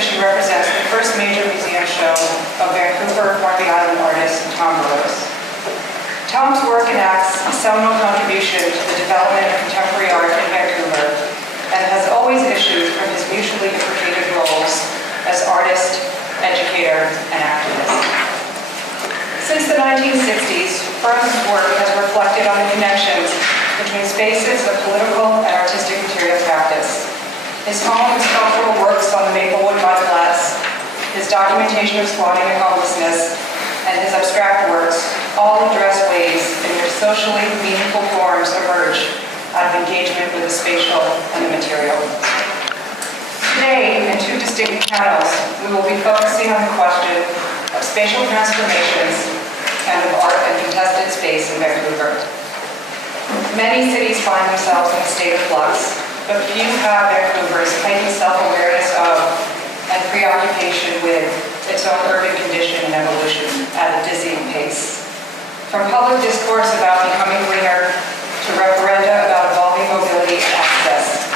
exhibition represents the first major museum show of Vancouver Hornby Island artist Tom Burrows. Tom's work enacts a seminal contribution to the development of contemporary art in Vancouver and has always issued from his mutually implicated roles as artist, educator, and activist. Since the 1960s, Burrows' work has reflected on the connections between spaces of political and artistic material practice. His home and sculptural works on the Maplewood Mudflats, his documentation of squatting and homelessness, and his abstract works all address ways in which socially meaningful forms emerge out of engagement with the spatial and the material. Today, in two distinct panels, we will be focusing on the question of spatial transformations and of art and contested space in Vancouver. Many cities find themselves in a state of flux, but few have Vancouver's heightened self-awareness of and preoccupation with its own urban condition and evolution at a dizzying pace. From public discourse about becoming greener to referenda about evolving mobility and access,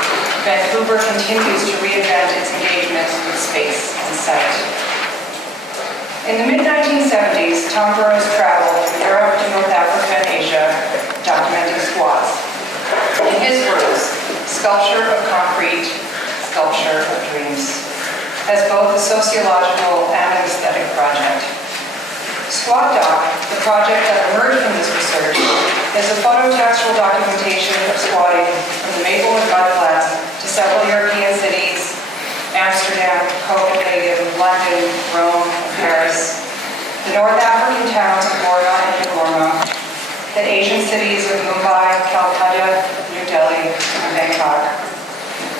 Vancouver continues to reinvent its engagement with space and sight. In the mid-1970s, Tom Burrows traveled from Europe to North Africa and Asia, documenting squats. In his words, sculpture of concrete, sculpture of dreams, as both a sociological and an aesthetic project. Squat Doc, the project that emerged from this research, is a phototextual documentation of squatting from the Maplewood Mudflats to several European cities, Amsterdam, Copenhagen, London, Rome, Paris, the North African towns of Lorna and Gorma, the Asian cities of Mumbai, Calcutta, New Delhi, and Bangkok.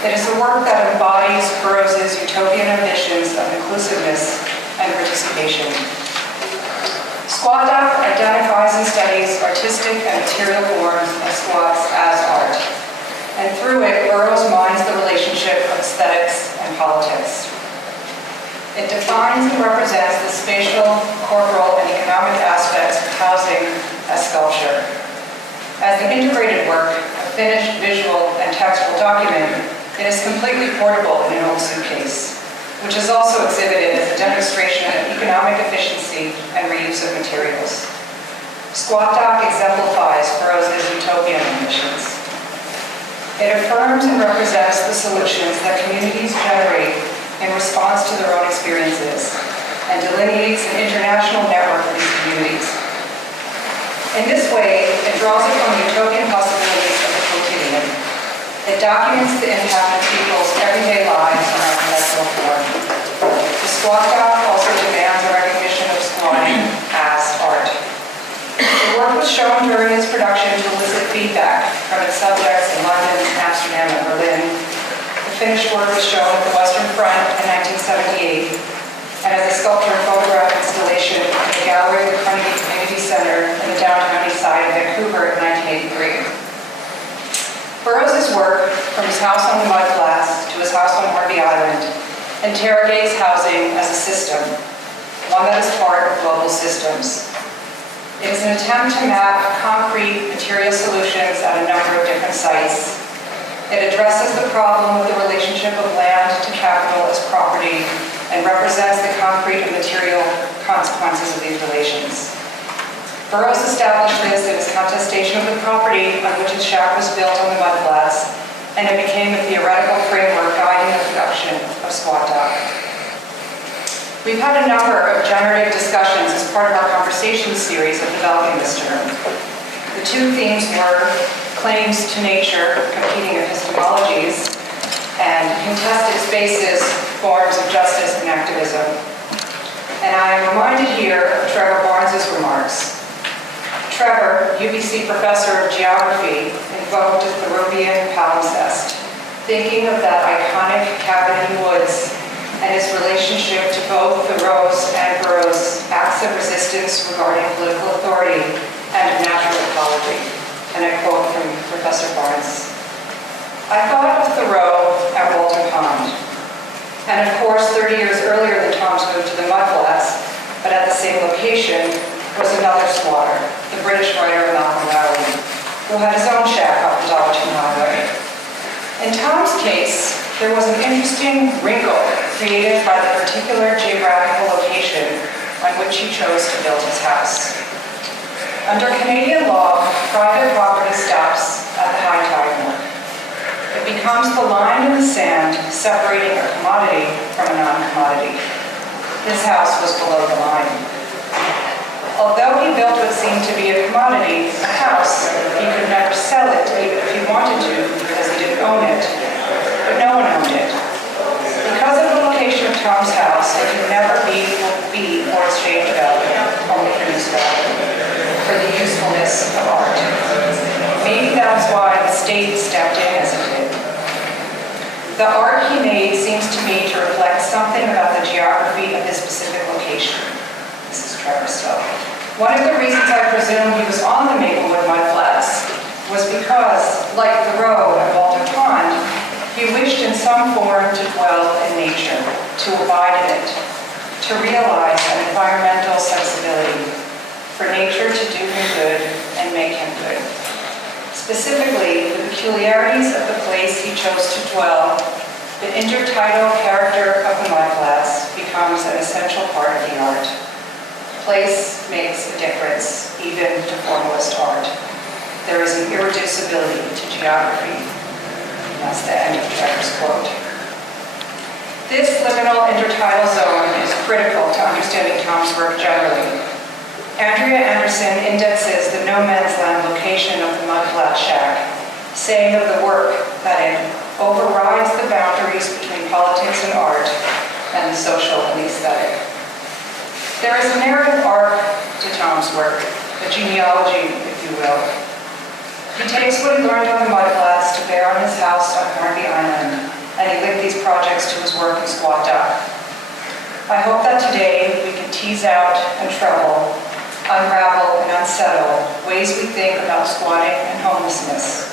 It is a work that embodies Burrows' utopian ambitions of inclusiveness and participation. Squat Doc identifies and studies artistic and material forms of squats as art, and through it, Burrows mines the relationship of aesthetics and politics. It defines and represents the spatial, corporal, and economic aspects of housing as sculpture. As an integrated work, a finished visual and textual document, it is completely portable in an old suitcase, which is also exhibited as a demonstration of economic efficiency and reuse of materials. Squat Doc exemplifies Burrows' utopian ambitions. It affirms and represents the solutions that communities generate in response to their own experiences and delineates an international network of these communities. In this way, it draws upon the utopian possibilities of the quotidian. It documents the impact of people's everyday lives on architectural form. The Squat Doc also demands a recognition of squatting as art. The work was shown during its production to elicit feedback from its subjects in London, Amsterdam, and Berlin. The finished work was shown at the Western Front in 1978 and as a sculpture and photograph installation in the gallery of the Krasny Community Center in the downtown east side of Vancouver in 1983. Burrows' work, from his house on the Mudflats to his house on Hornby Island, interrogates housing as a system, one that is part of global systems. It is an attempt to map concrete material solutions at a number of different sites. It addresses the problem with the relationship of land to capital as property and represents the concrete and material consequences of these relations. Burrows established this in his contestation of the property on which his shack was built on the Mudflats, and it became a theoretical framework guiding the production of Squat Doc. We've had a number of generative discussions as part of our conversation series of developing this term. The two themes were claims to nature, competing epistemologies, and contested spaces, forms of justice and activism. And I am reminded here of Trevor Barnes's remarks. Trevor, UBC professor of geography, invoked a Thoreauvian palimpsest, thinking of that iconic cabin in the woods and its relationship to both Thoreau's and Burrows' acts of resistance regarding political authority and natural ecology. And I quote from Professor Barnes. I thought of Thoreau at Walton Pond, and of course 30 years earlier than Tom's move to the Mudflats, but at the same location, was another squatter, the British writer Malcolm Lowry, who had his own shack off the Dollarton Highway. In Tom's case, there was an interesting wrinkle created by the particular geographical location on which he chose to build his house. Under Canadian law, private property stops at the high tide mark. It becomes the line in the sand separating a commodity from a non-commodity. His house was below the line. Although he built what seemed to be a commodity, a house, he could never sell it even if he wanted to because he didn't own it. But no one owned it. Because of the location of Tom's house, it could never be for exchange value, only for use value, for the usefulness of art. Maybe that's why the state stepped in as it did. The art he made seems to me to reflect something about the geography of his specific location. This is Trevor Stowe. One of the reasons I presume he was on the Maplewood Mudflats was because, like Thoreau and Walter Pond, he wished in some form to dwell in nature, to abide in it, to realize an environmental sensibility, for nature to do him good and make him good. Specifically, the peculiarities of the place he chose to dwell, the intertidal character of the mudflats becomes an essential part of the art. Place makes a difference, even to formalist art. There is an irreducibility to geography. And that's the end of Trevor's quote. This liminal intertidal zone is critical to understanding Tom's work generally. Andrea Anderson indexes the no man's land location of the mudflat shack, saying of the work that it overrides the boundaries between politics and art and the social and aesthetic. There is a narrative arc to Tom's work, a genealogy, if you will. He takes what he learned on the mudflats to bear on his house on Hornby Island, and he linked these projects to his work in Squat Duck. I hope that today we can tease out and trouble, unravel and unsettle ways we think about squatting and homelessness,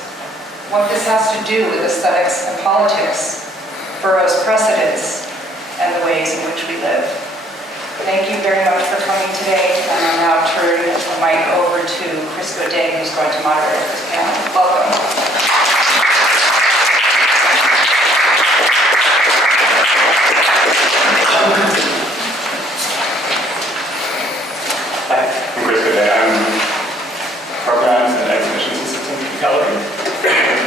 what this has to do with aesthetics and politics, Burrows' precedents, and the ways in which we live. Thank you very much for coming today, and I'll now turn the mic over to Chris Godet, who's going to moderate this panel. Welcome. Hi, I'm Chris Godet. I'm Programs and Exhibitions Assistant at the Gallery.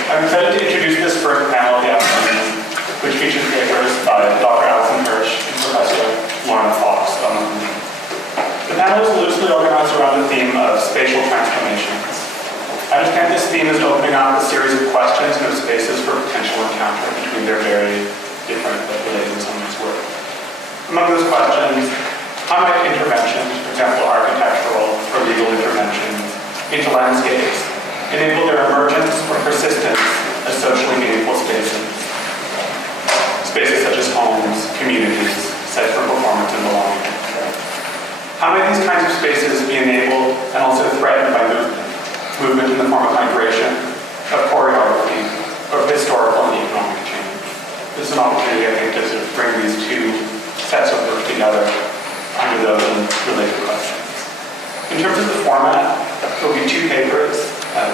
I'm excited to introduce this first panel of the afternoon, which features papers by Dr. Alison Hirsh and Professor Lorna. The panel is loosely organized around the theme of spatial transformations. I understand this theme is opening up a series of questions and of spaces for potential encounter between their very different but related some work. Among those questions, how might interventions, for example architectural or legal interventions, into landscapes enable their emergence or persistence as socially meaningful spaces? Spaces such as homes, communities, sites for performance and belonging. How may these kinds of spaces be enabled and also threatened by movement? Movement in the form of migration, of choreography, of historical and economic change. This is an opportunity, I think, to sort of bring these two sets of work together under those related questions. In terms of the format, there will be two papers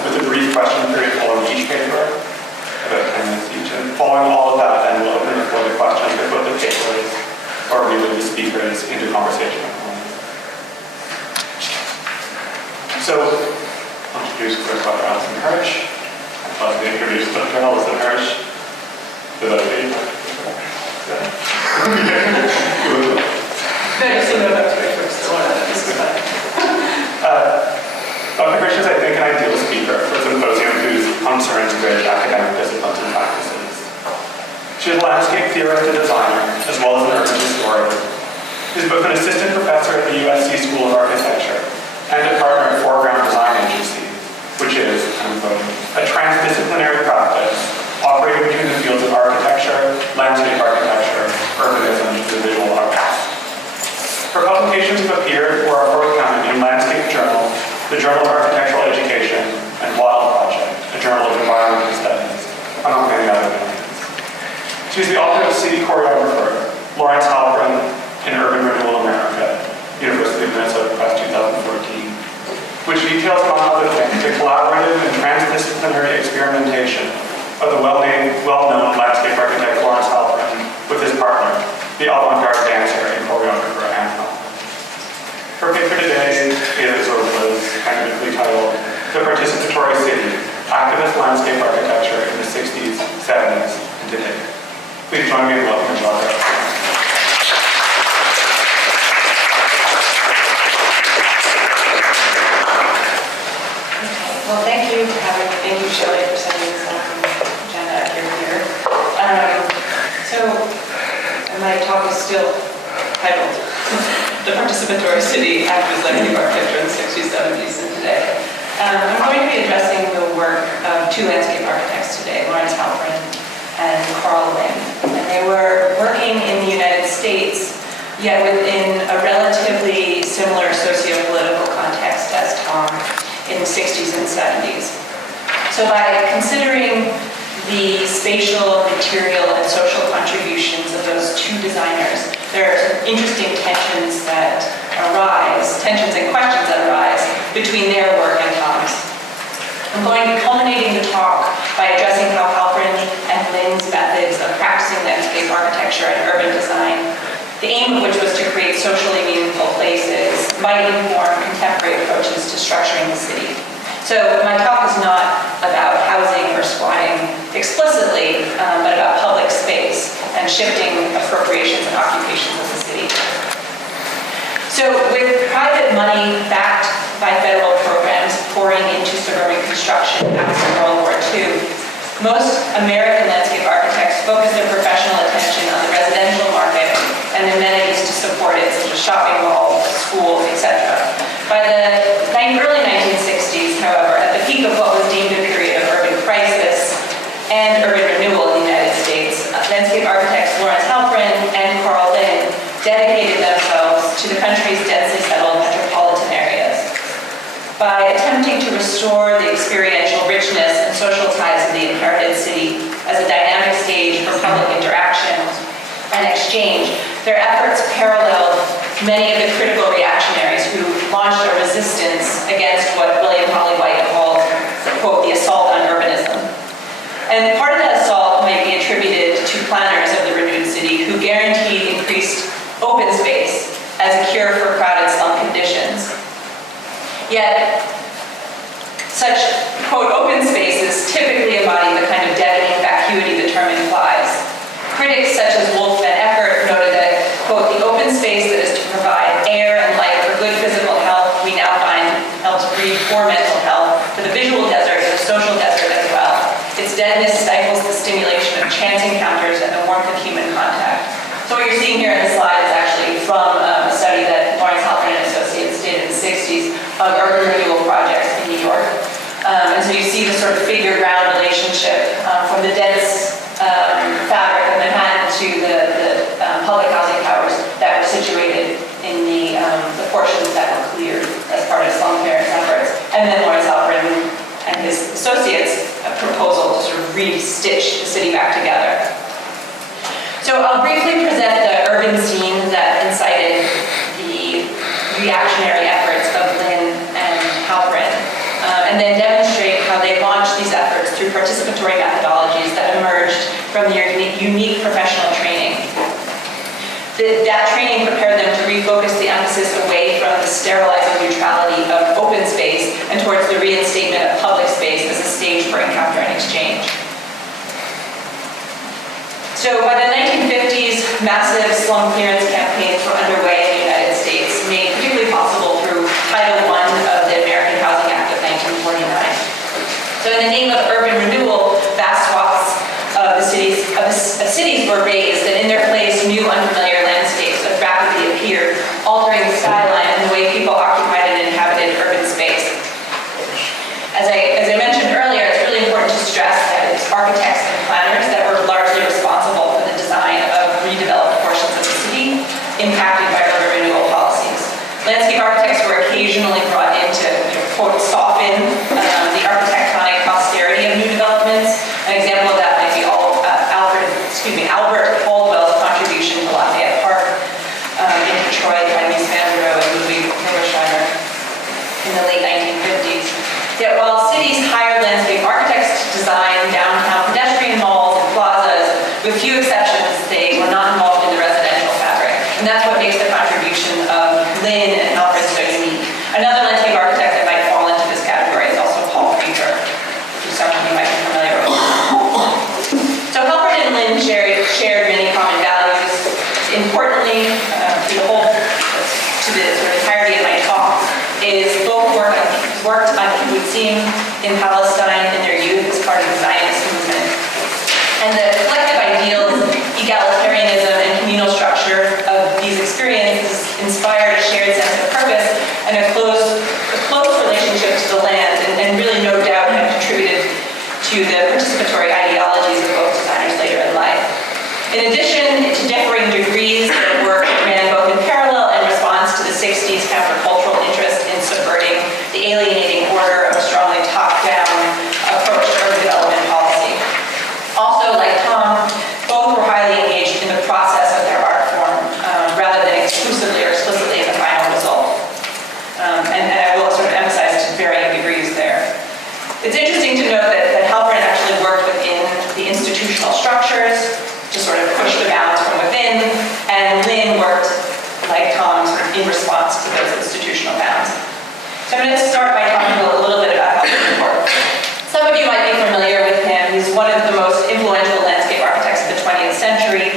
with a brief question period following each paper, about 10 minutes each. And following all of that, then we'll open the floor to questions with both the papers or really the speakers into conversation. So, I'll introduce first Dr. Alison Hirsh. I'd love to introduce Dr. Alison Hirsh. Did I read? Dr. Hirsh is, I think, an ideal speaker for a symposium whose humps are integrated academic disciplines and practices. She is a landscape theorist and designer, as well as an urban historian. She is both an assistant professor at the USC School of Architecture and a partner at Foreground Design Agency, which is, a transdisciplinary practice operating between the fields of architecture, landscape architecture, urbanism, and the visual arts. Her publications have appeared or are forthcoming in Landscape Journal, the Journal of Architectural Education, and Wild Project, a journal of environmental studies, among many other things. She is the author of City Choreographer, Lawrence Halpern in Urban Renewal America, University of Minnesota Press 2014, which details, among other things, the collaborative and transdisciplinary experimentation of the well-known landscape architect Lawrence join me in welcoming Barbara. Well, thank you for having me. Thank you, Shelly, for sending this agenda up here. So, my talk is still titled The Participatory City Active Landscape Architecture in the 60s, 70s, and today. I'm going to be addressing the work of two landscape architects today, Lawrence Halprin and Carl Lynn. And they were working in the United States, yet within a relatively similar socio-political context as Tom in the 60s and 70s. So by considering the spatial, material, and social contributions of those two designers, there are some interesting tensions and questions that arise between their work and Tom's. I'm going to be culminating the talk by addressing how Halprin and Lynn's methods of practicing landscape architecture and urban design, the aim of which was to create socially meaningful places, might inform contemporary approaches to structuring the city. So my talk is not about housing or squatting explicitly, but about public space and shifting appropriations and occupations of the city. So with private money backed by federal programs pouring into suburban construction after World War II, most American landscape architects focus their professional attention on the residential market and amenities to support it, such as shopping malls, schools, etc. By the early 1960s, however, at the peak of what was deemed a period of urban crisis and urban renewal in the United States, landscape architects Lawrence Halprin and Carl Lynn dedicated themselves to the country's densely settled metropolitan areas. By attempting to restore the experiential richness and social ties of the inherited city as a dynamic stage for public interaction and exchange, their efforts paralleled many of the critical reactionaries who launched a resistance against what William Holly White called, quote, the assault on urbanism. And part of that assault might be attributed to planners of the renewed city who guaranteed increased open space as a cure for crowded slum conditions. Yet, such, quote, open spaces typically embody the kind of deadening vacuity the term implies. Critics such as Wolf and Eckert noted that, quote, the open space that is to provide air and light for good physical health we now find helps breed poor mental health for the visual desert and the social desert as well. Its deadness stifles the stimulation of chance encounters and the warmth of human contact. So what you're seeing here in the slide is actually from a study that Lawrence Halprin and Associates did in the 60s of urban renewal projects in New York. And so you see the sort of figure-ground relationship from the dense fabric of Manhattan to the public housing towers that were situated in the portions that were cleared as part of slum clearance efforts. And then Lawrence Halprin and his associates' proposal to sort of re-stitch the city back together. So I'll briefly present the urban scene that incited the reactionary efforts of Lynn and Halprin, and then demonstrate how they launched these efforts through participatory methodologies that emerged from their unique professional training. That training prepared them to refocus the emphasis away from the sterilizing neutrality of open space and towards the reinstatement of public space as a stage for encounter and exchange. So by the 1950s, massive slum clearance campaigns were underway in the United States, made particularly possible through Title I of the American Housing Act of 1949. So in the name of urban renewal, vast swaths of cities were raised, and in their place, new unfamiliar landscapes have rapidly appeared, altering the skyline and the way people occupied and inhabited urban space. As I mentioned earlier, it's really important to stress that it's architects and planners that were largely responsible for the design of redeveloped portions of the city impacted by urban renewal policies. Landscape architects were occasionally brought in to, quote, soften the architectonic austerity of new developments. An example of that might be Albert Caldwell's contribution to Lafayette Park in Detroit by Mies van der Rohe and Ludwig Hilbersteiner in the late 1950s. Yet while cities hired landscape architects to design downtown pedestrian malls and plazas, with few exceptions, they were not involved in the residential fabric. And that's what makes the contribution of Lynn and Halprin so unique. Another landscape architect that might fall into this category is also Paul Krieger, which is someone you might be familiar with. So Halprin and Lynn shared many in Palestine in their youth as part of the Zionist movement. And the collective ideals, egalitarianism, and communal structure of these experiences inspired a shared sense of purpose and a close relationship to the land, and really no doubt have contributed to the participatory ideologies of both designers later in life. In addition to differing degrees, their work ran both in parallel and response to the 60s countercultural interest in subverting the alienating order of a strongly top-down approach to urban development policy. Also, like Tom, both were highly engaged in the process of their art form, rather than exclusively or explicitly in the final result. And I will sort of emphasize to varying degrees there. It's interesting to note that Halpern actually worked within the institutional structures to sort of push the bounds from within, and Lynn worked, like Tom, sort of in response to those institutional bounds. So I'm going to start by talking a little bit about Halpern's work. Some of you might be familiar with him. He's one of the most influential landscape architects of the 20th century,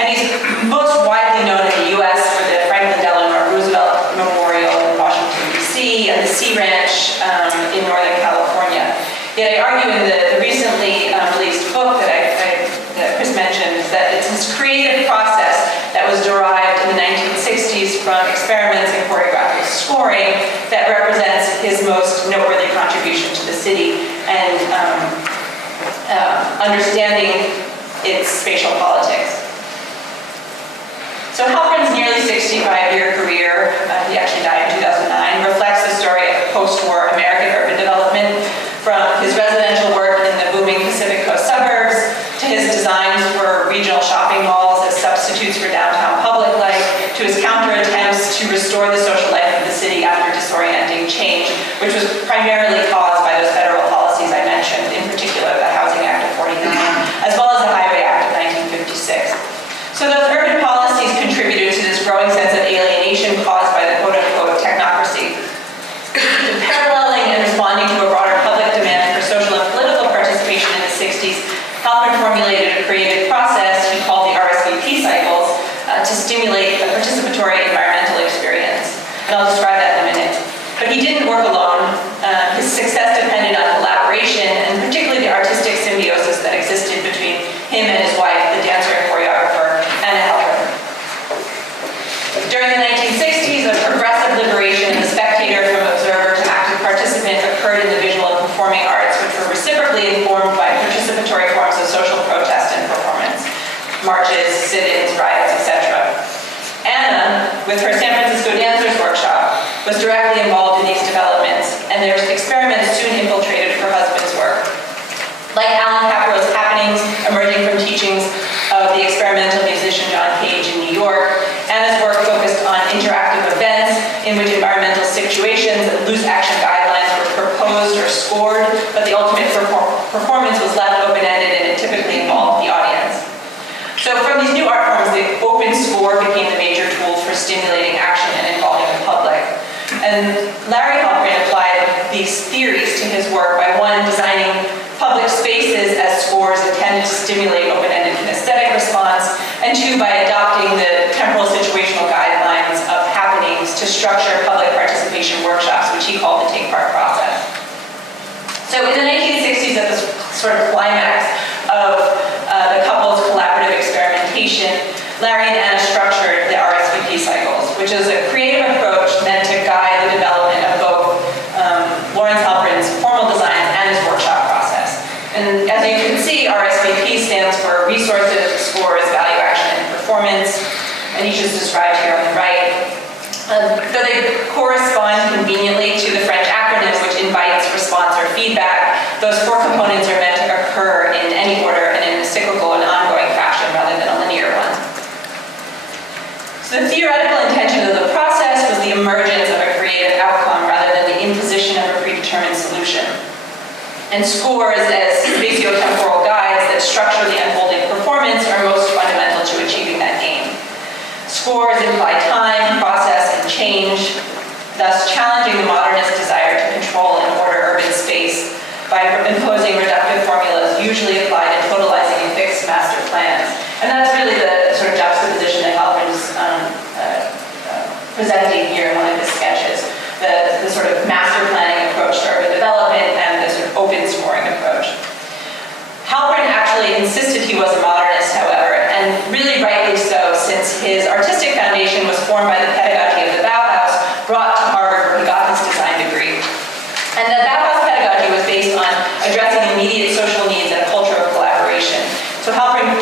and he's most widely known in the U.S. for the Franklin Delano Roosevelt Memorial in Washington, D.C., and the Sea Ranch in Northern California. Yet I argue in the recently released book that Chris mentioned that it's his creative process that was derived in the 1960s from experiments in choreographic scoring that represents his most noteworthy contribution to the city and understanding its spatial politics. So Halpern's nearly 65-year career, he actually died in 2009, reflects the story of post-war American urban development, from his residential work in the booming Pacific Coast suburbs to his designs for regional shopping malls as substitutes for downtown public life, to his counter attempts to restore the social life of the city after disorienting change, which was primarily caused by those federal policies I mentioned, in particular the Housing Act of 49, as well as the Highway Act of 1956. So those urban policies contributed to this growing sense of alienation caused by the quote-unquote technocracy. Paralleling and responding to a broader public demand for social and political participation in the 60s, Halpern formulated a creative process he called the RSVP cycles to stimulate a participatory environmental experience. And I'll describe that in a minute. But he didn't work alone. His success depended on collaboration, and particularly the artistic symbiosis that existed between him and his wife, the dancer and choreographer, Anna Halpern. During the 1960s, a progressive liberation of the spectator from observer to active participant occurred in the visual and performing arts, which were reciprocally informed by participatory forms of social protest and performance, marches, sit-ins, riots, etc. Anna, with her San Francisco Dancers Workshop, was directly involved in these developments, and their experiments soon infiltrated her husband's work. Like Alan Capro's happenings emerging from teachings of the experimental musician John Cage in New York, Anna's work focused on interactive events in which environmental situations and loose action guidelines were proposed or scored, but the ultimate performance was left open-ended, and it typically involved the audience. So from these new art forms, the open score became the major tool for stimulating action and involving the public. And Larry Halpern applied these theories to his work by, one, designing public spaces as scores intended to stimulate open-ended kinesthetic response, and two, by adopting the temporal situational guidelines of happenings to structure public participation workshops, which he called the take-part process. So in the 1960s, at the sort of climax of the couple's collaborative experimentation, Larry and Anna structured the RSVP cycles, which is a creative approach meant to guide the development of both Lawrence Halpern's formal designs and his workshop process. And as you can see, RSVP stands for Resources, Scores, Value, Action, and Performance, and each is described here on the right. Though they correspond conveniently to the French acronyms, which invites response or feedback, those four components are meant to occur in any order and in a cyclical and ongoing fashion rather than a linear one. So the theoretical intention of the process was the emergence of a creative outcome rather than the imposition of a predetermined solution. And scores as spatio-temporal guides that structure the unfolding performance are most fundamental to achieving that aim. Scores imply time, process, and change, thus challenging the modernist desire to control and order urban space by imposing reductive formulas usually applied in totalizing and fixed master plans. And that's really the sort of juxtaposition that Halpern's presenting here in one of his sketches, the sort of master planning approach to urban development and the sort of really rightly so, since his artistic foundation was formed by the pedagogy of the Bauhaus, brought to Harvard where he got his design degree. And the Bauhaus pedagogy was based on addressing immediate social needs and a culture of collaboration. So Halpern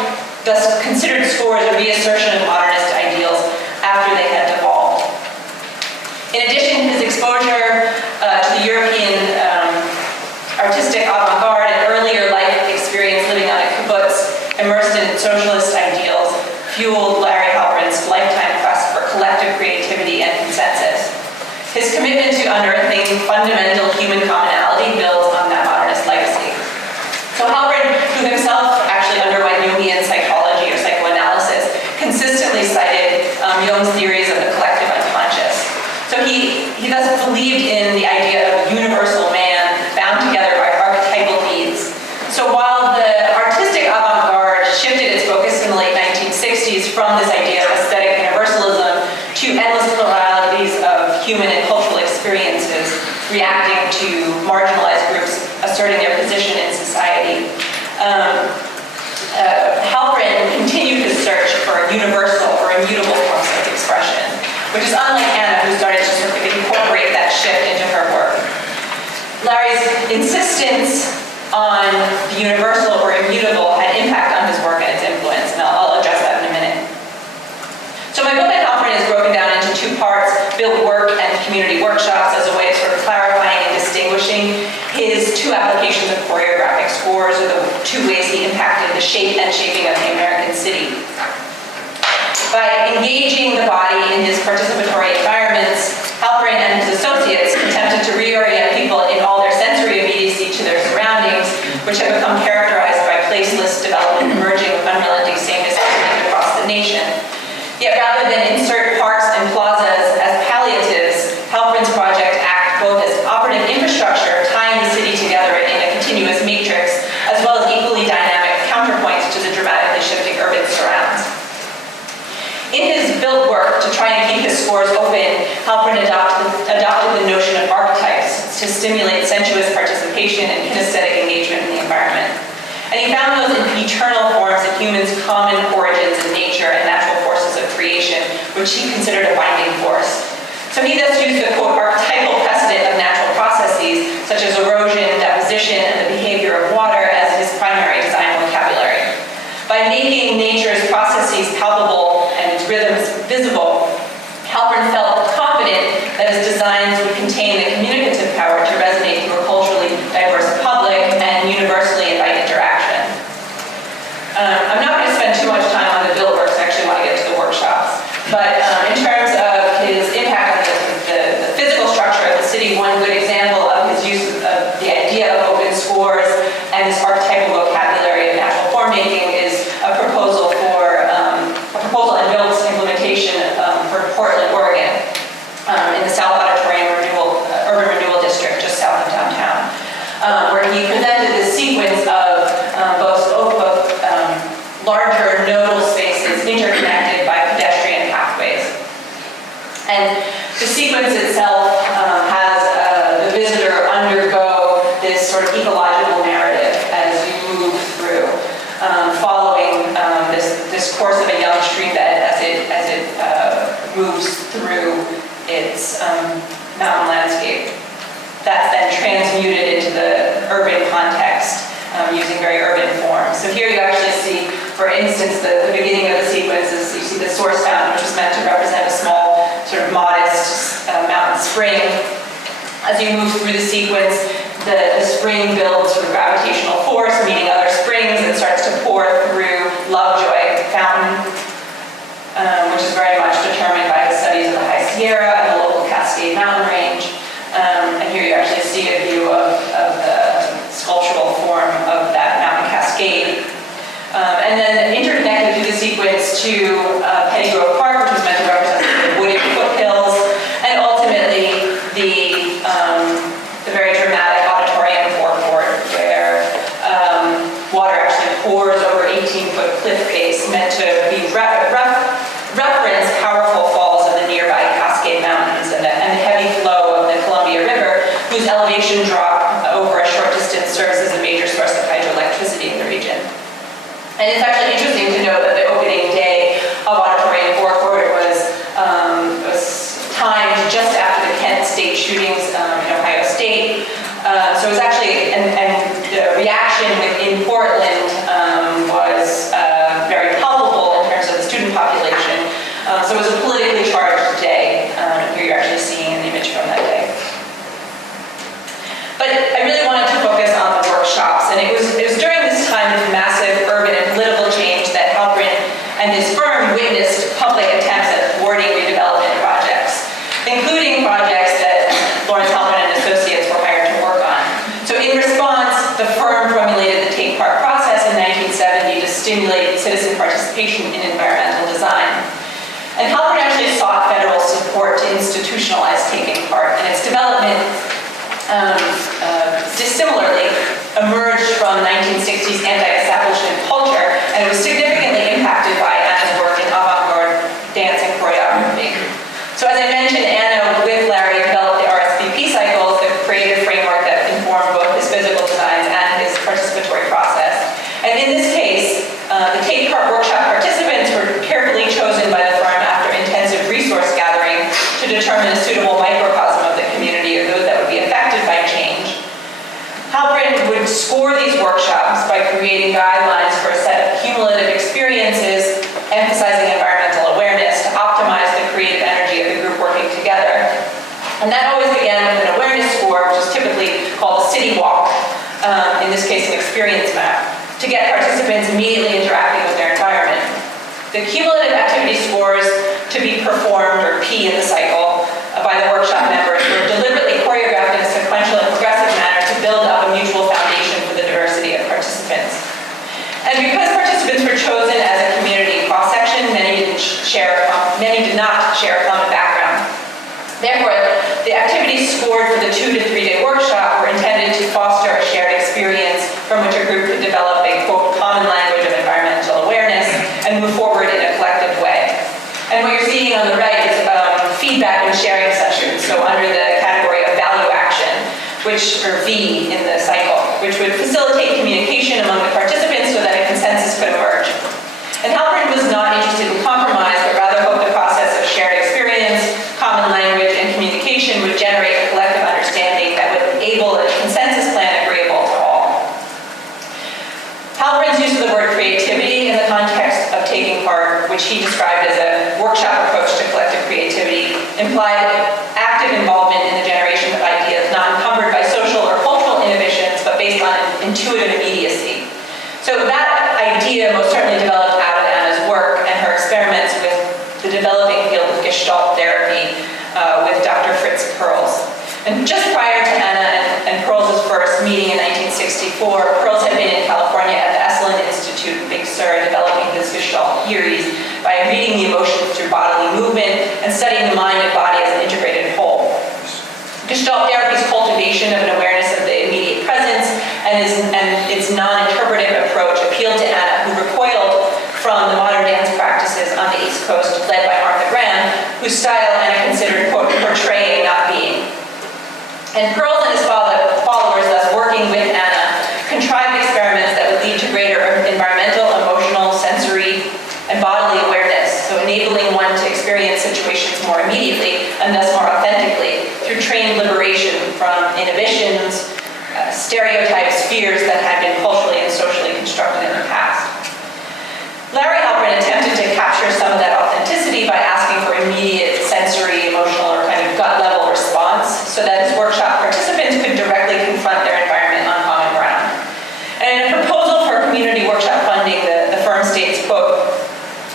thus considered scores a reassertion of modernist ideals after they had devolved. In addition, his exposure to the European artistic avant-garde and earlier life experience living on a kibbutz immersed in socialist ideals fueled Larry Halpern's lifetime quest for collective creativity and consensus. His commitment to unearthing fundamental human commonality builds on that modernist legacy. So Halpern, who himself actually underwent Jungian psychology or psychoanalysis, consistently cited Jung's theories of the collective unconscious. So he thus believed in the idea of a universal man bound together by archetypal needs. So while the artistic avant-garde shifted its focus in the late 1960s from this idea of aesthetic universalism to endless pluralities of human and cultural experiences reacting to marginalized groups asserting their position in society, Halpern continued his search for universal or immutable forms of expression, which is unlike Anna, who started to sort of incorporate that shift into her work. Larry's insistence on the universal or immutable had impact on his work and its influence, and I'll address that in a minute. So my book on Halpern is broken down into two parts: build work and community workshops, as a way of sort of clarifying and distinguishing his two applications of choreographic scores, or the two ways he impacted the shape and shaping of the American city. By engaging the body in his participatory environments, Halpern and his associates attempted to reorient people in all their sensory immediacy to their surroundings, which have become characterized by placeless development emerging with unrelenting sameness across the nation. Yet rather than insert parks and plazas as palliatives, Halpern's project acts both as operative infrastructure, tying the city together in a continuous matrix, as well as equally dynamic counterpoints to the dramatically shifting urban surrounds. In his build work, to try and keep his scores open, Halpern adopted the notion of archetypes to stimulate sensuous participation and kinesthetic engagement in the environment. And he found those in eternal forms of humans' common origins in nature and natural forces of creation, which he considered a binding force. So he thus used the, quote, archetypal precedent of natural processes, such as erosion, deposition, and the behavior of water as his primary design vocabulary. By making nature's processes palpable and its rhythms visible, Halpern felt confident that his designs would contain the communicative power to resonate through a culturally diverse public and universally invite interaction. I'm not going to spend too much time on the build works. I actually want to get to the workshops. But in terms of his impact on the physical structure of the city, one good example of his use of the idea of open scores and this archetypal vocabulary of natural form making is a proposal and build implementation for Portland, Oregon, in the South Auditorium Urban Renewal District, just south of downtown, where he presented this sequence of both larger nodal spaces interconnected by pedestrian pathways. And the sequence itself has the visitor undergo this sort of ecological narrative as you move through, following this course of a young stream bed as it moves through its mountain landscape. That's then transmuted into the urban context using very urban forms. So here you actually see, for instance, the beginning of the sequence is you see the source fountain, which was meant to represent a small, sort of modest mountain spring. As you move through the sequence, the spring builds sort of gravitational force, meeting other springs, and starts to pour through Lovejoy Fountain, which is very much determined by his studies of the High Sierra and the local Cascade Mountain Range. And here you actually see a view of the sculptural form of that mountain cascade. And then interconnected through the sequence to Petty Grove Park, which was meant to represent the wooded foothills, and ultimately the very dramatic auditorium forecourt, where water actually pours over 18-foot cliff face, meant to be reference powerful falls of the nearby Cascade Mountains and the heavy flow of the Columbia River, whose elevation drop over a short distance serves as a major source of hydroelectricity in the region. And it's actually interesting to note that the opening day his firm witnessed public attempts at thwarting redevelopment projects, including projects that Lawrence Halpern and Associates were hired to work on. So in response, the firm formulated the Take Part process in 1970 to stimulate citizen participation in environmental design. And Halpern actually sought federal support to institutionalize taking part, and its development dissimilarly emerged from 1960s anti-establishment culture, and it was significantly impacted by Anna's work in avant-garde dance and choreography. So as I mentioned, Anna with Larry developed the RSVP cycles, the creative framework that informed both his physical designs and his participatory process. And in this case, the Take Part workshop participants were carefully chosen by the firm after intensive resource gathering to determine a suitable microcosm of the community or those that would be affected by change. Halpern would score these workshops by creating guidelines for a set of cumulative experiences, emphasizing environmental awareness to optimize the creative energy of the group working together. And that always began with an awareness score, which is typically called a city walk, in this case an experience map, to get participants immediately interacting with their environment. The cumulative activity scores to be performed, or P in the cycle, by the workshop members were deliberately choreographed in a sequential and progressive manner to build up a mutual foundation for the diversity of participants. And because participants were chosen as a community cross-section, many did not share a common background. Therefore, the activities scored for the 2 to 3 day workshop were intended to foster a shared experience from which a group could develop a, quote, common language of environmental awareness and move forward in a collective way. And what you're seeing on the right is feedback and sharing sessions, so under the category of value action, or V in the cycle, which would facilitate communication among the participants so that a consensus could emerge. And Halpern was not interested in compromise, but rather hoped the process of shared experience, common language, and communication would generate a collective understanding that would enable a consensus plan agreeable to all. Halpern's use of the word creativity in the context of taking part, which he described as a workshop approach to collective creativity, implied active involvement in the generation of ideas not encumbered by social or cultural inhibitions, but based on intuitive immediacy. So that idea most certainly developed out of Anna's work and her experiments with the developing field of Gestalt therapy with Dr. Fritz Perls. And just prior to Anna and Perls' first meeting in 1964, Perls had been in California at the Essex Institute in Big Sur developing his Gestalt theories by reading the emotions through bodily movement and studying the mind and body as an integrated whole. Gestalt therapy's cultivation of an awareness of the immediate presence and its non-interpretive approach appealed to Anna, who recoiled from the modern dance practices on the East Coast led by Martha Graham, whose style Anna considered, quote, portraying, not being. And Perls and his followers, thus working with Anna, contrived experiments that would lead to greater environmental, emotional, sensory, and bodily awareness, so enabling one to experience situations more immediately and thus more authentically through trained liberation from inhibitions, stereotypes, fears that had been culturally and socially constructed in the past. Larry Halpern attempted to capture some of that authenticity by asking for immediate sensory, emotional, or kind of gut-level response so that his workshop participants could directly confront their environment on common ground. And in a proposal for community workshop funding, the firm states, quote,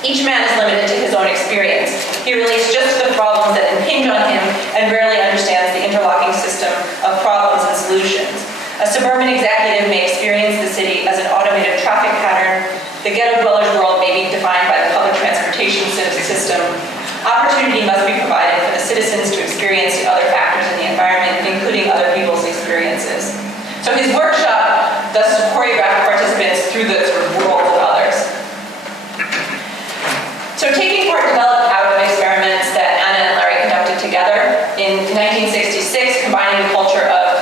each man is limited to his own experience. He relates just to the problems that impinge on him and rarely understands the interlocking system of problems and solutions. A suburban executive may experience the city as an automated traffic pattern. The ghetto dweller's world may be defined by the public transportation system. Opportunity must be provided for the citizens to experience the other factors in the environment, including other people's experiences. So his workshop thus choreographed participants through the sort of world of others. So taking part developed out of experiments that Anna and Larry conducted together. In 1966, combining the culture of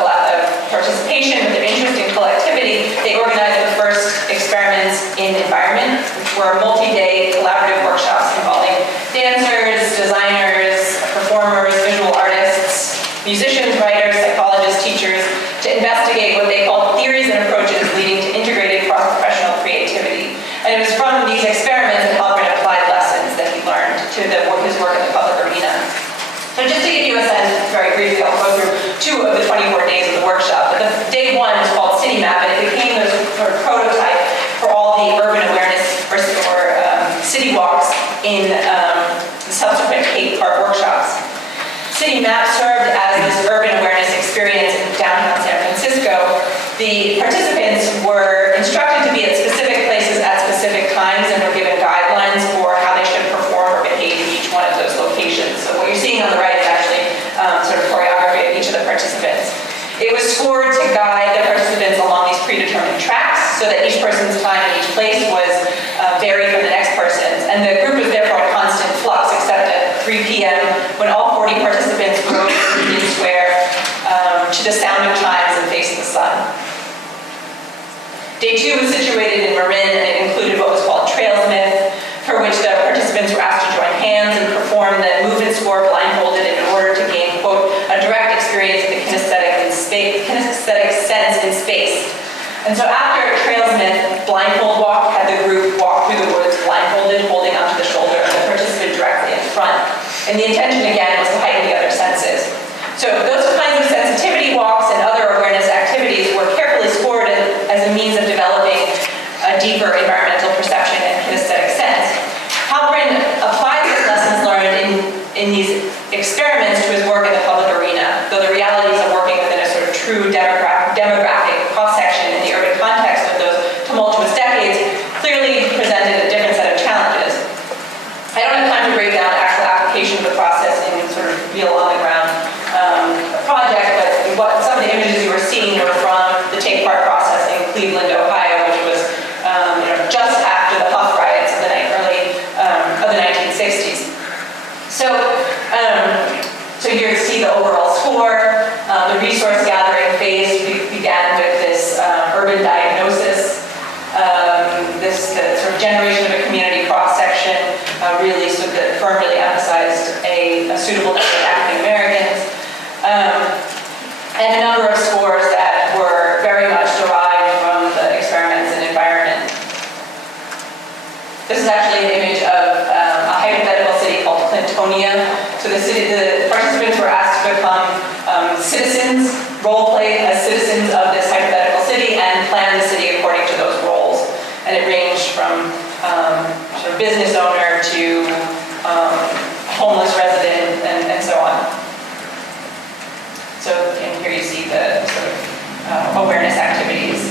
participation with their interest in collectivity, they organized the first experiments in environment, which were multi-day collaborative workshops involving dancers, designers, performers, visual artists, musicians, writers, psychologists, teachers, to investigate what they called theories and approaches leading to integrated cross-professional creativity. And it was from these experiments that Halpern applied lessons that he learned to his work in the public arena. So just to give you a sense, very briefly, I'll go through 2 of the 24 days of the workshop. But day 1 was called City Map, and it became the sort of prototype for all the urban awareness or city walks in subsequent Cape Park workshops. City Map served as this urban awareness experience in downtown San Francisco. The participants were instructed to be at specific places at specific times and were given guidelines for how they should perform or behave in each one of those locations. So what you're seeing on the right is actually sort of choreography of each of the participants. It was scored to guide the participants along these predetermined tracks so that each person's time in each place was varied from the next person's. And the group was therefore in constant flux, except at 3 p.m. when all 40 participants rode to Union Square to the sound of chimes and faced the sun. Day 2 was situated in Marin, and it included what was called Trailsmith, for which the participants were asked to join hands and perform the movement score blindfolded in order to gain, quote, a direct experience of the kinesthetic sense in space. And so after Trailsmith, blindfold walk had the group walk through the woods blindfolded, holding onto the shoulder of the participant directly in front. And the intention, again, was to heighten the other senses. So those kinds of sensitivity walks and other awareness activities were carefully scored as a means of developing a deeper environmental perception and kinesthetic sense. Halprin applied his lessons learned in these experiments to his work in the public arena, though the realities of working within a sort of true demographic cross-section in the urban context of those tumultuous decades clearly presented a different set of challenges. I don't have time to break down the actual application of the process in sort of real on-the-ground project, but some of the images you were seeing were from the Take Part process in Cleveland, Ohio, which was just after the Huff riots of the 1960s. So here you see the overall score. The resource gathering phase began with this urban diagnosis, this sort of generation of a community cross-section, really so that the firm really emphasized a suitable number of African Americans, and a number of scores that were very much derived from the experiments and environment. This is actually an image of a hypothetical city called Clintonia. So the participants were asked to become citizens, role play as citizens of this hypothetical city, and plan the city according to those roles. And it ranged from sort of business owner to homeless resident and so on. So and here you see the sort of awareness activities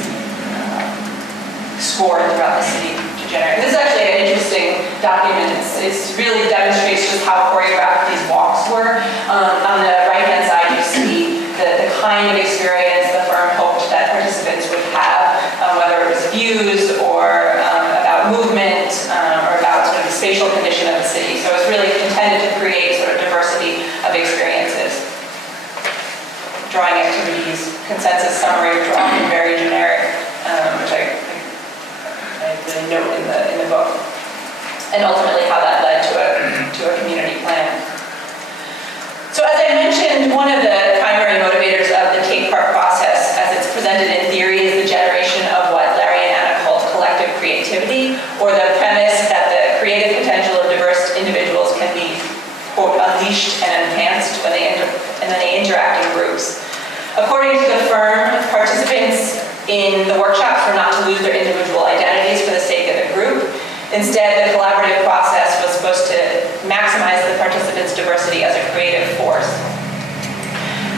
scored throughout the city to generate. This is actually an interesting document. It really demonstrates just how choreographed these walks were. On the right-hand side, you see the kind of experience the firm hoped that participants would have, whether it was views or about movement or about sort of the spatial condition of the city. So it's really intended to create sort of diversity of experiences. Drawing activities, consensus summary, which are often very generic, which I really note in the book, and ultimately how that led to a community plan. So as I mentioned, one of the primary motivators of the Take Part process, as it's presented in theory, is the generation of what Larry and Anna called collective creativity, or the premise that the creative potential of diverse individuals can be, quote, unleashed and enhanced when they interact in groups. According to the firm, participants in the workshops were not to lose their individual identities for the sake of the group. Instead, the collaborative process was supposed to maximize the participants' diversity as a creative force.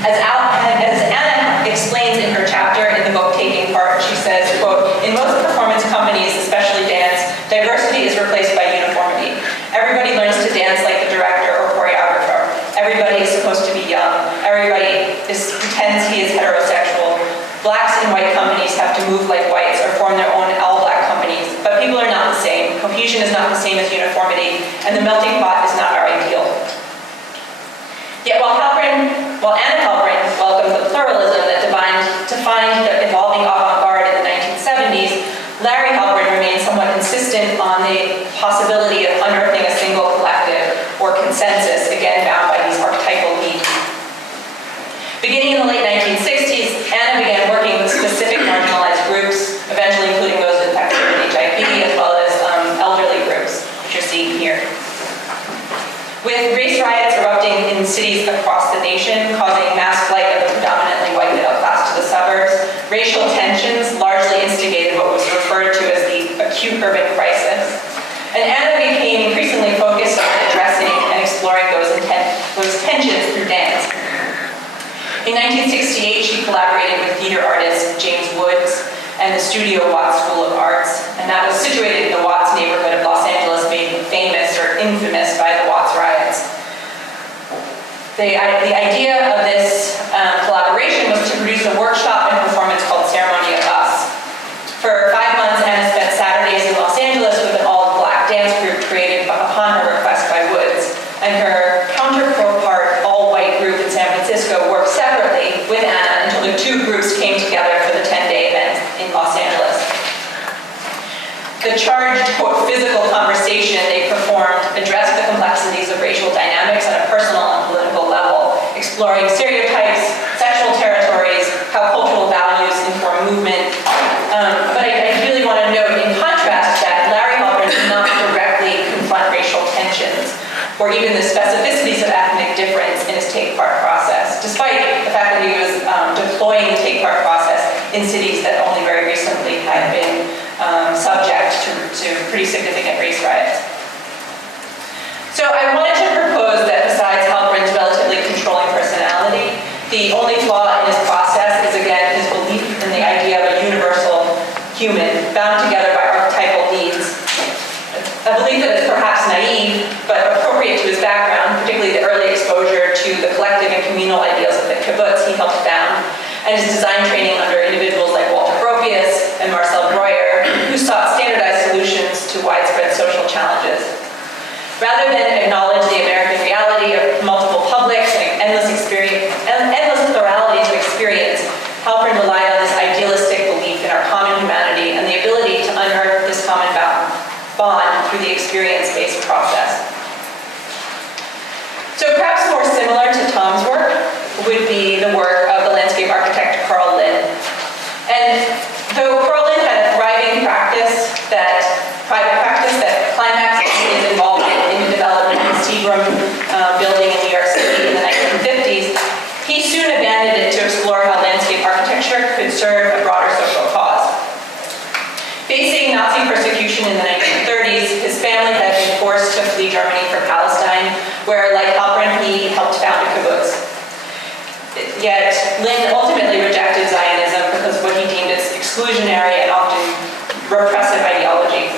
As Anna explains in her chapter in the book Taking Part, she says, quote, in most performance companies, especially dance, diversity is replaced by uniformity. Everybody learns to dance like the director or choreographer. Everybody is supposed to be young. Everybody pretends he is heterosexual. Blacks in white companies have to move like whites or form their own all-black companies, but people are not the same. Cohesion is not the same as uniformity, and the melting pot is not our ideal. Yet while Anna Halprin welcomed the pluralism that defined the evolving avant-garde in the 1970s, Larry Halprin remained somewhat insistent on the possibility of unearthing a single collective or consensus, again bound by these archetypal needs. Beginning in the late 1960s, Anna began working with specific marginalized groups, eventually including those infected with HIV, as well as elderly groups, which you're seeing here. With race riots erupting in cities across the nation, causing mass flight of the predominantly white middle class to the suburbs, racial tensions largely instigated what was referred to as the acute urban crisis. And Anna became increasingly focused In 1968, she collaborated with theater artist James Woods and the Studio Watts School of Arts, and that was situated in the Watts neighborhood of Los Angeles, made famous or infamous by the Watts riots. The idea of this collaboration was to produce a workshop and performance called Ceremony of Us. For 5 months, Anna spent Saturdays in Los Angeles with an all-black dance group created upon her request by Woods, and her counterpart all-white group in San Francisco worked separately with Anna until the two groups came together for the 10-day event in Los Angeles. The charged, quote, physical conversation they performed addressed the complexities of racial dynamics on a personal and political level, exploring stereotypes, sexual territories, how cultural values inform movement. But I really want to note, in contrast, that Larry Halpern did not directly confront racial tensions or even the specificities of ethnic difference in his take-part process, despite the fact that he was deploying the take-part process in cities that only very recently had been subject to pretty significant race riots. So I wanted to propose that besides Halpern's relatively controlling personality, the only flaw in his process is, again, his belief in the idea of a universal human bound together by archetypal needs. A belief that is perhaps naive, but appropriate to his background, particularly the early exposure to the collective and communal ideals of the kibbutz he helped found, and his design training under individuals like Walter Gropius and Marcel Breuer, who sought standardized solutions to widespread social challenges. Rather than acknowledge the American reality of multiple publics and endless plurality of experience, Halpern relied on this idealistic belief in our common humanity and the ability to unearth this common bond through the experience-based process. So perhaps more similar to Tom's work would be the work of the landscape architect Carl Lynn. And though Carl Lynn had a thriving private practice that climaxed his involvement in the development of the Seagram building in New York City in the 1950s, he soon abandoned it to explore how landscape architecture could serve a broader social cause. Facing Nazi persecution in the 1930s, his family had been forced to flee Germany for Palestine, where, like Halpern, he helped found a kibbutz. Yet, Lynn ultimately rejected Zionism because of what he deemed its exclusionary and often repressive ideology.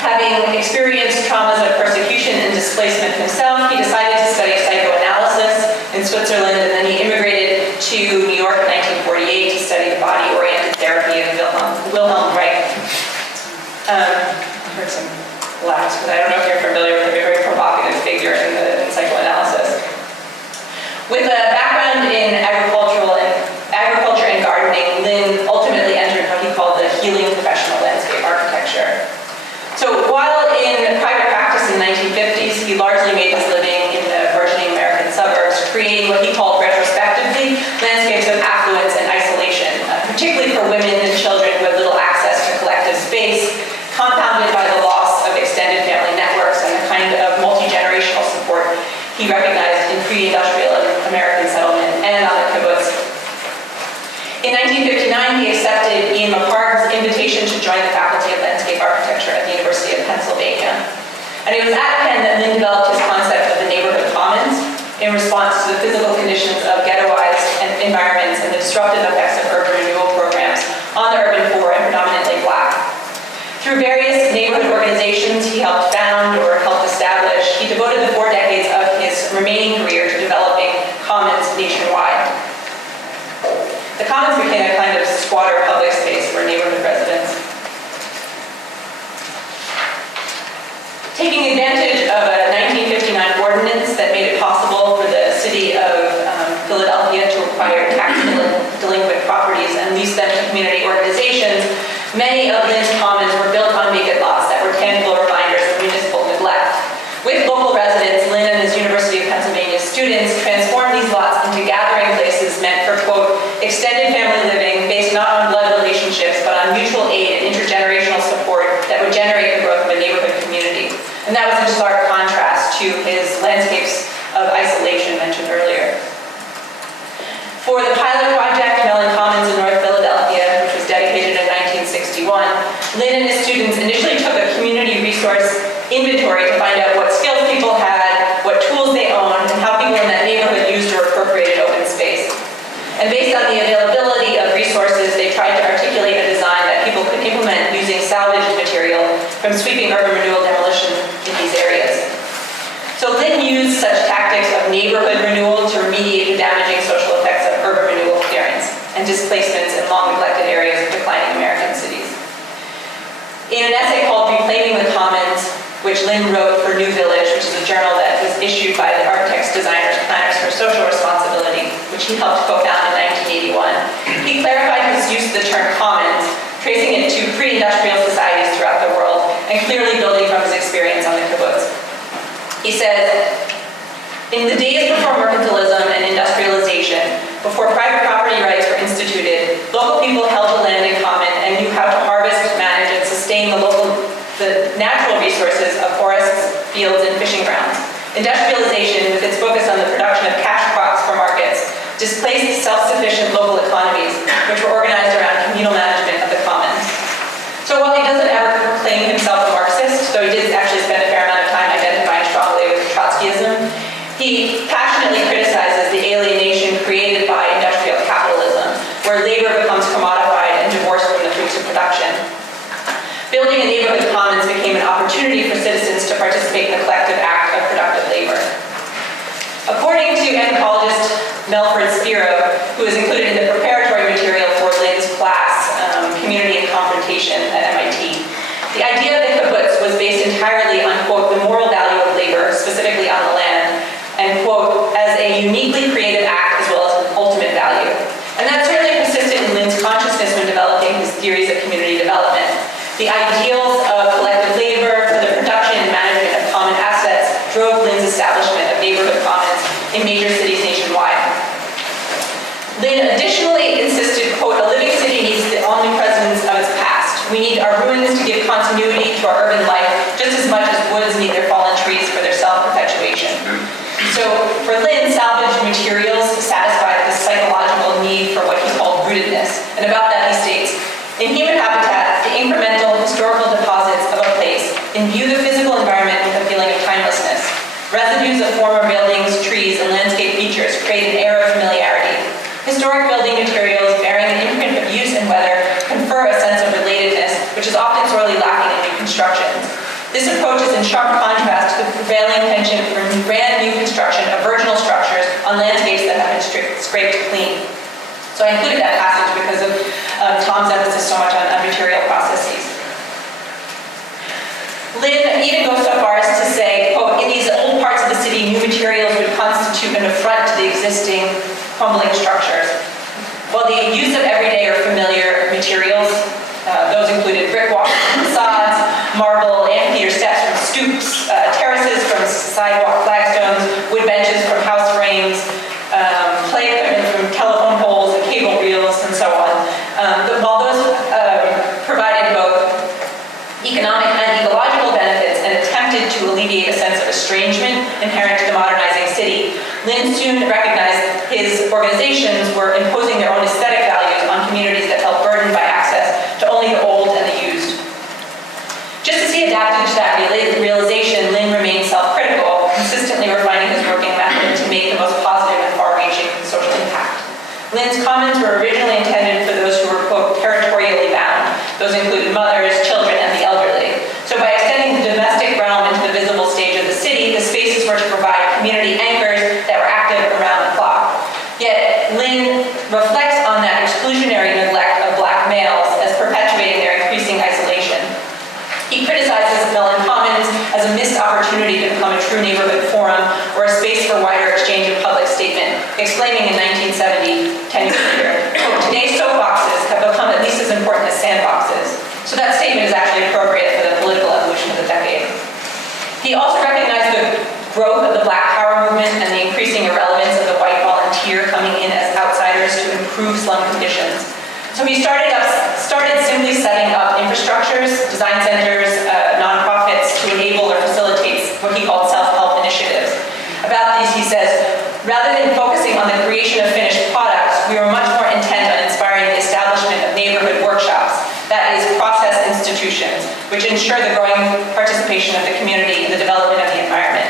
Having experienced traumas of persecution and displacement himself, he decided to study psychoanalysis in Switzerland, and then he immigrated to New York in 1948 to study the body-oriented therapy of Wilhelm Reich. I heard some laughs, but I don't know if you're familiar with a very provocative figure in psychoanalysis. With a background in agriculture and gardening, Lynn ultimately entered what he called the healing professional landscape architecture. So while in private practice in the 1950s, he largely made his living in the burgeoning American suburbs, creating what he called retrospectively landscapes of affluence and isolation, particularly for women and children who had little access to collective space, compounded by the loss of extended family networks and the kind of multi-generational support he recognized in pre-industrial American settlement and on the kibbutz. In 1959, he accepted Ian McHarg's invitation to join the Faculty of Landscape Architecture at the University of Pennsylvania. And it was at Penn that Lynn developed his concept of the neighborhood commons in response to the physical conditions of ghettoized environments and the disruptive effects of urban renewal programs on the urban poor and predominantly Black. Through various neighborhood organizations he helped found or helped establish, he devoted the 4 decades of his remaining career to developing commons nationwide. The commons became a kind of squatter public space for neighborhood residents. Taking advantage of a 1959 ordinance that made it possible for the city of Philadelphia to acquire tax delinquent properties and lease them to community organizations, many of Lynn's commons were built on vacant lots that were tangible reminders of municipal neglect. With local residents, Lynn and his University of Pennsylvania students transformed these lots into gathering places meant for, quote, extended family living based not on blood relationships, but on mutual aid and intergenerational support that would generate the growth of a neighborhood community. And that was in stark contrast to his landscapes of isolation mentioned earlier. For the pilot project, Mellon Commons in North Philadelphia, which was dedicated in 1961, Lynn and his students initially took a community resource inventory to find out what skills people had, what tools they owned, and how people in that neighborhood used or appropriated open space. from sweeping urban renewal demolition in these areas. So Lynn used such tactics of neighborhood renewal to remediate the damaging social effects of urban renewal clearance and displacements in long neglected areas of declining American cities. In an essay called Reclaiming the Commons, which Lynn wrote for New Village, which is a journal that was issued by the Architects, Designers, Planners for Social Responsibility, which he helped co-found in 1981, he clarified his use of the term commons, tracing it to pre-industrial societies throughout the world, and clearly building from his experience on the kibbutz. He says, in the days before mercantilism and industrialization, before private property rights were instituted, local people held the land in common and knew how to harvest, manage, and sustain the natural resources of forests, fields, and fishing grounds. Industrialization, with its focus on the production of cash crops for markets, displaced self-sufficient local economies, which were organized around communal management of the commons. So while he doesn't ever claim himself a Marxist, though he did actually spend a fair amount of time identifying strongly with Trotskyism, he passionately criticizes the alienation created by industrial capitalism, where labor becomes commodified and divorced from the fruits of production. Building a neighborhood commons became an opportunity for citizens to participate in the collective act of productive labor. According to anthropologist Melford Spiro, who is included in the preparatory material for Lynn's class, Community and Confrontation at MIT, the idea of the kibbutz was based entirely on, quote, the moral value of labor, specifically on the land, and, quote, as a uniquely creative act as well as an ultimate value. And that certainly persisted in Lynn's consciousness when developing his theories of community development. The ideals of collective labor for the production and management of common assets drove Lynn's establishment of neighborhood commons in major cities nationwide. Lynn additionally insisted, quote, a living city needs the omnipresence of its past. We need our ruins to give continuity to our urban life just as much as woods need their fallen trees for their self-perpetuation. So for Lynn, salvaged materials satisfied the psychological need for what he called rootedness. And about that he states, in human habitat, the incremental historical deposits of a place imbue the physical environment with a feeling of timelessness. Residues of former buildings, trees, and landscape features create an air of familiarity. Historic building materials bearing the imprint of use and weather confer a sense of relatedness, which is often sorely lacking in new constructions. This approach is in sharp contrast to the prevailing penchant for brand new construction of virginal structures on landscapes that have been scraped clean. So I included that passage because of Tom's emphasis so much on material processes. Lynn even goes so far as to say, quote, in these old parts of the city, new materials would constitute an affront to the existing crumbling structures. While the use of everyday or familiar materials, those included brick walls from facades, marble, amphitheater steps from stoops, terraces from sidewalk flagstones, wood benches from house frames, play equipment from telephone poles and cable reels, and so on. While those provided both economic and ecological benefits and attempted to alleviate a sense of estrangement inherent to the modernizing city, Lynn soon recognized his organizations were imposing their own aesthetic values on communities that felt burdened by access to only the old and the used. Just as he adapted to that realization, Lynn remained self-critical, consistently refining his working method to make the most positive and far-reaching social impact. Lynn's comments were originally intended for those who were, quote, territorially bound. Those included mothers, children, and the elderly. So by extending the domestic realm into the visible stage of the city, the spaces were to provide community anchors that were active around the clock. Yet Lynn reflects on that exclusionary neglect of Black males as perpetuating their increasing isolation. He criticizes Mellon Commons as a missed opportunity to become a true neighborhood forum or a space for wider exchange of public statement, exclaiming in 1970, 10 years later, quote, today's soapboxes have become at least as important as sandboxes. So that statement is actually appropriate for the political evolution of the decade. He also recognized the growth of the Black Power movement and the increasing irrelevance of the white volunteer coming in as outsiders to improve slum conditions. So he started simply setting up infrastructures, design centers, nonprofits to enable or facilitate what he called self-help initiatives. About these, he says, rather than focusing on the creation of finished products, we were much more intent on inspiring the establishment of neighborhood workshops, that is, process institutions, which ensure the growing participation of the community in the development of the environment.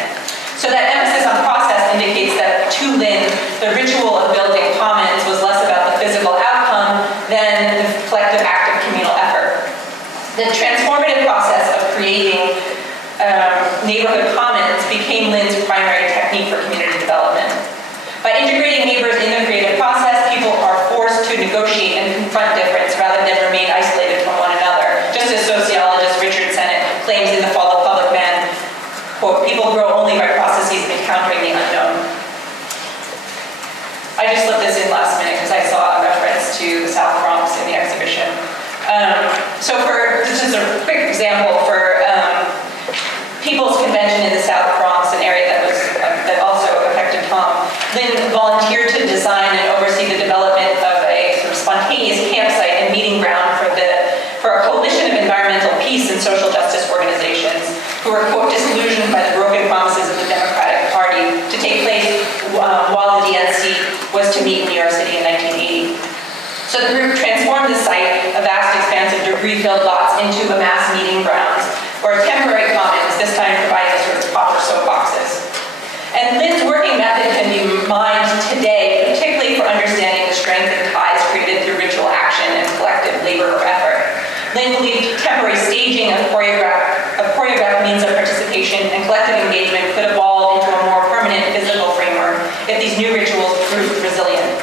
So that emphasis on process indicates that, to Lynn, the ritual of building commons was less about the physical outcome than the collective act of communal effort. The transformative process of creating neighborhood commons became Lynn's primary technique for community development. By integrating neighbors in the creative process, people are forced to negotiate and confront difference rather than remain isolated from one another. Just as sociologist Richard Sennett claims in The Fall of Public Man, quote, "People grow only by processes of encountering the unknown." I just slipped this in last minute because I saw a reference to the South Bronx in the exhibition. This is a quick example for People's Convention in the South Bronx, an area that also affected Tom. Lynn volunteered to design and oversee the development of a sort of spontaneous campsite and meeting ground for a coalition of environmental peace and social justice organizations who were, quote, "disillusioned by the broken promises of the Democratic Party" to take place while the DNC was to meet in New York City in 1980. So the group transformed the site, a vast expanse of debris-filled lots, into a mass meeting grounds, or temporary commons, this time providing sort of proper soapboxes. And Lynn's working method can be mined today, particularly for understanding the strength and ties created through ritual action and collective labor or effort. Lynn believed temporary staging of choreographed means of participation and collective engagement could evolve into a more permanent physical framework if these new rituals proved resilient.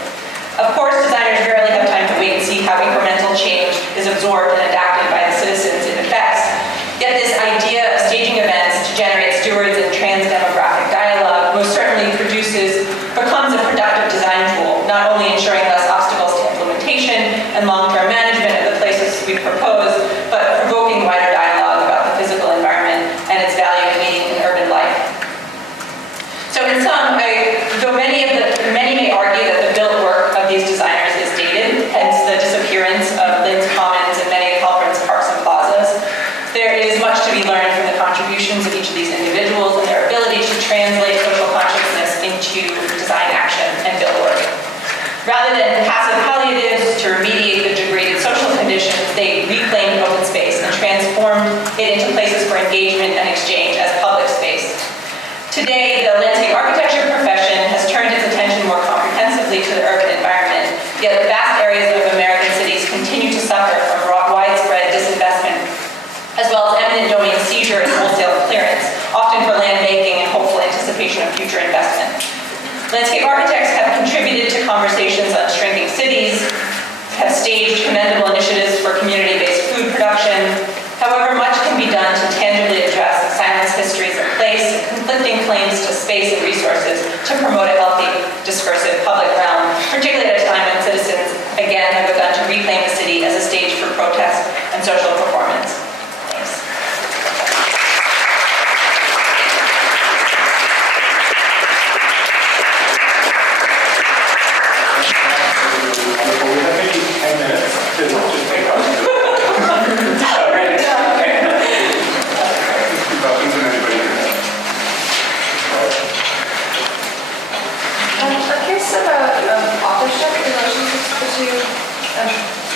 Of course, designers rarely have time to wait and see how incremental change is absorbed and adapted by the citizens it affects. Yet this idea of staging events to generate stewards and trans-demographic dialogue most certainly becomes a productive design tool, not only ensuring less obstacles to implementation and long-term management of the places we propose, but provoking wider dialogue about the physical environment and its value in meaning in urban life. So in sum, though many may argue that the built work of these designers is dated, hence the disappearance of Lynn's Commons and many of Halpern's parks and plazas, there is much to be learned from the contributions of each of these individuals and their ability to translate social consciousness into design action and build work. Rather than passive palliatives to remediate the degraded social conditions, they reclaimed open space and transformed it into places for engagement and exchange as public space. Today, the landscape architecture profession has turned its attention more comprehensively to the urban environment, yet vast areas of American cities continue to suffer from widespread disinvestment, as well as eminent domain seizure and wholesale clearance, often for land banking and hopeful anticipation of future investment. Landscape architects have contributed to conversations on shrinking cities, have staged commendable initiatives for community-based food production. However, much can be done to tangibly address the silence histories of place and conflicting claims to space and resources to promote a healthy, discursive public realm, particularly at a time when citizens, again, have begun to reclaim the city as a stage for protest and social performance. Thanks. We have maybe 10 minutes to just take questions. Questions from anybody? I'm curious about authorship in relation to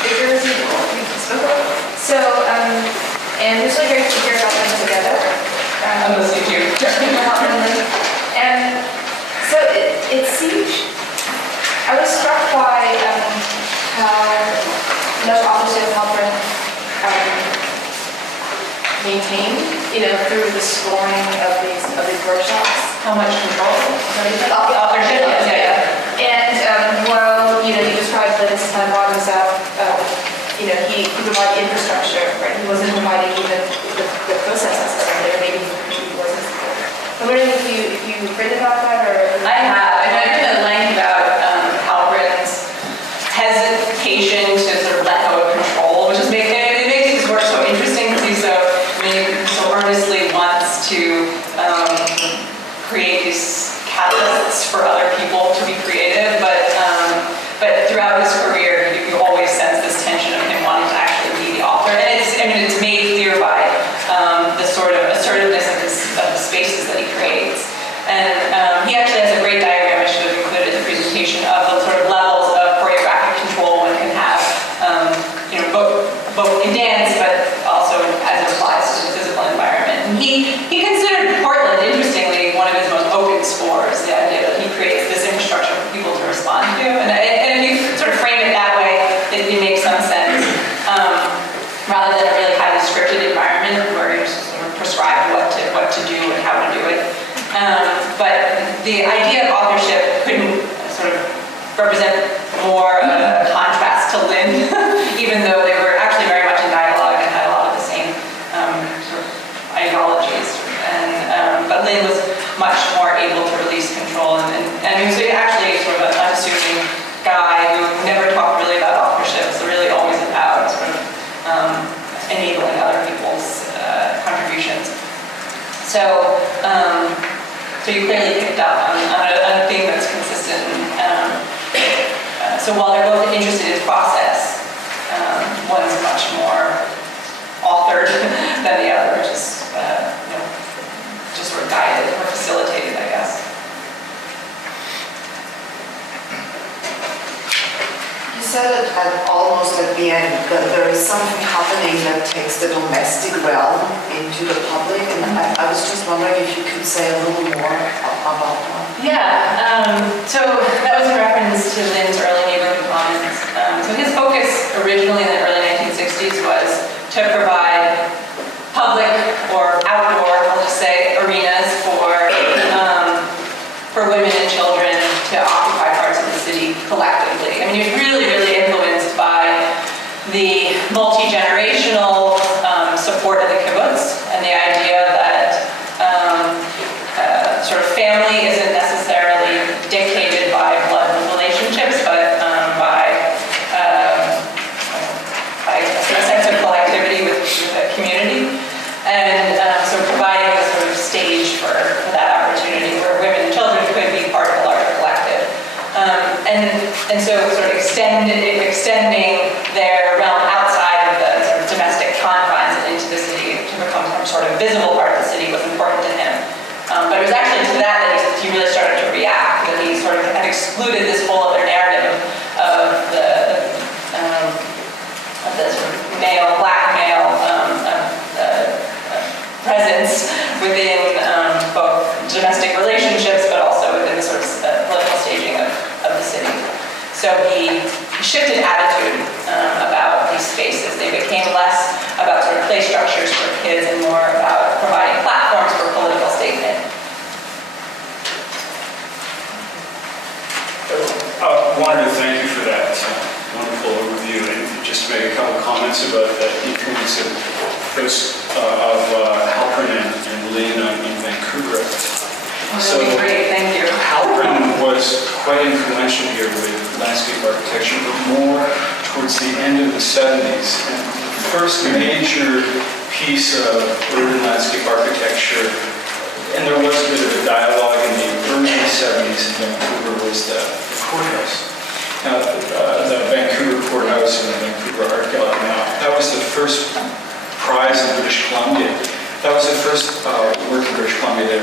figures you spoke of. So, and it was really great to hear about them together. I'm listening to you. And so it seemed, I was struck by how much authorship Halpern maintained, through the scoring of these workshops. How much control? Authorship, yeah. And while you described that this time bottoms up, he provided infrastructure, right? He wasn't providing even the process aspect there. Maybe he wasn't. I'm wondering if you've written about that, or I have. I've written at length about Halpern's hesitation to sort of let go of control, which makes his work so interesting because he's so earnestly wants to create these catalysts for other people to be creative, but throughout his career, you always sense this tension of him wanting to actually be the author, and it's made clear by the sort of assertiveness of the spaces that he creates. And he actually has a great diagram I should have included in the presentation of the sort of levels of choreographic control one can have, both in dance, but also as it applies to the physical environment. And he considered Portland, interestingly, one of his most open scores, the idea that he creates the idea of authorship couldn't sort of represent more of a contrast to Lynn, even though they were actually very much in dialogue and had a lot of the same sort of ideologies. But Lynn was much more able to release control, and he was actually sort of an unassuming guy who never talked really about authorship, so really always about sort of enabling other people's contributions. So, so you clearly picked up on a theme that's consistent. So while they're both interested in process, one's much more authored than the other, just sort of guided or facilitated, I guess. You said almost at the end that there is something happening that takes the domestic realm into the public, and I was just wondering if you could say a little more about that. Yeah, so that was in reference to Lynn's early neighborhood commons. So his focus originally in the early 1960s was to provide public or outdoor, I'll just say, arenas for women and children to occupy parts of the city collectively. I mean, he was really, really influenced by the multi-generational support of the kibbutz and the idea that sort of family isn't necessarily dictated by blood relationships, but by a sense of collectivity with the community. And so providing a sort of stage for that opportunity where women and children could be part of a larger collective. And so sort of extending their realm outside of the sort of domestic confines and into the city to become some sort of visible part of the city was important to him. But it was actually to that he really started to react, that he sort of had excluded this whole other narrative of the sort of male, black male presence within both domestic relationships, but also within the sort of political staging of the city. So he shifted attitude about these spaces. They became less about sort of play structures for kids and more about providing platforms for political statement. I wanted to thank you for that wonderful overview, and just to make a couple comments about the influence of Halpern and Lynn in Vancouver. Really great, thank you. Halpern was quite influential here with landscape architecture, but more towards the end of the 70s. And the first major piece of urban landscape architecture, and there was a bit of a dialogue in the early 70s in Vancouver, was the courthouse. Now, the Vancouver courthouse and the Vancouver Art Gallery, now, that was the first prize in British Columbia. That was the first work in British Columbia that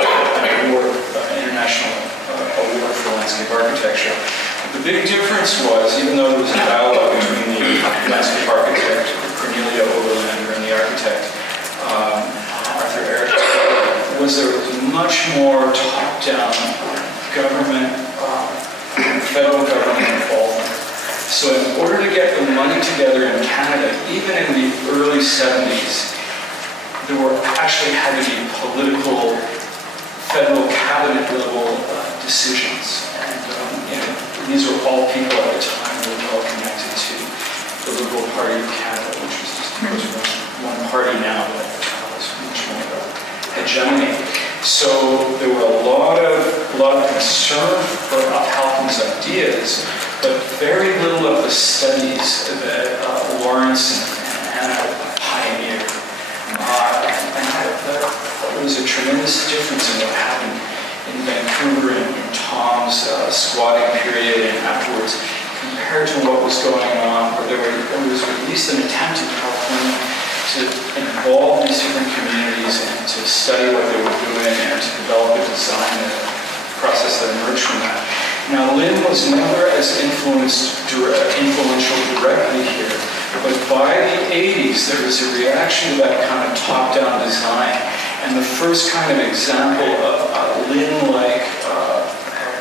an award, international award for landscape architecture. The big difference was, even though there was a dialogue between the landscape architect, Cornelia Overlander, and the architect, Arthur Eric, was there was much more top-down government, federal government involvement. So in order to get the money together in Canada, even in the early 70s, there were actually had to be political, federal cabinet level decisions. And these were all people at the time who were well connected to the Liberal Party of Canada, which was just one party now, but was much more hegemony. So there were a lot of concern for Halpern's ideas, but very little of the studies that Lawrence and Anna pioneered. There was a tremendous difference in what happened in Vancouver in Tom's squatting period and afterwards compared to what was going on, where there was at least an attempt in California to involve these different communities and to study what they were doing and to develop a design process that emerged from that. Now, Lynn was never as influential directly here, but by the 80s, there was a reaction to that kind of top-down design. And the first kind of example of a Lynn-like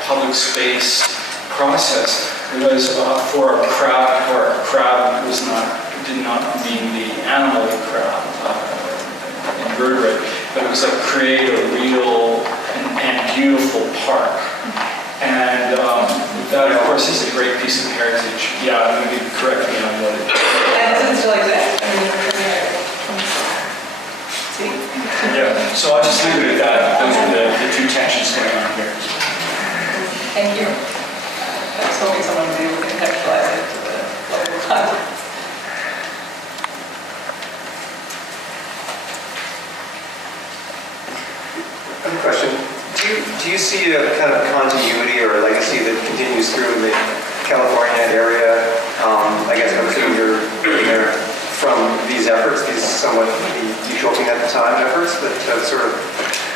public space process was for a crab park. Crab did not mean the animal crab, invertebrate, but it was like create a real and beautiful park. And that, of course, is a great piece of heritage. Yeah, I'm going to correct me on what it is. And does it still exist? I mean, see? Yeah, so I'll just leave it at that. Those are the two tensions going on here. Thank you. I was hoping someone would be able to contextualize it to the local context. I have a question. Do you see a kind of continuity or a legacy that continues through the California area? I guess I'm assuming you're there from these efforts, these somewhat utopian at the time efforts that have sort of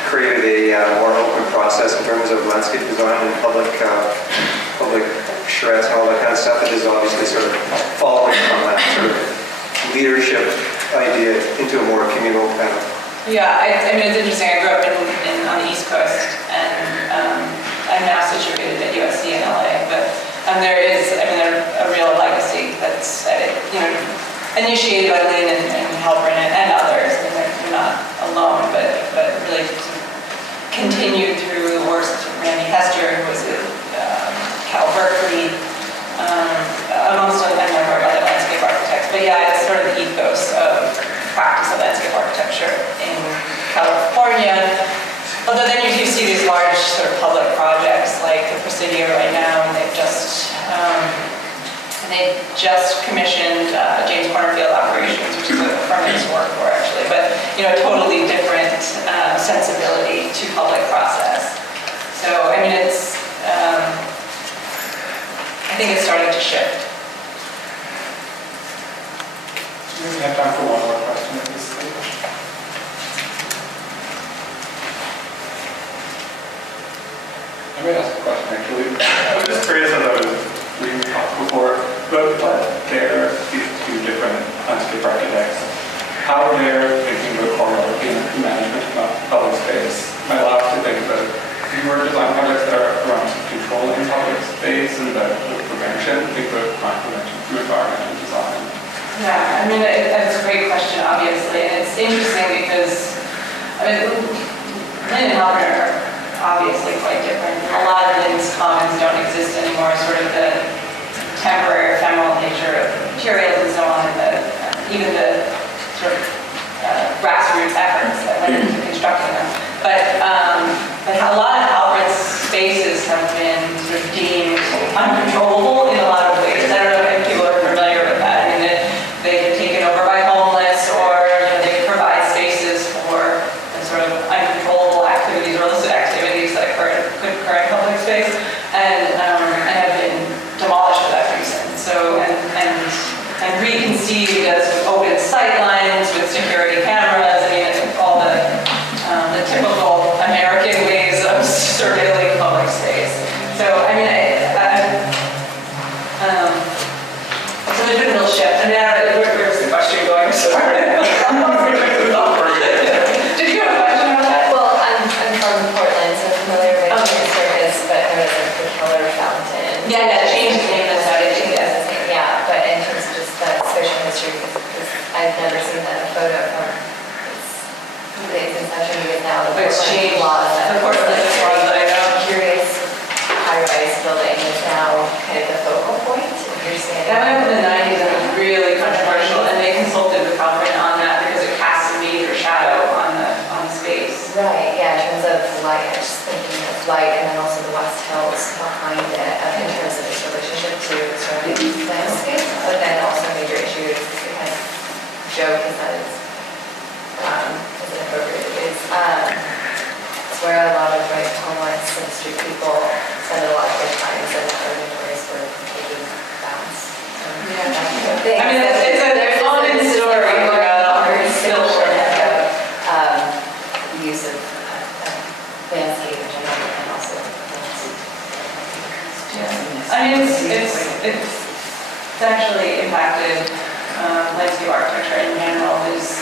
created a more open process in terms of landscape design and public shreds and all that kind of stuff that is obviously sort of following from that sort of leadership idea into a more communal kind of. Yeah, I mean, it's interesting. I grew up on the East Coast, and I'm now situated at USC in LA. But there is, I mean, there's a real legacy that's, initiated by Lynn and Halperin and others. I mean, they're not alone, but really continued through the works of Randy Hester, who was at Cal Berkeley, amongst a number of other landscape architects. But yeah, it's sort of the ethos of practice of landscape architecture in California. Although then you see these large sort of public projects like the Presidio right now, and they've just commissioned James Cornerfield Operations, which is a firm I used to work for actually, but totally different sensibility to public process. So I mean, it's I think it's starting to shift. We have time for one more question at this stage. I may ask a question actually. I was just curious as I was reading the talk before, but what these two different landscape architects, how they're thinking about choreography and management of public space. I love to think about fewer design projects that are around controlling public space and the prevention, think about crime prevention through environment and design. Yeah, I mean, that's a great question, obviously, and it's interesting because, Lynn and Halperin are obviously quite different. A lot of Lynn's commons don't exist anymore, sort of the temporary, ephemeral nature of materials and so on, and even the sort of grassroots efforts that went into constructing them. But a lot of Halperin's spaces have been sort of deemed uncontrollable in a lot of ways. I don't know if people are familiar with that. I mean, they get taken over by homeless, or they provide spaces for the sort of uncontrollable activities or illicit activities that could occur in public space, and have been demolished for that reason. So and reconceived as open sight lines with security cameras. I mean, all the typical American ways of surveilling public space. So I mean, so there's been a real shift. I mean, where's the question going? Sorry. Did you have a question about that? Well, I'm from Portland, so I'm familiar with the circus, but there was the Keller Fountain. Yeah, changed the name of that. Yeah, but in terms of just the spatial history, because I've never seen that photo from it's in such a media now. The It's changed. Plaza. The Portland Plaza, I know. Curious high-rise building is now kind of the focal point. If you're standing. That went up in the 90s and it was really controversial, and they consulted with Halperin on that because it casts a major shadow on the space. Right, yeah, in terms of light, I was just thinking of light, and then also the West Hills behind it, in terms of its relationship to the surrounding landscape. But then also a major issue is the kind of joke is that it's inappropriate. It's where a lot of homeless and street people spend a lot of their time, and are notorious for taking baths. Yeah. I mean, it's a common story about still the use of landscape in general, and also I mean, it's actually impacted landscape architecture in general. Is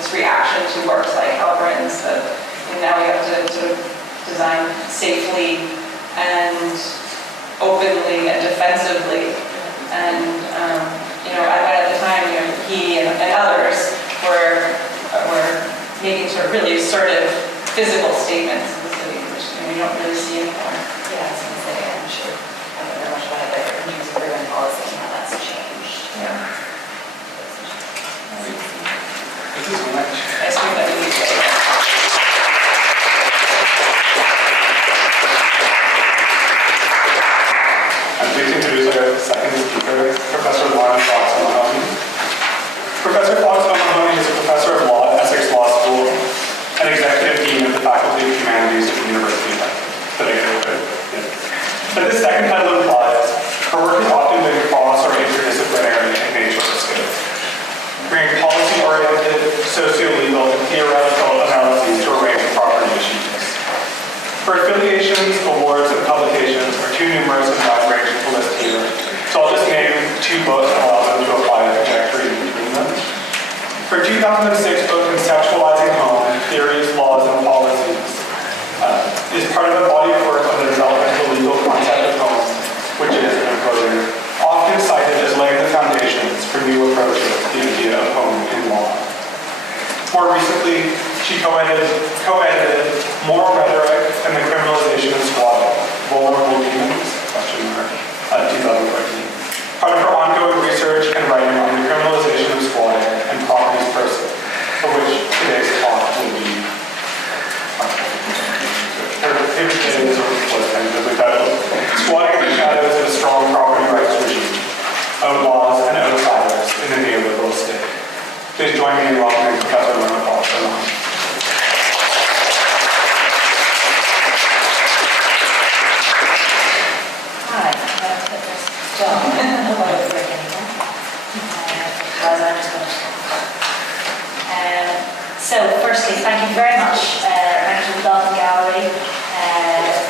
this reaction to works like Halperin's that now we have to sort of design safely and openly and defensively. And at the time, he and others were making sort of really assertive physical statements in the city, which we don't really see anymore. Yeah, I was gonna say, I'm sure, I don't know much about it, but use of urban policy and how that's changed. Yeah. Thank you so much. Nice to meet you. I'm pleased to introduce our second speaker, Professor Lorna Fox-O'Mahony. Professor Fox-O'Mahony is a professor of law at Essex Law School and executive dean of the Faculty of Humanities at the University of Essex. Did I get it right? Yeah. As this second title implies, her work has often been cross or interdisciplinary in nature or scope, bringing policy-oriented, socio-legal, and theoretical analyses to a range of property issues. Her affiliations, awards, and publications are too numerous and wide-ranging to list here, so I'll just name 2 books and allow them to apply a trajectory in between them. Her 2006 book, Conceptualizing Home, Theories, Laws, and Policies, is part of a body of work on the development of the legal concept of home, which is, and I'm quoting, often cited as laying the foundations for new approaches to the idea of home in law. More recently, she co-edited Moral Rhetoric and the Criminalization of Squatting, Vulnerable Demons, 2014. Part of her ongoing research and writing on the criminalization of squatting and properties person, for which today's talk will be. Her paper today is tentatively titled Squatting in the Shadows of a Strong Property Rights Regime, Outlaws and Outsiders in the Neoliberal State. Please join me in welcoming Professor Lorna Fox-O'Mahony. Hi, that's the first job. Nobody would break anything. Because I'm just going to talk. So, firstly, thank you very much. Thank you to the Belkin Gallery.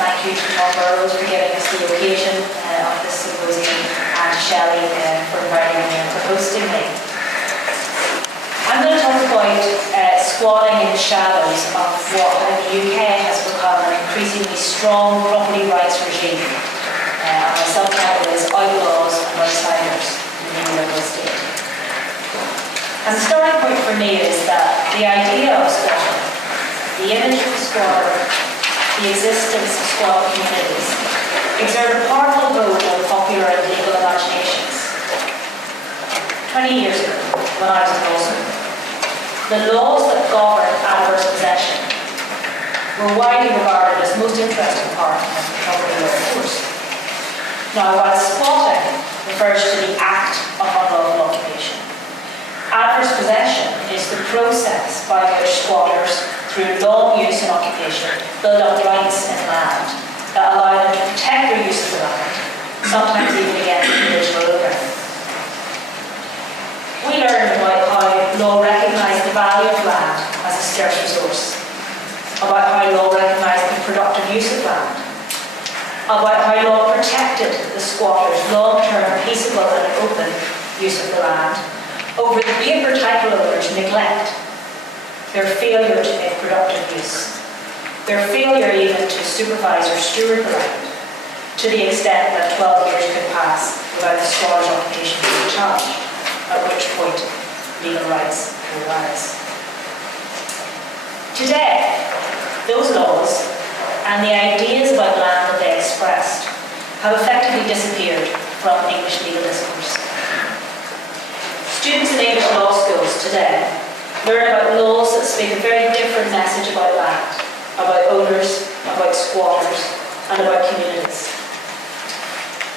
Thank you to Tom Burrows for giving us the occasion of this symposium, and to Shelly for inviting me and for hosting me. I'm going to talk about squatting in the shadows of what in the UK has become an increasingly strong property rights regime. And my subtitle is Outlaws and Outsiders in the Neoliberal State. And the starting point for me is that the idea of squatting, the image of the squatter, the existence of squat communities, exert a powerful hold on popular and legal imaginations. 20 years ago, when I was in law school, the laws that govern adverse possession were widely regarded as most interesting part of the property law course. Now, while squatting refers to the act of unlawful occupation, adverse possession is the process by which squatters, through long use and occupation, build up rights in land that allow them to protect their use of the land, sometimes even against the original owner. We learned about how law recognised the value of land as a scarce resource, about how law recognised the productive use of land, about how law protected the squatters' long-term, peaceable and open use of the land over the paper title owners' neglect, their failure to make productive use, their failure even to supervise or steward the land, to the extent that 12 years could pass without the squatter's occupation being challenged, at which point legal rights will rise. Today, those laws and the ideas about land that they expressed have effectively disappeared from English legal discourse. Students in English law schools today learn about laws that speak a very different message about land, about owners, about squatters, and about communities.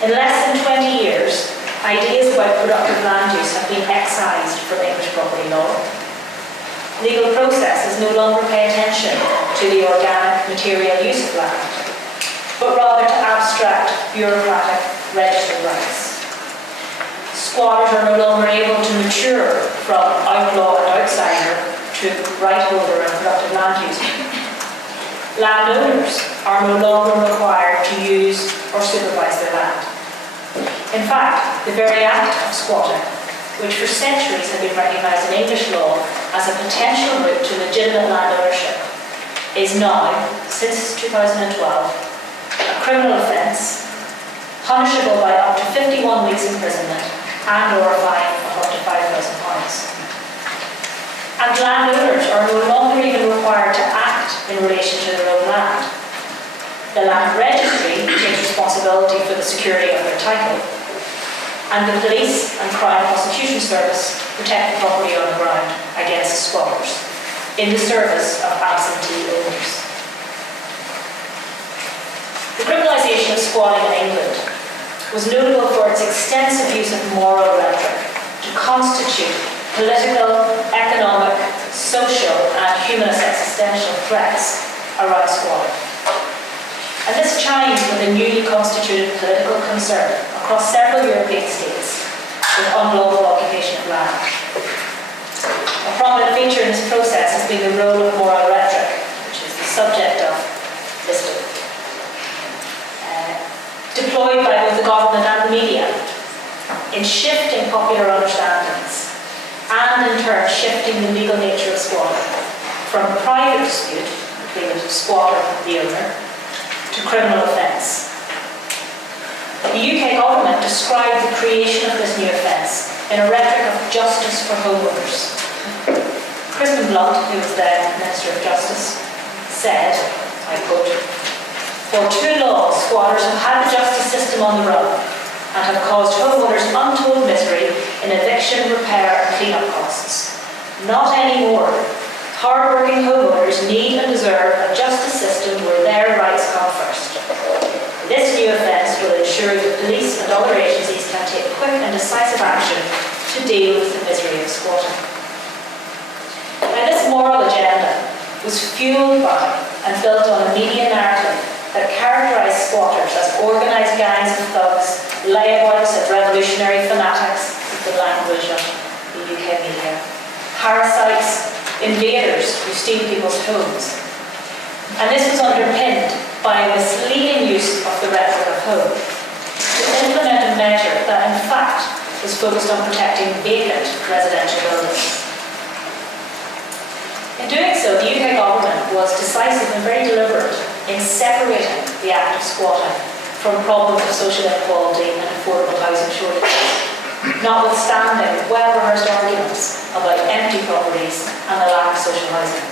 In less than 20 years, ideas about productive land use have been excised from English property law. Legal processes no longer pay attention to the organic material use of land, but rather to abstract, bureaucratic, registered rights. Squatters are no longer able to mature from outlaw and outsider to right holder and productive land user. Landowners are no longer required to use or supervise their land. In fact, the very act of squatting, which for centuries had been recognised in English law as a potential route to legitimate land ownership, is now, since 2012, a criminal offence, punishable by up to 51 weeks imprisonment and or a fine of up to £5,000. And landowners are no longer even required to act in relation to their own land. The land registry takes responsibility for the security of their title. And the police and crime prosecution service protect the property on the ground against squatters in the service of absentee owners. The criminalisation of squatting in England was notable for its extensive use of moral rhetoric to constitute political, economic, social and humanist existential threats around squatting. And this chimes with a newly constituted political concern across several European states with unlawful occupation of land. A prominent feature in this process has been the role of moral rhetoric, which is the subject of this book. Deployed by both the government and the media in shifting popular understandings and in turn shifting the legal nature of squatting from a private dispute between the squatter and the owner to criminal offence. The UK government described the creation of this new offence in a rhetoric of justice for homeowners. Rosenblum, who was then Minister of Justice, said, I quote, "For too long, squatters have had the justice system on the run and have caused homeowners untold misery in eviction, repair and clean-up costs. Not anymore. Hard-working homeowners need and deserve a justice system where their rights come first. This new offence will ensure that police and other agencies can take quick and decisive action to deal with the misery of squatting." Now, this moral agenda was fueled by and built on a media narrative that characterised squatters as organised gangs of thugs, layabouts and revolutionary fanatics, with the language of the UK media, parasites, invaders who steal people's homes. And this was underpinned by a misleading use of the rhetoric of home to implement a measure that in fact was focused on protecting vacant residential buildings. In doing so, the UK government was decisive and very deliberate in separating the act of squatting from problems of social inequality and affordable housing shortages, notwithstanding well-rehearsed arguments about empty properties and the lack of social housing.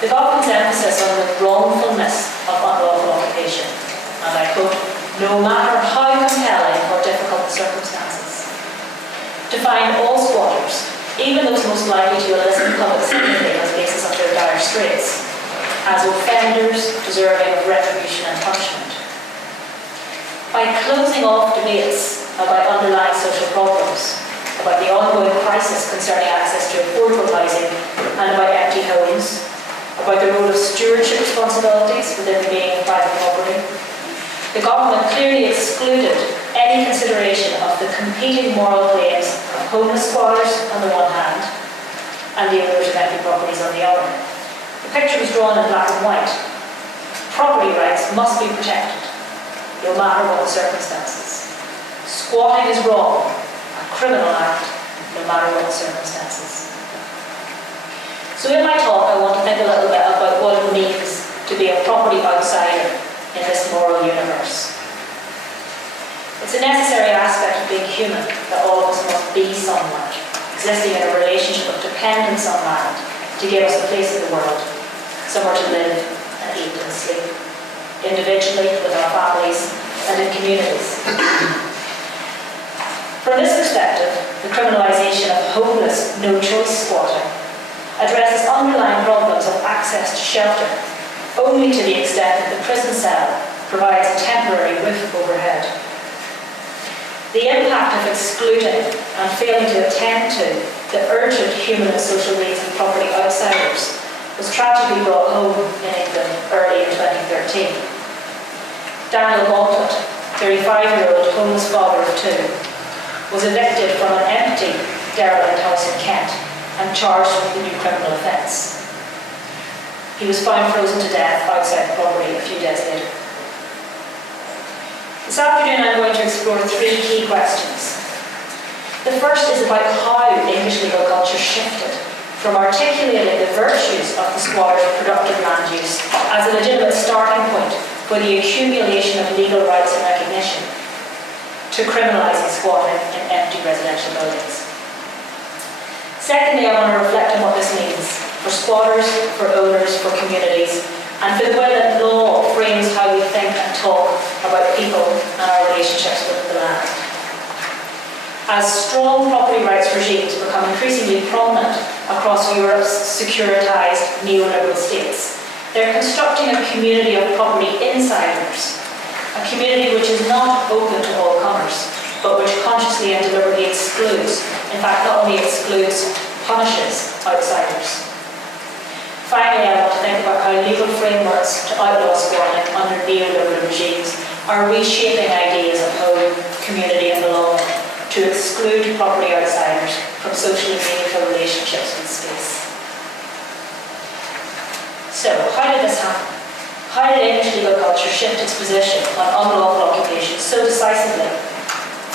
The government's emphasis on the wrongfulness of unlawful occupation, and I quote, "no matter how compelling or difficult the circumstances," defined all squatters, even those most likely to elicit public sympathy on the basis of their dire straits, as offenders deserving of retribution and punishment. By closing off debates about underlying social problems, about the ongoing crisis concerning access to affordable housing and about empty homes, about the role of stewardship responsibilities within the being of private property, the government clearly excluded any consideration of the competing moral claims of homeless squatters on the one hand and the owners of empty properties on the other. The picture was drawn in black and white. Property rights must be protected, no matter what the circumstances. Squatting is wrong, a criminal act, no matter what the circumstances. So in my talk, I want to think a little bit about what it means to be a property outsider in this moral universe. It's a necessary aspect of being human that all of us must be somewhere, existing in a relationship of dependence on land to give us a place in the world, somewhere to live and eat and sleep, individually, with our families, and in communities. From this perspective, the criminalisation of homeless, no-choice squatting addresses underlying problems of access to shelter only to the extent that the prison cell provides a temporary roof overhead. The impact of excluding and failing to attend to the urgent human and social needs of property outsiders was tragically brought home in England early in 2013. Daniel Baltott, 35-year-old homeless father of two, was evicted from an empty, derelict house in Kent and charged with the new criminal offence. He was found frozen to death outside the property a few days later. This afternoon I'm going to explore three key questions. The first is about how English legal culture shifted from articulating the virtues of the squatter's productive land use as a legitimate starting point for the accumulation of legal rights and recognition to criminalising squatting in empty residential buildings. Secondly, I want to reflect on what this means for squatters, for owners, for communities, and for the way that law frames talk about people and our relationships with the land. As strong property rights regimes become increasingly prominent across Europe's securitized neoliberal states, they're constructing a community of property insiders, a community which is not open to all comers, but which consciously and deliberately excludes, in fact not only excludes, punishes outsiders. Finally, I want to think about how legal frameworks to outlaw squatting under neoliberal regimes are reshaping ideas of home, community and belonging to exclude property outsiders from socially meaningful relationships with space. So, how did this happen? How did English legal culture shift its position on unlawful occupation so decisively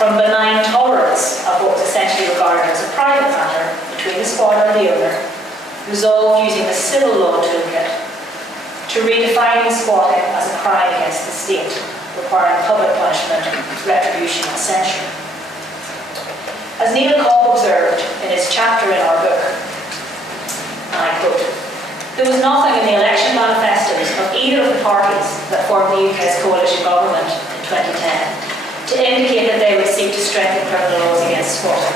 from benign tolerance of what was essentially regarded as a private matter between the squatter and the owner, resolved using the civil law toolkit, to redefining squatting as a crime against the state, requiring public punishment, retribution and censure? As Neil Cobb observed in his chapter in our book, and I quote, "There was nothing in the election manifestos of either of the parties that formed the UK's coalition government in 2010 to indicate that they would seek to strengthen criminal laws against squatting.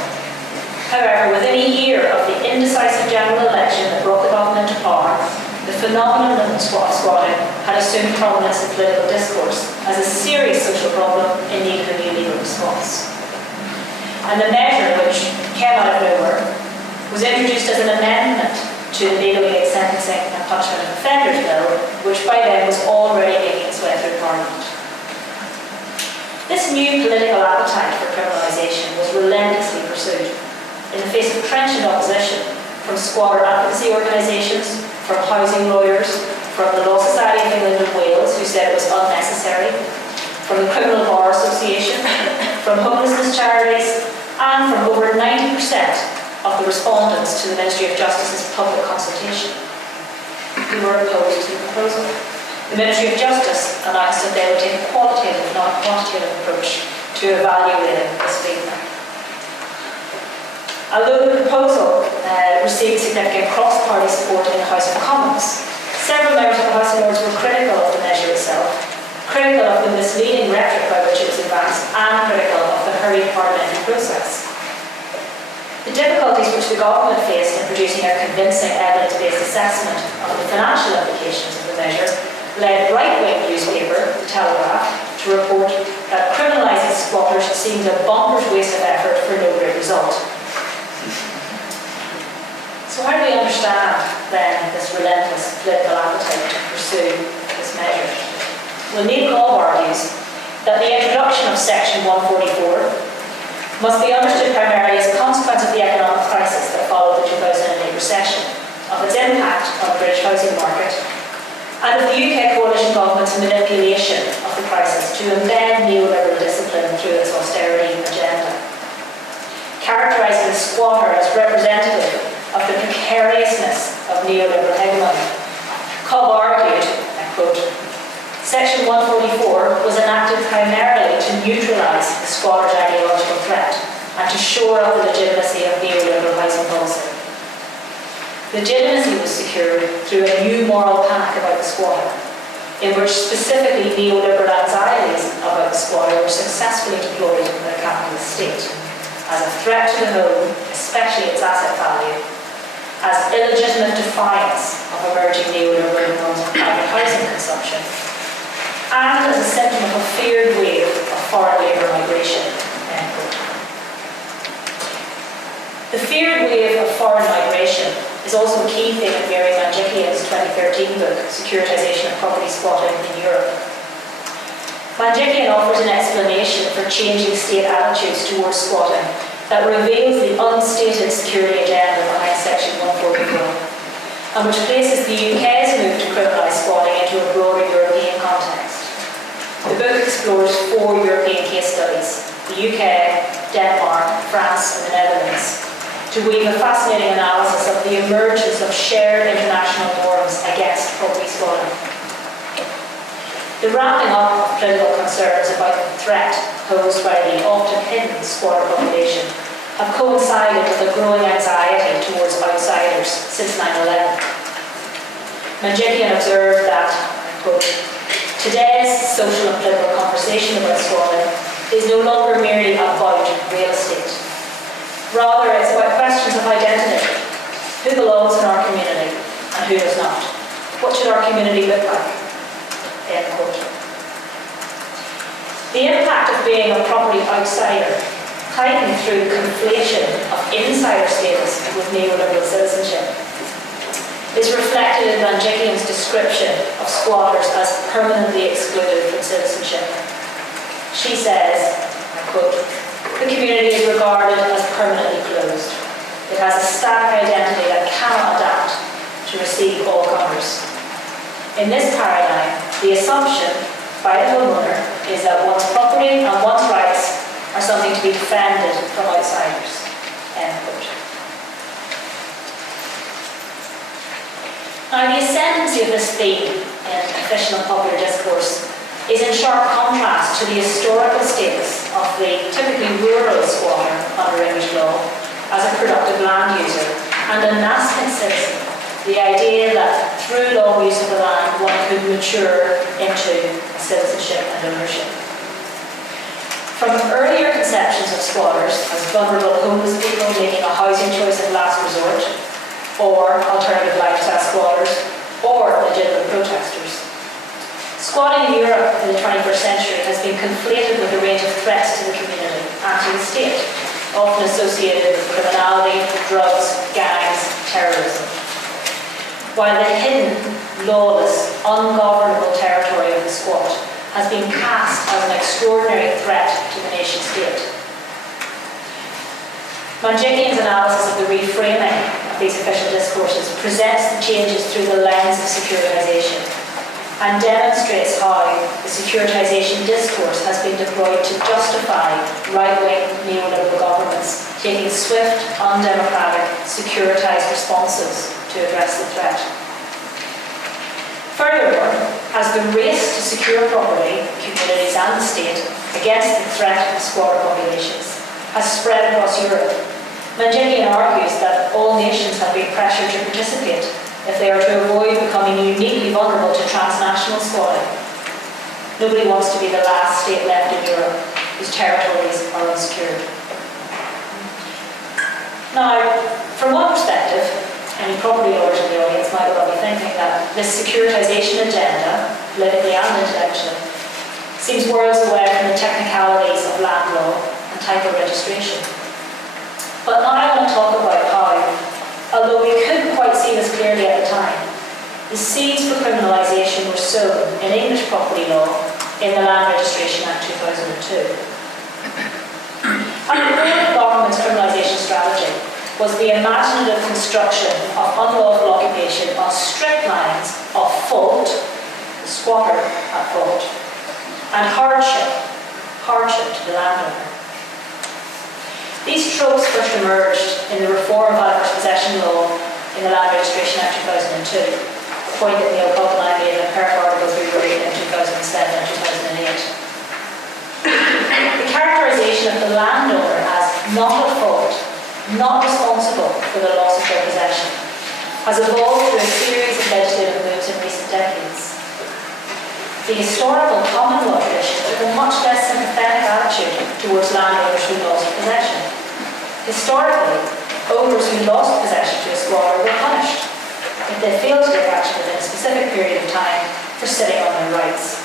However, within a year of the indecisive general election that brought the government to power, the phenomenon of squatting had assumed prominence in political discourse as a serious social problem in need of a new legal response. And the measure, which came out of nowhere, was introduced as an amendment to the Legal Aid Sentencing and Punishment of Offenders Bill, which by then was already making its way through Parliament. This new political appetite for criminalisation was relentlessly pursued in the face of trenchant opposition from squatter advocacy organisations, from housing lawyers, from the Law Society of England and Wales, who said it was unnecessary, from the Criminal Bar Association, from homelessness charities, and from over 90% of the respondents to the Ministry of Justice's public consultation, who were opposed to the proposal. The Ministry of Justice announced that they would take a qualitative, not quantitative approach to evaluating this feedback. Although the proposal received significant cross-party support in the House of Commons, several members of the House of Lords were critical of the measure itself, critical of the misleading rhetoric by which it was advanced, and critical of the hurried parliamentary process. The difficulties which the government faced in producing a convincing evidence-based assessment of the financial implications of the measure led right-wing newspaper, The Telegraph, to report that criminalising squatters seemed a bonkers waste of effort for no great result. So how do we understand, then, this relentless political appetite to pursue this measure? Well, Neil Cobb argues that the introduction of Section 144 must be understood primarily as a consequence of the economic crisis that followed the 2008 recession, of its impact on the British housing market, and of the UK coalition government's manipulation of the crisis to embed neoliberal discipline through its austerity agenda. Characterising the squatter as representative of the precariousness of neoliberal hegemony, Cobb argued, I quote, "Section 144 was enacted primarily to neutralise the squatter's ideological threat and to shore up the legitimacy of neoliberal housing policy. Legitimacy was secured through a new moral panic about the squatter, in which specifically neoliberal anxieties about the squatter were successfully deployed by the capitalist state as a threat to the home, especially its asset value, as illegitimate defiance of emerging neoliberal norms of private housing consumption, and as a symptom of a feared wave of foreign labour migration." End quote. The feared wave of foreign migration is also a key theme in Mary Manjikian's 2013 book, Securitization of Property Squatting in Europe. Manjikian offers an explanation for changing state attitudes towards squatting that reveals the unstated security agenda behind Section 144, and which places the UK's move to criminalise squatting into a broader European context. The book explores 4 European case studies, the UK, Denmark, France and the Netherlands, to weave a fascinating analysis of the emergence of shared international norms against property squatting. The ramping up of political concerns about the threat posed by the often hidden squatter population have coincided with a growing anxiety towards outsiders since 9/11. Manjikian observed that, quote, "To Today's social and political conversation about squalor is no longer merely about real estate. Rather, it's about questions of identity. Who belongs in our community and who does not? What should our community look like? End quote. The impact of being a property outsider, heightened through the conflation of insider status with neoliberal citizenship, is reflected in Manjikian's description of squatters as permanently excluded from citizenship. She says, I quote, "The community is regarded as permanently closed. It has a static identity that cannot adapt to receive all comers." In this paradigm, the assumption by the homeowner is that one's property and one's rights are something to be defended from outsiders. End quote. Now, the ascendancy of this theme in official and popular discourse is in sharp contrast to the historical status of the typically rural squatter under English law as a productive land user and a nascent citizen. The idea that through long use of the land one could mature into a citizenship and ownership. From earlier conceptions of squatters as vulnerable homeless people making a housing choice of last resort, or alternative lifestyle squatters, or legitimate protesters. Squatting in Europe in the 21st century has been conflated with a range of threats to the community and to the state, often associated with criminality, drugs, gangs, terrorism. While the hidden, lawless, ungovernable territory of the squat has been cast as an extraordinary threat to the nation state. Manjikian's analysis of the reframing of these official discourses presents the changes through the lens of securitization and demonstrates how the securitization discourse has been deployed to justify right-wing neoliberal governments taking swift, undemocratic, securitized responses to address the threat. Furthermore, as the race to secure property, communities and the state against the threat of squatter populations has spread across Europe, Manjikian argues that all nations have been pressured to participate if they are to avoid becoming uniquely vulnerable to transnational squatting. Nobody wants to be the last state left in Europe whose territories are unsecured. Now, from one perspective, any property owners in the audience might well be thinking that this securitization agenda, politically and intellectually, seems worlds away from the technicalities of land law and title registration. But now I want to talk about how, although we couldn't quite see this clearly at the time, the seeds for criminalisation were sown in English property law in the Land Registration Act 2002. And the core of the government's criminalisation strategy was the imaginative construction of unlawful occupation on strict lines of fault, the squatter at fault, and hardship to the landowner. These tropes first emerged in the reform of adverse possession law in the Land Registration Act 2002, a point that Neil Coughlin and I made in a pair of articles we wrote in 2007 and 2008. The characterisation of the landowner as not at fault, not responsible for the loss of their possession, has evolved through a series of legislative moves in recent decades. The historical common law tradition took a much less sympathetic attitude towards landowners who lost possession. Historically, owners who lost possession to a squatter were punished if they failed to take action within a specific period of time for sitting on their rights.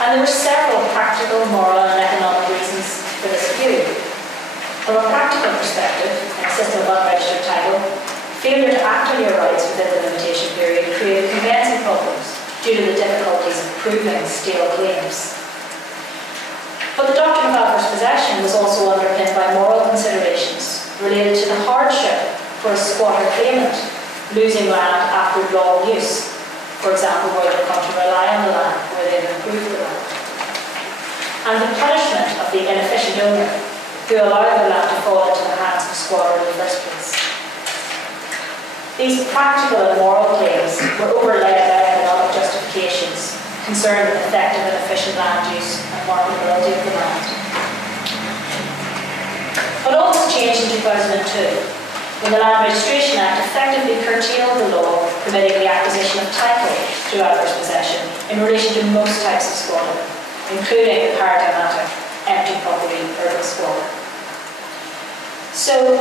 And there were several practical, moral and economic reasons for this view. From a practical perspective, in a system of unregistered title, failure to act on your rights within the limitation period created conveyancing problems due to the difficulties of proving stale claims. But the doctrine of adverse possession was also underpinned by moral considerations related to the hardship for a squatter claimant losing land after long use, for example, where they've come to rely on the land, where they've improved the land, and the punishment of the inefficient owner who allowed the land to fall into the hands of a squatter in the first place. These practical and moral claims were overlaid by economic justifications concerned with effective and efficient land use and marketability of the land. But all this changed in 2002, when the Land Registration Act effectively curtailed the law permitting the acquisition of title through adverse possession in relation to most types of squalor, including paradigmatic empty property urban squalor. So,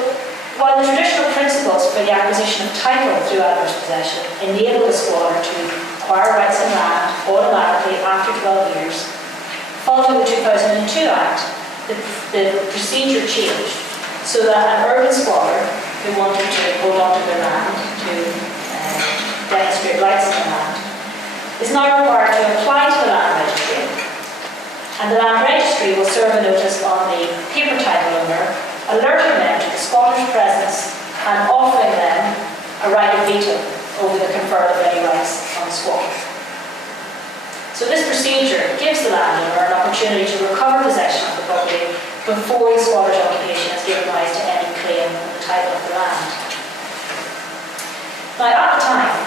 while the traditional principles for the acquisition of title through adverse possession enable the squatter to acquire rights in land automatically after 12 years, following the 2002 Act, the procedure changed so that an urban squatter who wanted to hold on to their land to demonstrate rights in the land is now required to apply to the land registry, and the land registry will serve a notice on the paper title owner, alerting them to the squatter's presence and offering them a right of veto over the conferral of any rights on the squatter. So this procedure gives the landowner an opportunity to recover possession of the property before the squatter's occupation has given rise to any claim on the title of the land. Now at the time,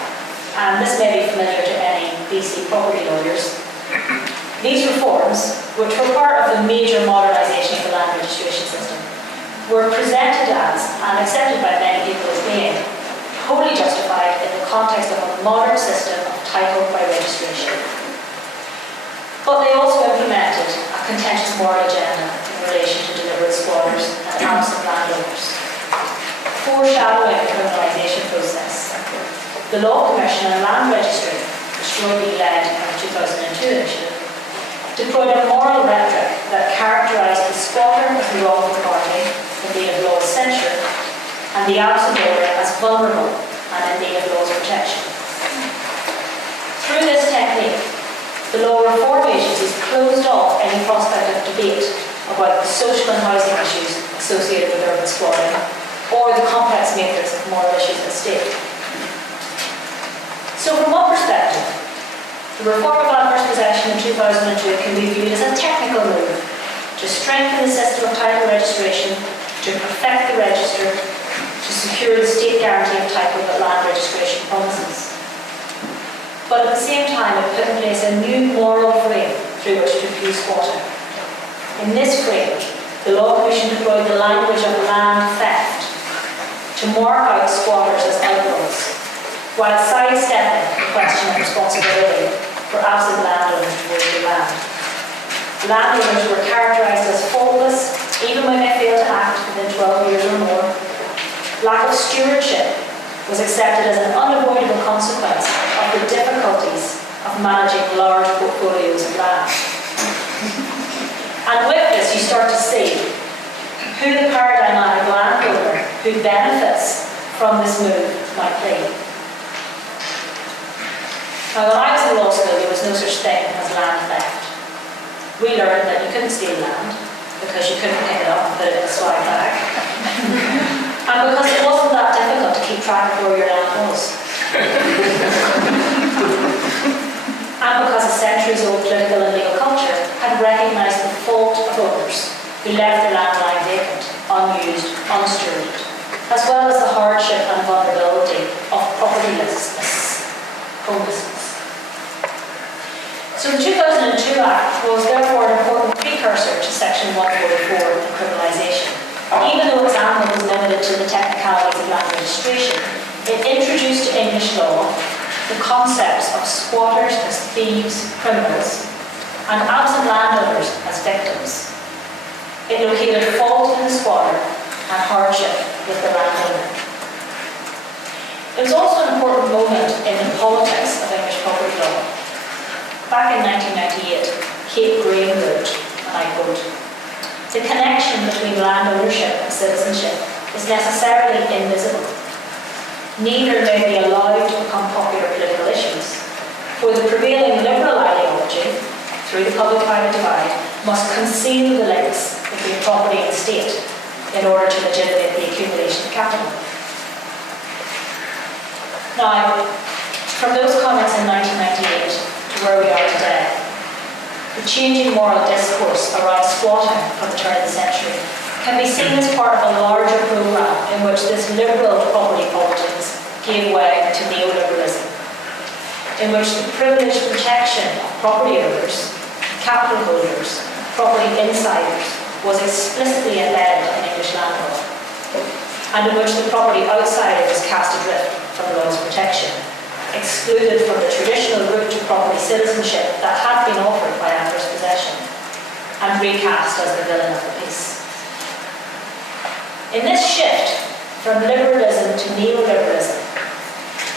and this may be familiar to any BC property lawyers, these reforms, which were part of the major modernisation of the land registration system, were presented as, and accepted by many people as being, wholly justified in the context of a modern system of title by registration. But they also implemented a contentious moral agenda in relation to deliberate squatters and absent landowners, foreshadowing the criminalisation process. The Law Commission and Land Registry, which jointly led the 2002 initiative, deployed a moral rhetoric that characterised the squatter as the wrongful party in need of law's censure, and the absent owner as vulnerable and in need of law's protection. Through this technique, the law reform agencies closed off any prospect of debate about the social and housing issues associated with urban squatting or the complex matrix of moral issues at stake. So from what perspective? The reform of adverse possession in 2002 can be viewed as a technical move to strengthen the system of title registration, to perfect the register, to secure the state guarantee of title that land registration promises. But at the same time, it put in place a new moral frame through which to view squatting. In this frame, the Law Commission deployed the language of land theft to mark out squatters as outlaws, while sidestepping the question of responsibility for absent landowners towards the land. Landowners were characterised as faultless, even when they failed to act within 12 years or more. Lack of stewardship was accepted as an unavoidable consequence of the difficulties of managing large portfolios of land. And with this, you start to see who the paradigmatic landowner who benefits from this move might be. Now, when I was in law school, there was no such thing as land theft. We learned that you couldn't steal land because you couldn't pick it up and put it in a swag bag. And because it wasn't that difficult to keep track of where your land was. And because a centuries-old political and legal culture had recognised the fault of owners who left their land lying vacant, unused, unstewarded, as well as the hardship and vulnerability of propertylessness, homelessness. So the 2002 Act was therefore an important precursor to Section 144 of criminalisation. Even though its ambit was limited to the technicalities of land registration, it introduced to English law the concepts of squatters as thieves, criminals, and absent landowners as victims. It located fault in the squatter and hardship with the landowner. It was also an important moment in the politics of English property law. Back in 1998, Kate Graham wrote, and I quote, "The connection between land ownership and citizenship is necessarily invisible. Neither may be allowed to become popular political issues, for the prevailing liberal ideology, through the public-private divide, must conceal the links between property and state in order to legitimate the accumulation of capital." Now, from those comments in 1998 to where we are today, the changing moral discourse around squatting from the turn of the century can be seen as part of a larger programme in which this liberal property politics gave way to neoliberalism, in which the privileged protection of property owners, capital holders, property insiders was explicitly embedded in English land law, and in which the property outsider was cast adrift from the law's protection, excluded from the traditional route to property citizenship that had been offered by adverse possession and recast as the villain of the piece. In this shift from liberalism to neoliberalism,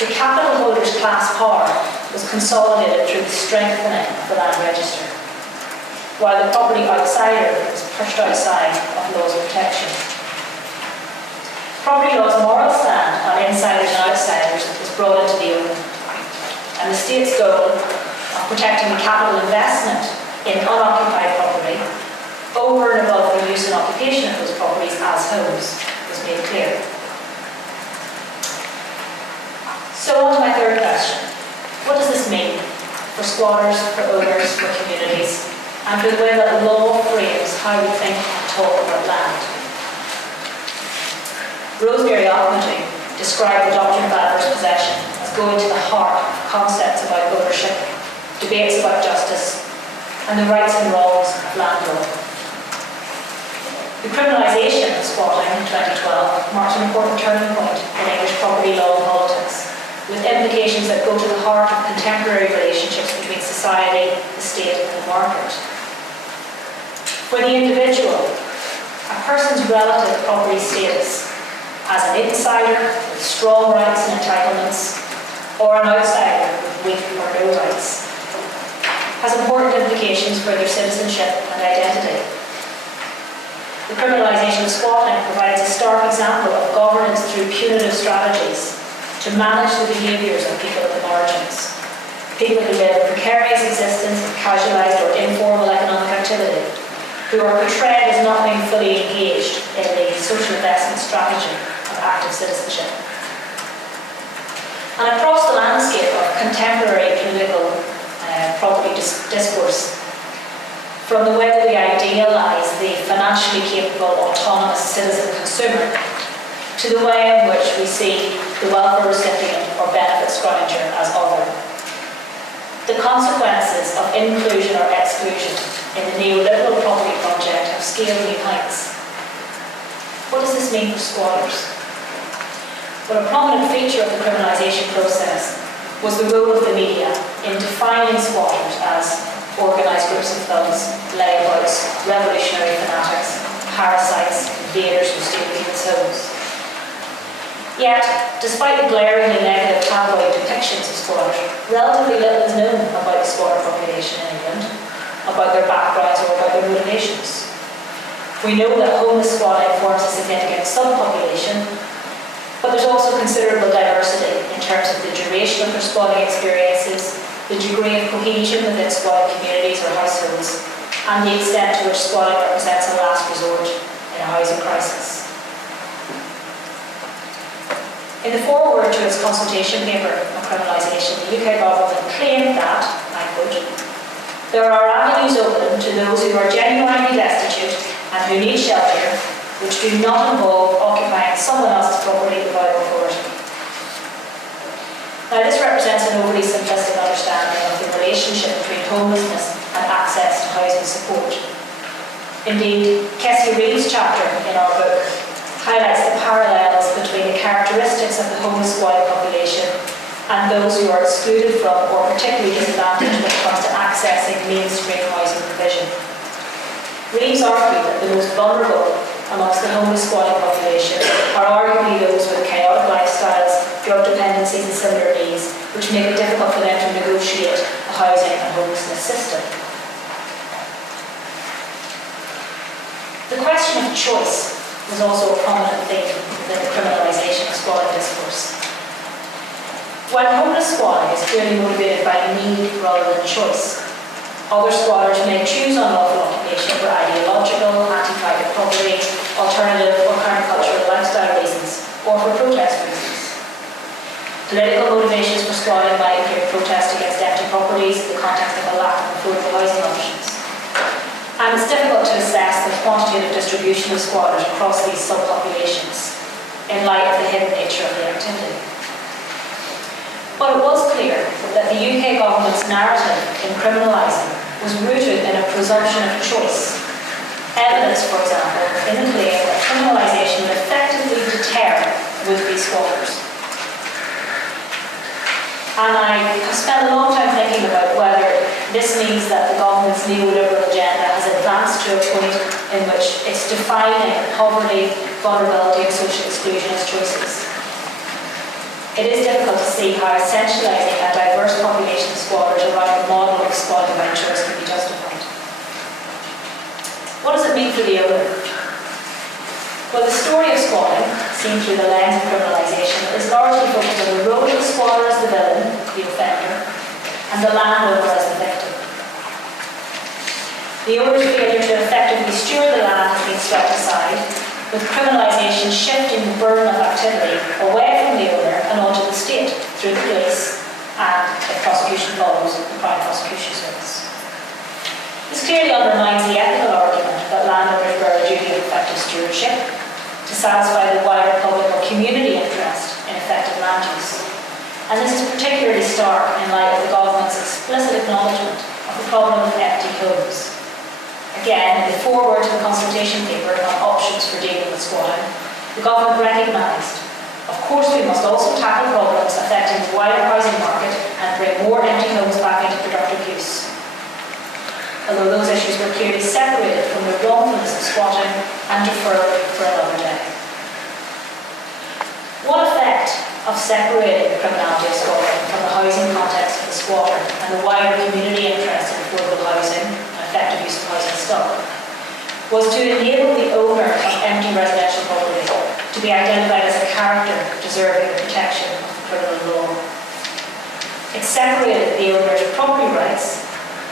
the capital holders' class power was consolidated through the strengthening of the land register, while the property outsider was pushed outside of laws of protection. Property law's moral stand on insiders and outsiders was brought into the open, and the state's goal of protecting the capital investment in unoccupied property over and above the use and occupation of those properties as homes was made clear. So on to my third question. What does this mean for squatters, for owners, for communities, and for the way that law frames how we think and talk about land? Rosemary Alcombe described the doctrine of adverse possession as going to the heart of concepts about ownership, debates about justice, and the rights and wrongs of land law. The criminalisation of squatting in 2012 marked an important turning point in English property law and politics, with implications that go to the heart of contemporary relationships between society, the state, and the market. For the individual, a person's relative property status as an insider with strong rights and entitlements, or an outsider with weak or no rights, has important implications for their citizenship and identity. The criminalisation of squatting provides a stark example of governance through punitive strategies to manage the behaviours of people at the margins. People who live a precarious existence in casualised or informal economic activity, who are portrayed as not being fully engaged in the social investment strategy of active citizenship. And across the landscape of contemporary political property discourse, from the way that we idealise the financially capable, autonomous citizen consumer, to the way in which we see the welfare recipient or benefit scrounger as other. The consequences of inclusion or exclusion in the neoliberal property project have scaled new heights. What does this mean for squatters? Well, a prominent feature of the criminalisation process was the role of the media in defining squatters as organised groups of thugs, layabouts, revolutionary fanatics, parasites, invaders who steal people's homes. Yet, despite the glaringly negative tabloid depictions of squatters, relatively little is known about the squatter population in England, about their backgrounds or about their motivations. We know that homeless squatting forms a significant subpopulation, but there's also considerable diversity in terms of the duration of their squatting experiences, the degree of cohesion within squatting communities or households, and the extent to which squatting represents a last resort in a housing crisis. In the foreword to its consultation paper on criminalisation, the UK government claimed that, I quote, "There are avenues open to those who are genuinely destitute and who need shelter, which do not involve occupying someone else's property without authority." Now, this represents an overly simplistic understanding of the relationship between homelessness and access to housing support. Indeed, Kessie Reid's chapter in our book highlights the parallels between the characteristics of the homeless squatting population and those who are excluded from or particularly disadvantaged when it comes to accessing mainstream housing provision. Reid's argued that the most vulnerable amongst the homeless squatting population are arguably those with chaotic lifestyles, drug dependencies and similar needs, which make it difficult for them to negotiate a housing and homelessness system. The question of choice was also a prominent theme within the criminalisation of squatting discourse. While homeless squatting is clearly motivated by need rather than choice, other squatters may choose unlawful occupation for ideological, anti-private property, alternative or countercultural lifestyle reasons, or for protest reasons. Political motivations for squatting might include protest against empty properties in the context of a lack of affordable housing options. And it's difficult to assess the quantitative distribution of squatters across these subpopulations in light of the hidden nature of the activity. But it was clear that the UK government's narrative in criminalising was rooted in a presumption of choice. Evidence, for example, in the claim that criminalisation would effectively deter would-be squatters. And I have spent a long time thinking about whether that the government's neoliberal agenda has advanced to a point in which it's defining poverty, vulnerability and social exclusion as choices. It is difficult to see how essentialising a diverse population of squatters around a model of squatting by choice can be justified. What does it mean for the owner? Well, the story of squatting, seen through the lens of criminalisation, is largely focused on the role of the squatter as the villain, the offender, and the landowner as the victim. The owner's failure to effectively steward the land has been swept aside, with criminalisation shifting the burden of activity away from the owner and onto the state through the police and, if prosecution follows, the Crown Prosecution Service. This clearly undermines the ethical argument that landowners bear a duty of effective stewardship to satisfy the wider public or community interest in effective land use. And this is particularly stark in light of the government's explicit acknowledgement of the problem of empty homes. Again, in the foreword to the consultation paper on options for dealing with squatting, the government recognised, of course we must also tackle problems affecting the wider housing market and bring more empty homes back into productive use. Although those issues were clearly separated from the wrongfulness of squatting and deferred for another day. One effect of separating the criminality of squatting from the housing context of the squatter and the wider community interest in affordable housing and effective use of housing stock was to enable the owner of empty residential property to be identified as a character deserving of protection of the criminal law. It separated the owner's property rights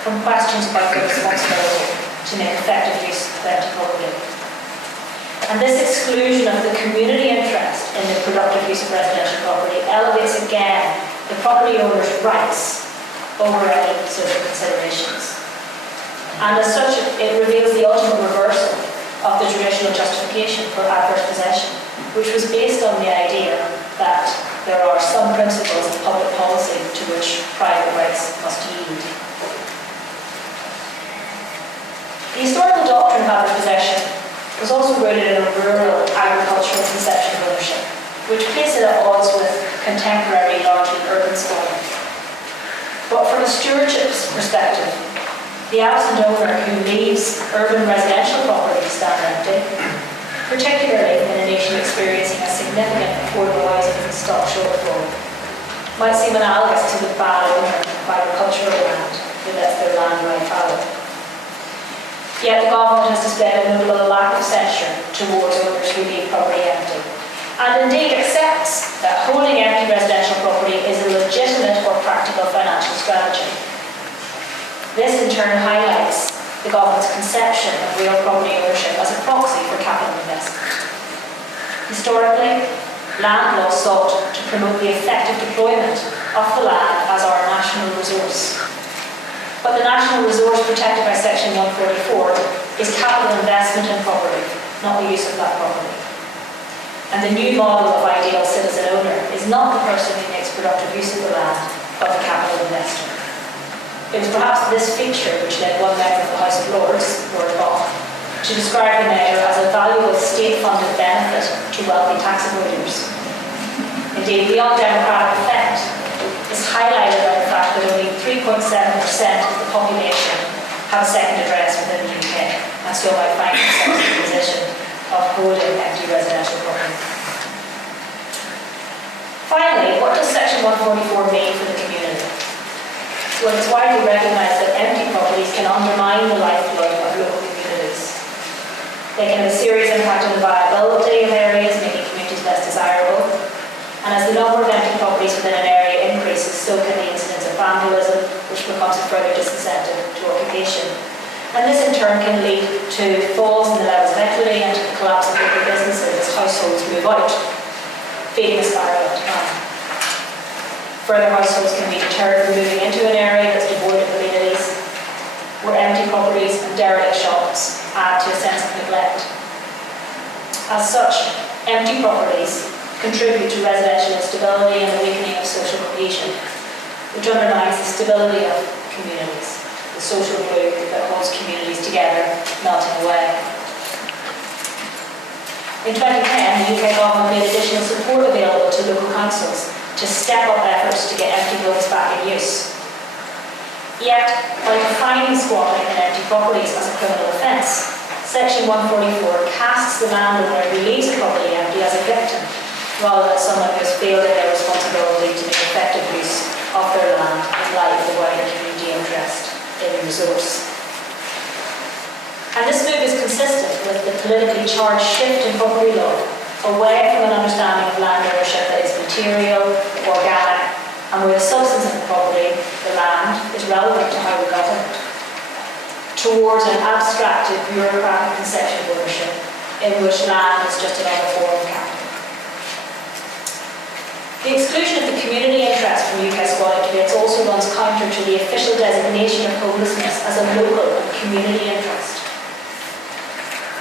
from questions about the responsibility to make effective use of empty property. And this exclusion of the community interest in the productive use of residential property elevates again the property owner's rights over any social considerations. And as such, it reveals the ultimate reversal of the traditional justification for adverse possession, which was based on the idea that there are some principles of public policy to which private rights must yield. The historical doctrine of adverse possession was also rooted in a rural agricultural conception of ownership, which placed it at odds with contemporary, largely urban squatting. But from a stewardship perspective, the absent owner who leaves urban residential property to stand empty, particularly in a nation experiencing a significant affordable housing stock shortfall, might seem analogous to the bad owner of agricultural land who lets their land lie fallow. Yet the government has displayed a notable lack of censure towards owners who leave property empty, and indeed accepts that holding empty residential property is a legitimate or practical financial strategy. This in turn highlights the government's conception of real property ownership as a proxy for capital investment. Historically, land laws sought to promote the effective deployment of the land as our national resource. But the national resource protected by Section 144 is capital investment in property, not the use of that property. And the new model of ideal citizen owner is not the person who makes productive use of the land, but the capital investor. It was perhaps this feature which led one member of the House of Lords, Lord Belkin, to describe the measure as a valuable state-funded benefit to wealthy tax avoiders. Indeed, the undemocratic effect is highlighted by the fact that only 3.7% of the population have a second address within the UK, and so might find themselves in the position of holding empty residential property. Finally, what does Section 144 mean for the community? Well, it's widely recognised that empty properties can undermine the lifeblood of local communities. They can have a serious impact on the viability of areas, making communities less desirable. And as the number of empty properties within an area increases, so can the incidence of vandalism, which becomes a further disincentive to occupation. And this in turn can lead to falls in the levels of equity and to the collapse of local businesses as households move out, feeding a spiral of decline. Further households can be deterred from moving into an area that's devoid of amenities, where empty properties and derelict shops add to a sense of neglect. As such, empty properties contribute to residential instability and the weakening of social cohesion, which undermines the stability of communities, the social glue that holds communities together melting away. In 2010, the UK government made additional support available to local councils to step up efforts to get empty homes back in use. Yet, by defining squatting and empty properties as a criminal offence, Section 144 casts the landowner who leaves a property empty as a victim, rather than someone who has failed in their responsibility to make effective use of their land in light of the wider community interest in the resource. And this move is consistent with the politically charged shift in property law away from an understanding of land ownership that is material, organic, and where the substance of the property, the land, is relevant to how we govern it, towards an abstracted, bureaucratic conception of ownership in which land is just another form of capital. The exclusion of the community interest from UK squatting debates also runs counter to the official designation of homelessness as a local and community interest.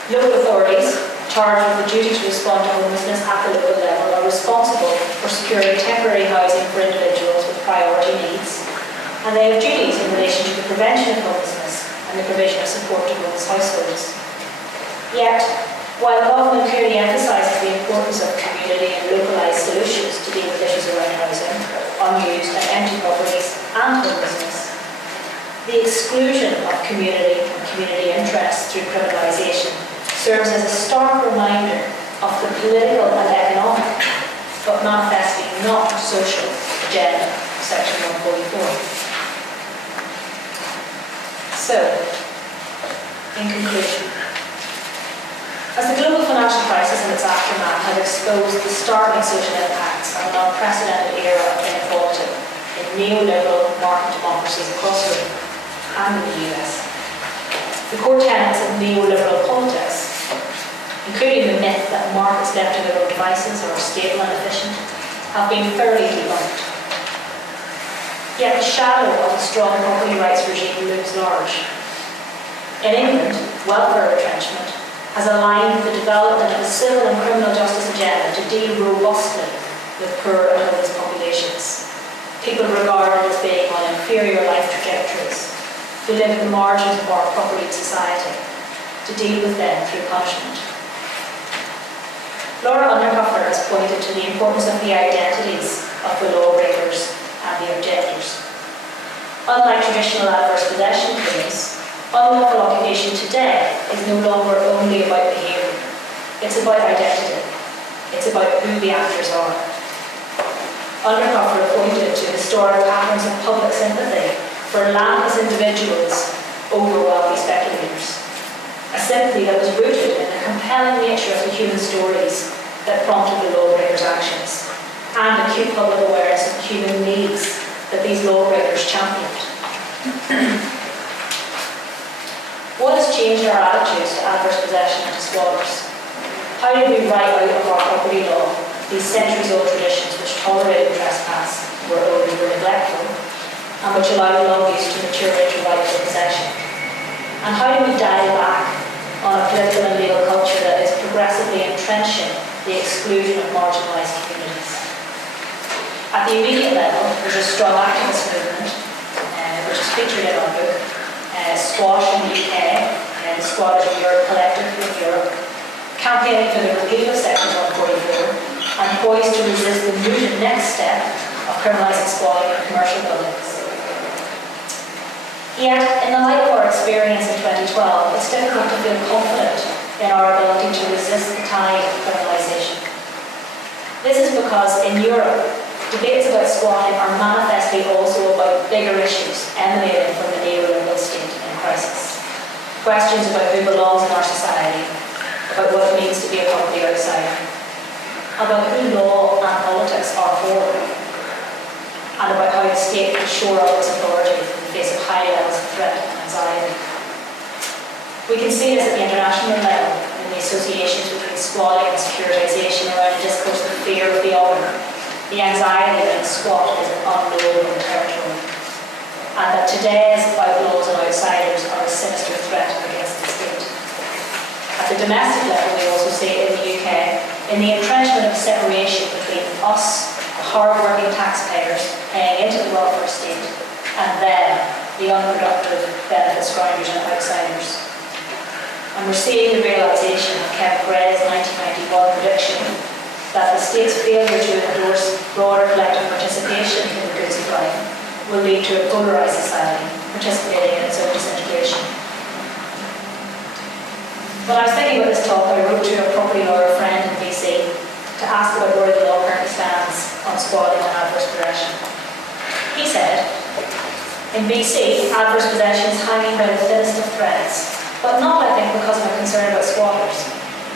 Local authorities, charged with the duty to respond to homelessness at the local level, are responsible for securing temporary housing for individuals with priority needs, and they have duties in relation to the prevention of homelessness and the provision of support to homeless households. Yet, while the government clearly emphasises the importance of community and localised solutions to deal with issues around housing, unused and empty properties and homelessness, the exclusion of community and community interest through criminalisation serves as a stark reminder of the political and economic, but manifestly not social, agenda of Section 144. So, in conclusion, as the global financial crisis and its aftermath have exposed the startling social impacts of an unprecedented era of inequality in neoliberal market democracies across Europe and in the US, the core tenets of neoliberal politics, including the myth that markets left to their own devices are stable and efficient, have been thoroughly debunked. Yet the shadow of a strong property rights regime looms large. In England, welfare retrenchment has aligned with the development of a civil and criminal justice agenda to deal robustly with poor and homeless populations, people regarded as being on inferior life trajectories, who live at the margins of our property society, to deal with them through punishment. Lorna has pointed to the importance of the identities of the lawbreakers and the objectors. Unlike traditional adverse possession claims, unlawful occupation today is no longer only about behaviour. It's about identity. It's about who the actors are. Undercover pointed to historic patterns of public sympathy for landless individuals over wealthy speculators. A sympathy that was rooted in the compelling nature of the human stories that prompted the lawbreakers' actions, and acute public awareness of the human needs that these lawbreakers championed. What has changed our attitudes to adverse possession and to squatters? How did we write out of our property law these centuries-old traditions which tolerated trespass, where owners were neglectful, and which allowed long use to mature into rightful possession? And how do we dial back on a political and legal culture that is progressively entrenching the exclusion of marginalised communities? At the immediate level, there's a strong activist movement, which is featured in our book, Squash in the UK, and Squatters of Europe Collective in Europe, campaigning for the repeal of Section 144 and poised to resist the mooted next step of criminalising squatting in commercial buildings. Yet, in the light of our experience in 2012, it's difficult to feel confident in our ability to resist the tide of criminalisation. This is because in Europe, debates about squatting are manifestly also about bigger issues emanating from the neoliberal state in crisis. Questions about who belongs in our society, about what it means to be a property outsider, about who law and politics are for, and about how the state can shore up its authority in the face of high levels of threat and anxiety. We can see this at the international level in the associations between squatting and securitisation around a discourse of fear of the other, the anxiety that a squat is an unknown territory, and that today's outlaws and outsiders are a sinister threat against the state. At the domestic level, we also see in the UK, in the entrenchment of separation between us, the hard-working taxpayers paying into the welfare state, and them, the unproductive benefit scroungers and outsiders. And we're seeing the realisation of Kevin Gray's 1991 prediction that the state's failure to endorse broader collective participation in the goods of life will lead to a polarised society, participating in its own disintegration. When I was thinking about this talk, I wrote to a property lawyer friend in BC to ask about where the law currently stands on squatting and adverse possession. He said, in BC, adverse possession is hanging by the thinnest of threads, but not, I think, because of a concern about squatters.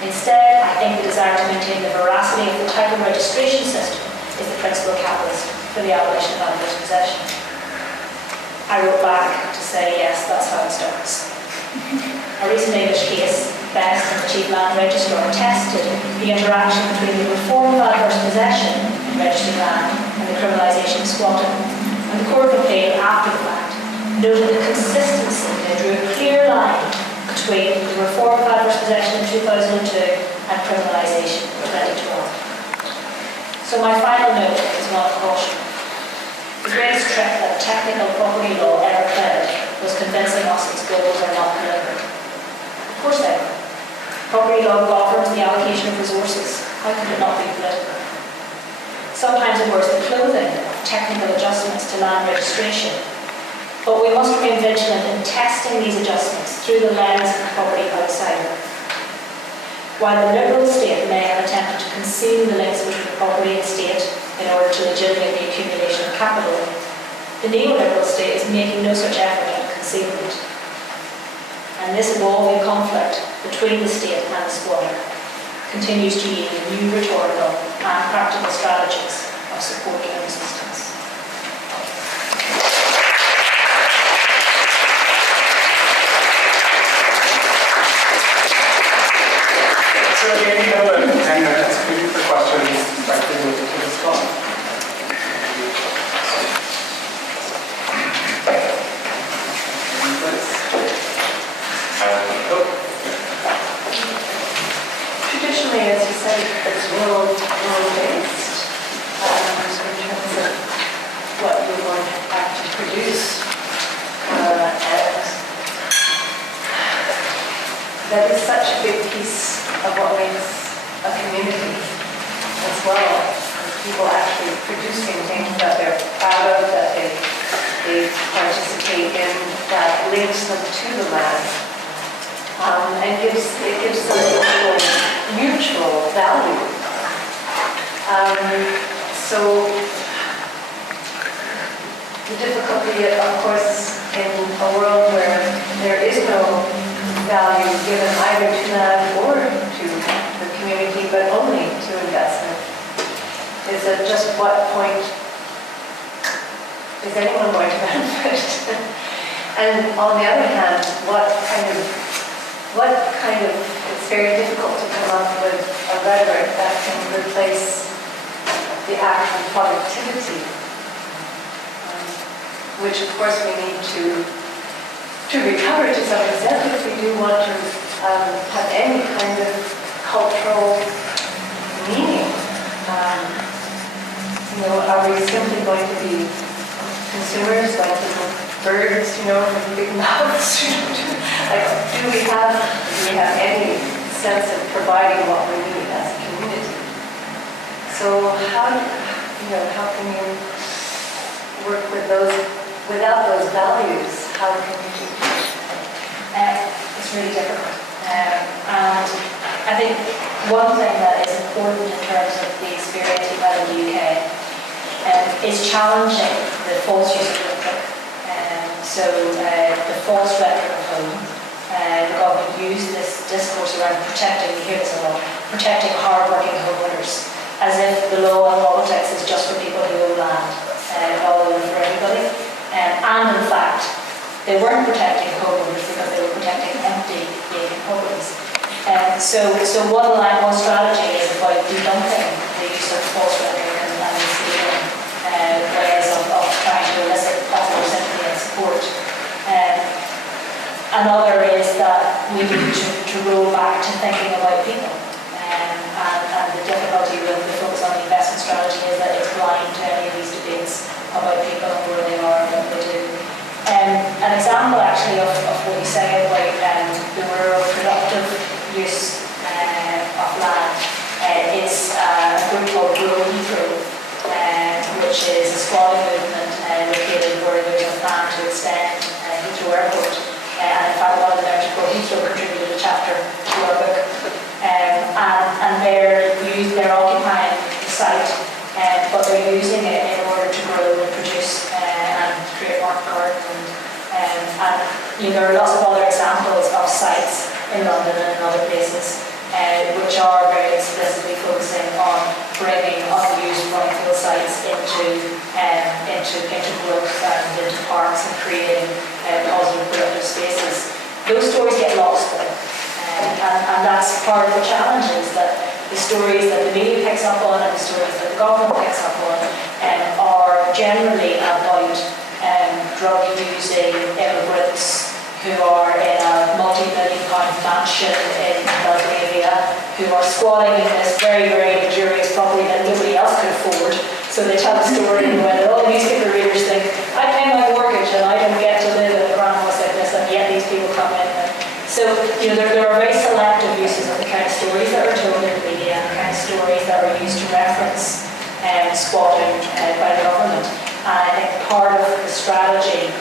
Instead, I think the desire to maintain the veracity of the title registration system is the principal catalyst for the abolition of adverse possession. I wrote back to say, yes, that's how it starts. A recent English case, Best and the Chief Land Registrar, tested the interaction between the reform of adverse possession in registered land and the criminalisation of squatting. And the Court of Appeal, after the fact, noted the consistency and drew a clear line between the reform of adverse possession in 2002 and criminalisation in 2012. So my final note is one of caution. The greatest trick that technical property law ever played was convincing us its goals are not political. Of course they are. Property law governs the allocation of resources. How could it not be political? Sometimes it wears the clothing of technical adjustments to land registration, but we must remain vigilant in testing these adjustments through the lens of the property outsider. While the liberal state may have attempted to conceal the links between property and state in order to legitimate the accumulation of capital, the neoliberal state is making no such effort at concealment. And this evolving conflict between the state and the squatter continues to yield new rhetorical and practical strategies of support and resistance. So again, we have about 10 minutes maybe for questions directly to this talk. Traditionally, as you said, it's rule-based in terms of what you're going to have to produce. And that is such a big piece of what makes a community as well. People actually producing things that they're proud of, that they participate in, that links them to the land. And it gives them a mutual value. So the difficulty, of course, in a world where there is no value given either to land or to the community, but only to investment, is at just what point is anyone going to benefit? And on the other hand, it's very difficult to come up with a rhetoric that can replace the actual productivity, which of course we need to recover to some extent if we do want to have any kind of cultural meaning. Are we simply going to be consumers, like birds, with big mouths? Do we have any sense of providing what we need as a community? So how can you work with those without those values? How can you do that? It's really difficult. And I think one thing that is important in terms of the experience we've had in the UK is challenging the false use of rhetoric. So the false rhetoric of home. The government used this discourse around protecting, we hear this a lot, protecting hard-working homeowners, as if the law and politics is just for people who own land, rather than for everybody. And in fact, they weren't protecting homeowners because they were protecting empty, vacant properties. So one strategy is about debunking the use of false rhetoric and misleading ways of trying to elicit popular sympathy and support. Another is that we need to roll back to thinking about people. And the difficulty with the focus on the investment strategy is that it's blind to any of these debates about people and where they are and what they do. An example actually of what you say about the rural productive use of land is a group called Rural Heathrow, which is a squatting movement located where there's a plan to extend There are lots of other examples of sites in London and in other places which are very explicitly focusing on bringing unused brownfield sites into growth and into parks and creating positive productive spaces. Those stories get lost though, and that's part of the challenge, is that the stories that the media picks up on and the stories that the government picks up on are generally about drug-using immigrants who are in a multi-million-pound mansion in Belkin, who are squatting in this very, very luxurious property that nobody else could afford. So they tell a story in the way that all the newspaper readers think, I pay my mortgage and I don't get to live in a grand house like this, and yet these people come in. So there are very selective uses of the kind of stories that are told in the media and the kind of stories that are used to reference squatting by the government. And I think part of the strategy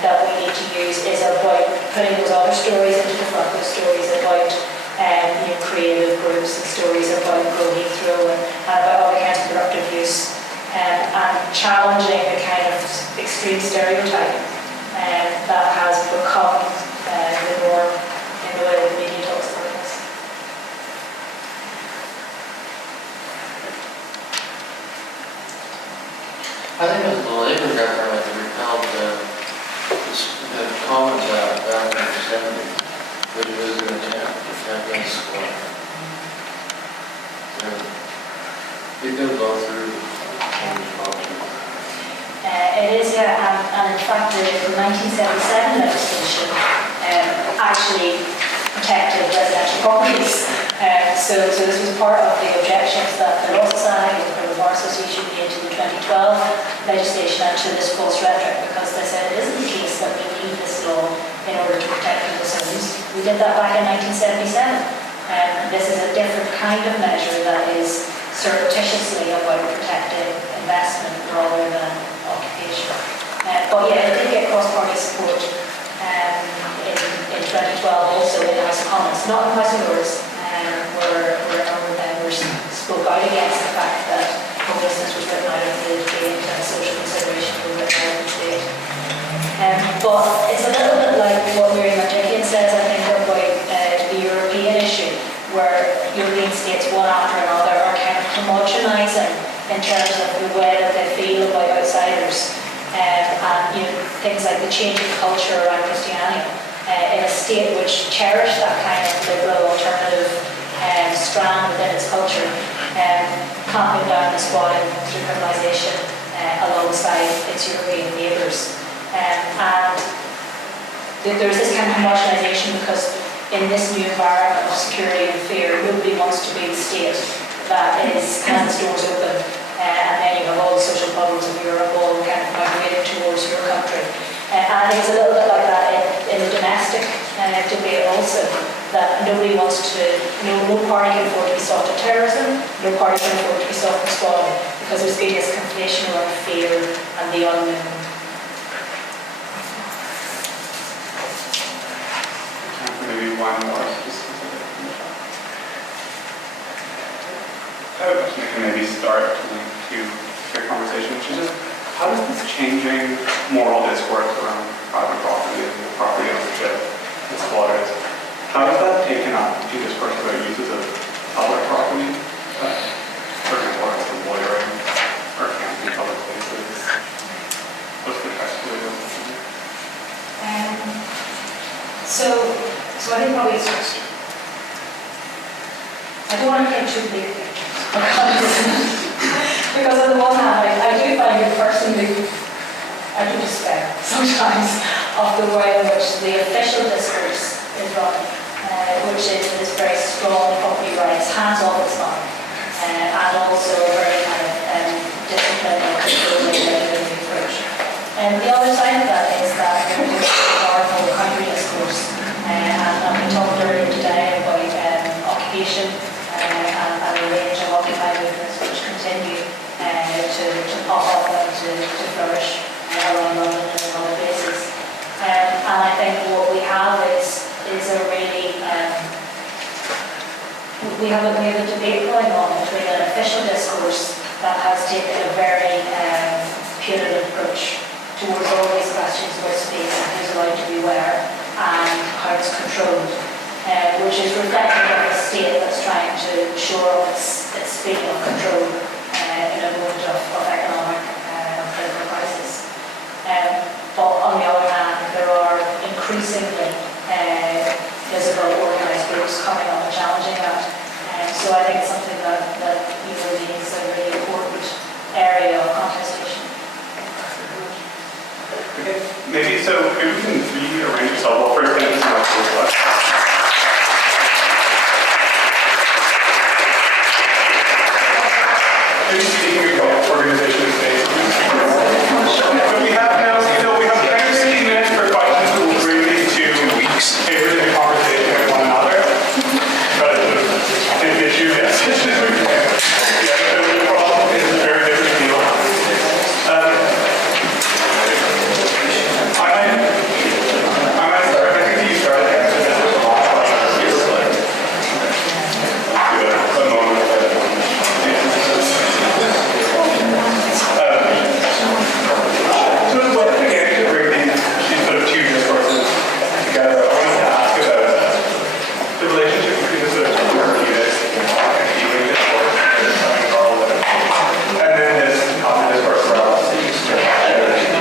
that we need to use is about putting those other stories into the front, those stories about creative groups and stories about Go Heathrow and about other kinds of productive use, and challenging the kind of extreme stereotype that has become the norm in the way that the media talks about this. I think it was the Labour government that repelled the Commons Act back in the 70s, which was an attempt to feminist squat. It goes all through Commons policy. It is, and in fact, the 1977 legislation actually protected residential properties. So this was part of the objections that the Law Society and the Bar Association made to the 2012 legislation and to this false rhetoric, because they said it isn't the case that we need this law in order to protect people's homes. We did that back in 1977. This is a different kind of measure that is surreptitiously about protecting investment rather than occupation. But yeah, it did get cross-party support in 2012 also in the House of Commons, not in the House of Lords, where a number of members spoke out against the fact that homelessness was written out of the debate and social consideration was written out of the debate. But it's a little bit like what Miriam Martikian says, I think, about the European issue, where European states, one after another, are kind of homogenizing in terms of the way that they feel about outsiders, and things like the changing culture around Christianity in a state which cherished that kind of liberal alternative strand within its culture, clamping down and squatting through criminalisation alongside its European neighbours. And there's this kind of homogenisation because in this new environment of security and fear, nobody wants to be the state that has its doors open, and then you have all the social bubbles of Europe all kind of migrating towards your country. And I think it's a little bit like that in the domestic debate also, that nobody wants to, no party can afford to be soft on terrorism, no party can afford to be soft on squatting, because there's been this conflation around fear and the unknown. Maybe one more specific. I have a question that can maybe start to your conversation, which is just, how does this changing moral discourse around private property and property ownership and squatters, how does that taken up to discourse about uses of public property? For example, as the loitering or camping in public places? What's the text of it? So I think probably it's just, I don't want to paint too big pictures because on the one hand I do find it personally, I do despair sometimes of the way in which the official discourse is run, which is this very strong property rights, hands-off it's not, and also a very kind of disciplined and controlling regulatory approach. And the other side of that is that there is a powerful country discourse. And we talked earlier today about occupation and the range of occupied movements which continue to pop up and to flourish around London and in other places. And I think what we have is a really, we have a debate going on between an official discourse that has taken a very punitive approach towards all these questions about space and who's allowed to be controlled, which is reflective of a state that's trying to shore up its feeling of control in a moment of economic and political crisis. But on the other hand, there are increasingly visible organised groups coming up and challenging that. So I think it's something that is a really important area of contestation. Okay, maybe we can rearrange this all. Well, first, thank you so much for the question. Maybe speaking about organization of space. But we have now, we have 15 minutes for questions. We'll bring these two papers into conversation with one another. But an issue, yes. Yeah, the problem is a very different deal. I might start. I think you started to answer this with a lot of a moment. So what began to bring these sort of two discourses together? I wanted to ask about the relationship between the sort of therapeutic and healing discourse and then this common discourse around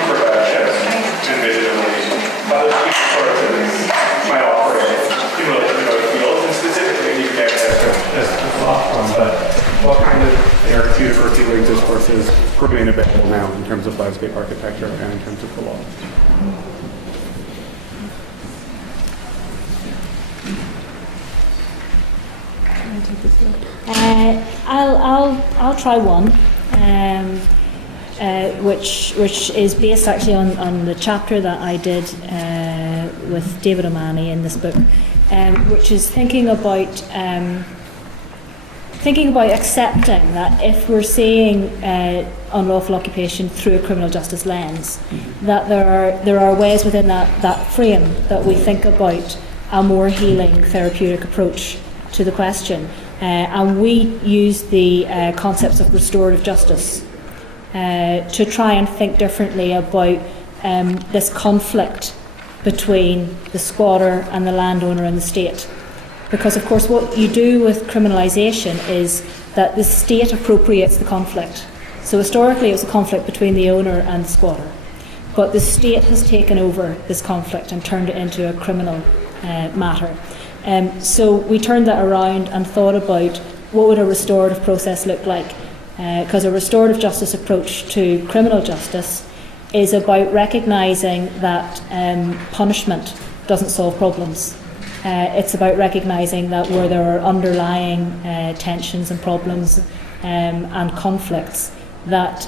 perfection and visibility. How those two discourses might operate in relation to those fields, and specifically you can get this last one, but what kind of therapeutic or healing discourses remain available now in terms of landscape architecture and in terms of the law? I'll try one, which is based actually on the chapter that I did with David O'Mahony in this book, which is thinking about accepting that if we're seeing unlawful occupation through a criminal justice lens, that there are ways within that frame that we think about a more healing therapeutic approach to the question. And we use the concepts of restorative justice to try and think differently about this conflict between the squatter and the landowner and the state. Because, of course, what you do with criminalisation is that the state appropriates the conflict. So historically it was a conflict between the owner and the squatter. But the state has taken over this conflict and turned it into a criminal matter. So we turned that around and thought about what would a restorative process look like. Because a restorative justice approach to criminal justice is about recognising that punishment doesn't solve problems. It's about recognising that where there are underlying tensions and problems and conflicts, that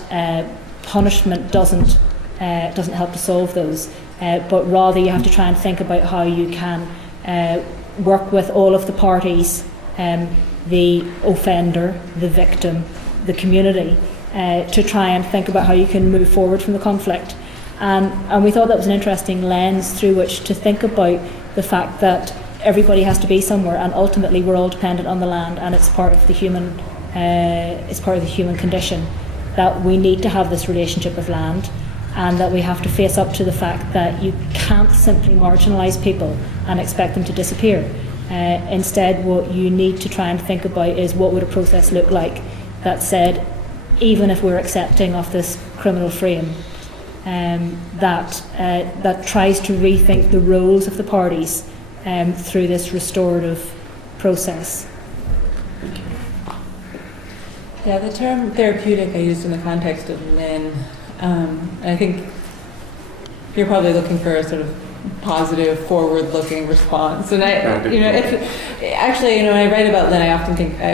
punishment doesn't help to solve those, but rather you have to try and think about how you can work with all of the parties, the offender, the victim, the community, to try and think about how you can move forward from the conflict. And we thought that was an interesting lens through which to think about the fact that everybody has to be somewhere, and ultimately we're all dependent on the land, and it's part of the human condition that we need to have this relationship with land, and that we have to face up to the fact that you can't simply marginalise people and expect them to disappear. Instead, what you need to try and think about is what would a process look like that said, even if we're accepting of this criminal frame, that tries to rethink the roles of the parties through this restorative process. Yeah, the term therapeutic I used in the context of Lynn. I think you're probably looking for a sort of positive, forward-looking response. And I when I write about Lynn, I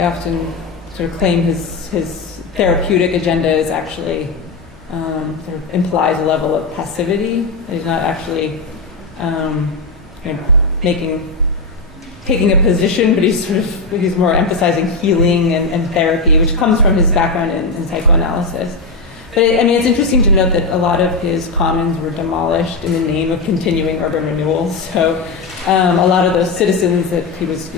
often sort of claim his therapeutic agenda is actually sort of implies a level of passivity. He's not actually taking a position, but he's more emphasizing healing and therapy, which comes from his background in psychoanalysis. But it's interesting to note that a lot of his commons were demolished in the name of continuing urban renewal. So a lot of those citizens that he was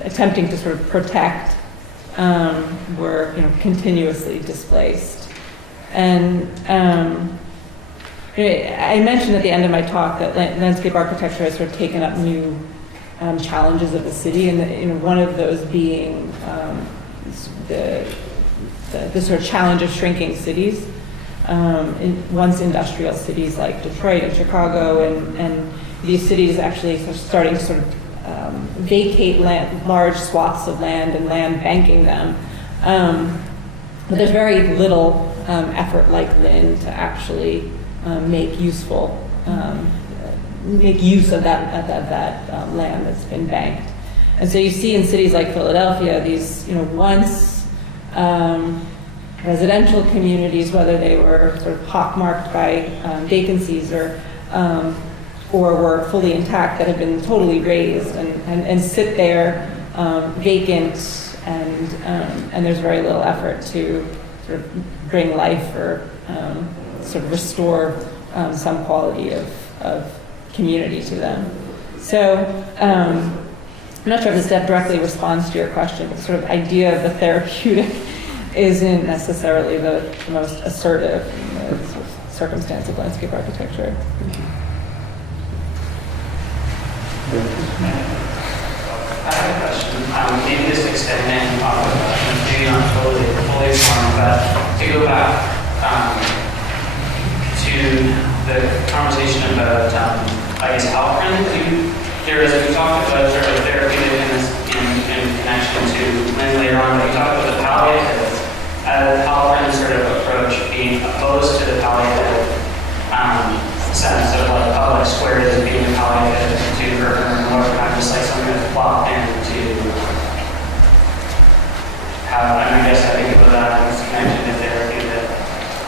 attempting to sort of protect were continuously displaced. And I mentioned at the end of my talk that landscape architecture has sort of taken up new challenges of the city, and one of those being the sort of challenge of shrinking cities. Once industrial cities like Detroit and Chicago, and these cities actually starting to sort of vacate large swaths of land and land banking them. But there's very little effort like Lynn to actually make use of that land that's been banked. And so you see in cities like Philadelphia these, once residential communities, whether they were sort of pockmarked by vacancies or were fully intact, that have been totally razed and sit there vacant, and there's very little effort to sort of bring life or sort of restore some quality of community to them. So I'm not sure if this directly responds to your question, but sort of idea of the therapeutic isn't necessarily the most assertive in the sort of circumstance of landscape architecture. I have a question. Maybe just extending off of that, maybe not fully formed, but to go back to the conversation about, I guess, Halprin. We talked about sort of therapeutic in connection to Lynn later on, but you talked about the palliative, Halprin's sort of approach being opposed to the palliative sense of like public squares as being palliative to urban or kind of just like something that's plopped in to have, and I guess I think about that as connection to therapeutic.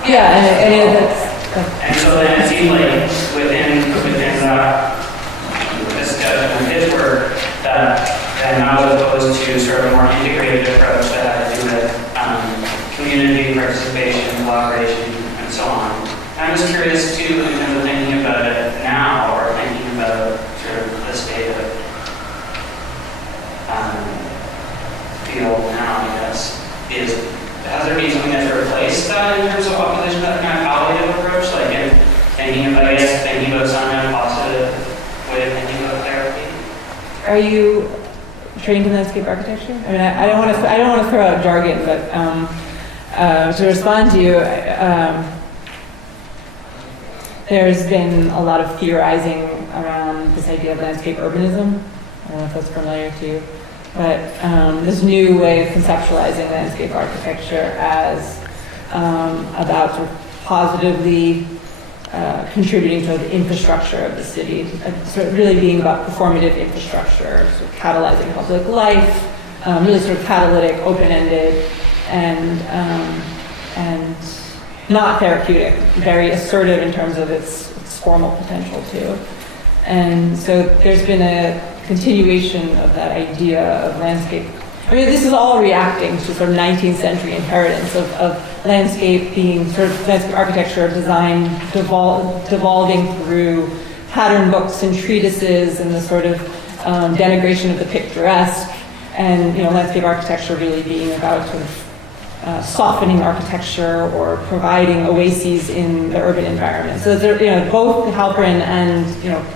Yeah, and that's. And so then it seemed like within that discussion of his work, that then I was opposed to sort of a more integrated approach that had to do with community participation, collaboration, and so on. I'm just curious too, in terms of thinking about it now, or thinking about sort of the state of field now, I guess, has there been something that's replaced that in terms of population, that kind of palliative approach, like in thinking about some kind of positive way of thinking about therapy? Are you trained in landscape architecture? I mean, I don't want to throw out jargon, but to respond to you, there's been a lot of theorizing around this idea of landscape urbanism. I don't know if that's familiar to you, but this new way of conceptualizing landscape architecture as about sort of positively contributing to the infrastructure of the city, sort of really being about performative infrastructure, sort of catalyzing public life, really sort of catalytic, open-ended, and not therapeutic, very assertive in terms of its formal potential too. And so there's been a continuation of that idea of landscape. I mean, this is all reacting to sort of 19th century inheritance of landscape being sort of landscape architecture design devolving through pattern books and treatises and the sort of denigration of the picturesque, and landscape architecture really being about sort of softening architecture or providing oases in the urban environment. So there, both Halprin and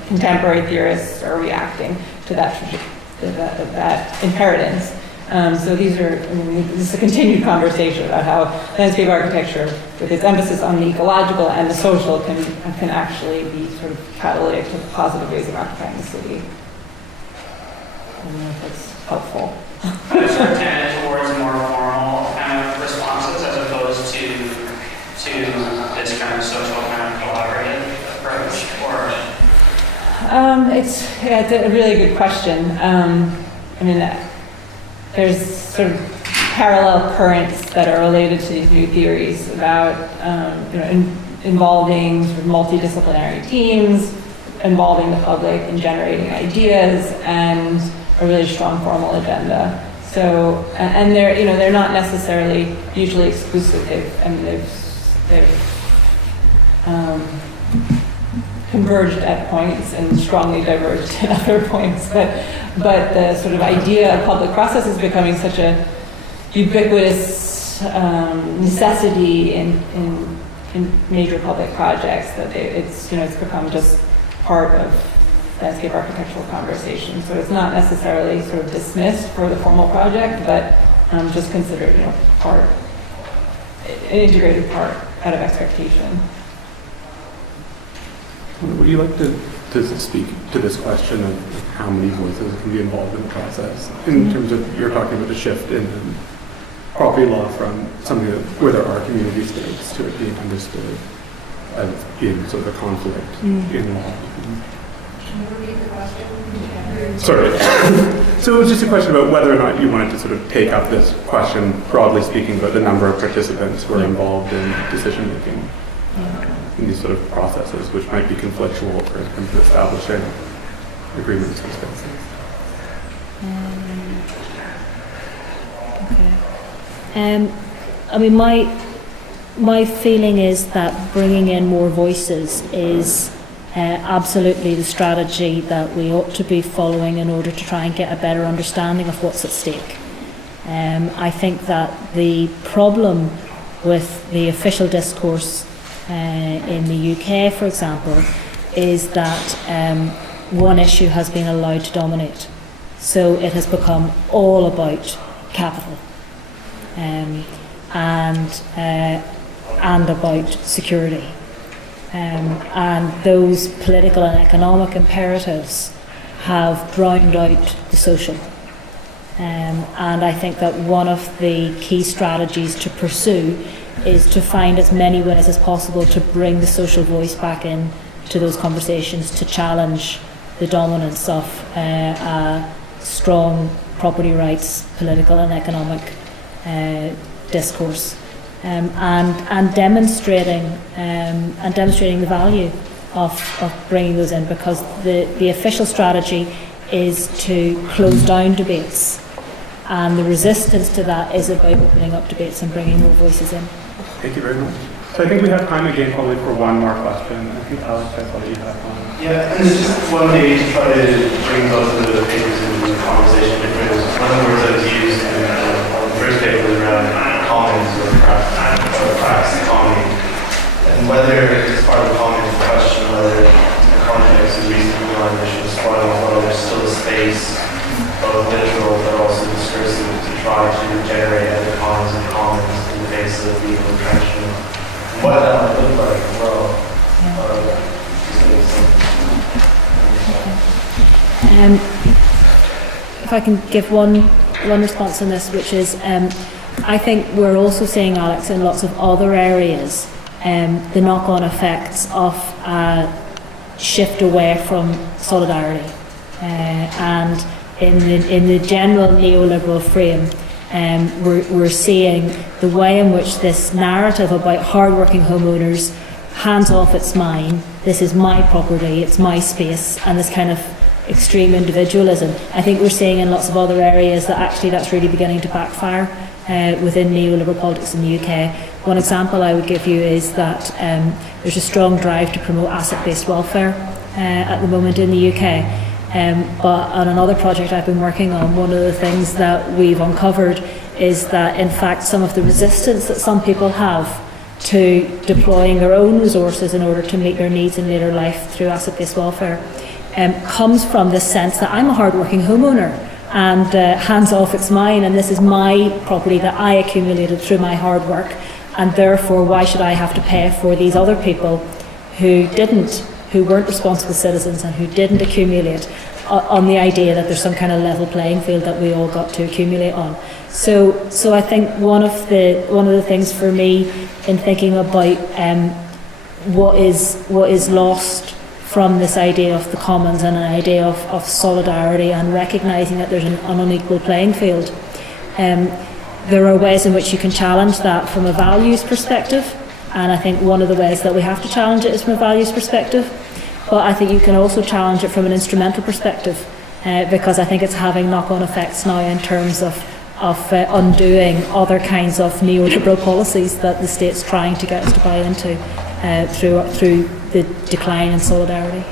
contemporary theorists are reacting to that inheritance. So this is a continued conversation about how landscape architecture, with its emphasis on the ecological and the social, can actually be sort of catalytic to positive ways of occupying the city. I don't know if that's helpful. But it's sort of tended towards more formal kind of responses as opposed to this kind of social kind of collaborative approach, or? It's a really good question. I mean, there's sort of parallel currents that are related to these new theories about involving sort of multidisciplinary teams, involving the public in generating ideas, and a really strong formal agenda. So, and they're not necessarily mutually exclusive. They've converged at points and strongly diverged at other points. But the sort of idea of public process is becoming such a ubiquitous necessity in in major public projects, that it's become just part of landscape architectural conversation. So it's not necessarily sort of dismissed for the formal project, but just considered, part, an integrated part out of expectation. Would you like to speak to this question of how many voices can be involved in the process? In terms of, you're talking about the shift in property law from something where there are community stakes to it being understood as being sort of a conflict in law. Can you repeat the question? Sorry. So it was just a question about whether or not you wanted to sort of take up this question, broadly speaking, about the number of participants who are involved in decision-making in these sort of processes, which might be conflictual in terms of establishing agreements and spaces. I mean, my feeling is that bringing in more voices is absolutely the strategy that we ought to be following in order to try and get a better understanding of what's at stake. I think that the problem with the official discourse in the UK, for example, is that one issue has been allowed to dominate. So it has become all about capital and about security. And those political and economic imperatives have drowned out the social. And I think that one of the key strategies to pursue is to find as many ways as possible to bring the social voice back in to those conversations, to challenge the dominance of strong property rights, political and economic discourse. And demonstrating the value of bringing those in, because the official strategy is to close down debates, and the resistance to that is about opening up debates and bringing more voices in. Thank you very much. So I think we have time again probably for one more question. I think Alex, I thought you had one. Yeah, and it's just one maybe to try to bring both of the papers into the conversation, because one of the words that was used in the first paper was around commons or crafts economy, and whether it's part of the commons question, whether the context is reasonably on mission spoil, whether there's still a space, both literal but also discursive, to try to generate other commons and commons in the face of legal entrenchment. What that might look like as well. If I can give one response on this, which is I think we're also seeing, Alex, in lots of other areas, the knock-on effects of a shift away from solidarity. And in the general neoliberal frame, we're seeing the way in which this narrative about hard-working homeowners, hands off, it's mine, this is my property, it's my space, and this kind of extreme individualism. I think we're seeing in lots of other areas that actually that's really beginning to backfire within neoliberal politics in the UK. One example I would give you is that there's a strong drive to promote asset-based welfare at the moment in the UK. But on another project I've been working on, one of the things that we've uncovered is that in fact some of the resistance that some people have to deploying their own resources in order to meet their needs in later life through asset-based welfare comes from this sense that I'm a hard-working homeowner and hands off, it's mine, and this is my property that I accumulated through my hard work, and therefore why should I have to pay for these other people who weren't responsible citizens and who didn't accumulate, on the idea that there's some kind of level playing field that we all got to accumulate on. So I think one of the things for me in thinking about what is lost from this idea of the commons and an idea of solidarity and recognising that there's an unequal playing field, there are ways in which you can challenge that from a values perspective, and I think one of the ways that we have to challenge it is from a values perspective. But I think you can also challenge it from an instrumental perspective, because I think it's having knock-on effects now in terms of undoing other kinds of neoliberal policies that the state's trying to get us to buy into through the decline in solidarity.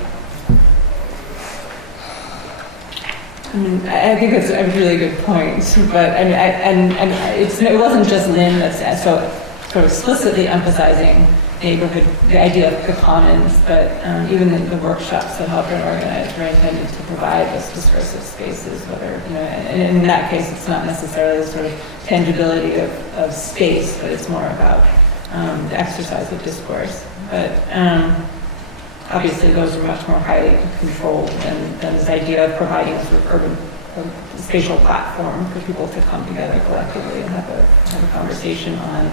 I think that's a really good point, but I mean, it wasn't just Lynn that's so explicitly emphasizing neighborhood, the idea of the commons, but even the workshops that have been organized are intended to provide those discursive spaces, whether, and in that case, it's not necessarily the sort of tangibility of space, but it's more about the exercise of discourse. But obviously those are much more highly controlled than this idea of providing a sort of urban spatial platform for people to come together collectively and have a conversation on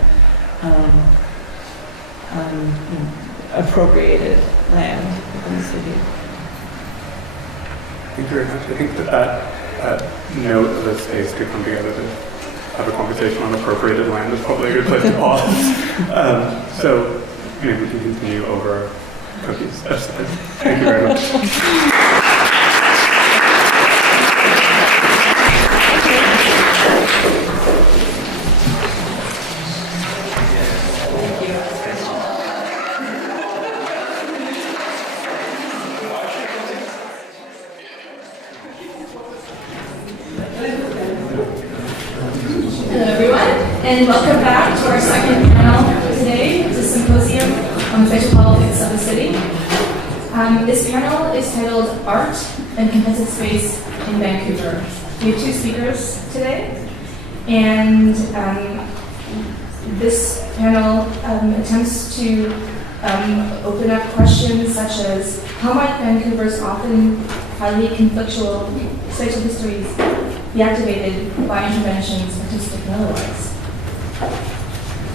appropriated land within the city. Thank you very much. I think that note of a space to come together to have a conversation on appropriated land is probably a good place to pause. So maybe we can continue over cookies. Thank you very much. And welcome back to our second panel today, the Symposium on the Spatial Politics of the City. This panel is titled Art and Competitive Space in Vancouver. We have two speakers today, and this panel attempts to open up questions such as how might Vancouver's often highly conflictual spatial histories be activated by interventions, artistic and otherwise?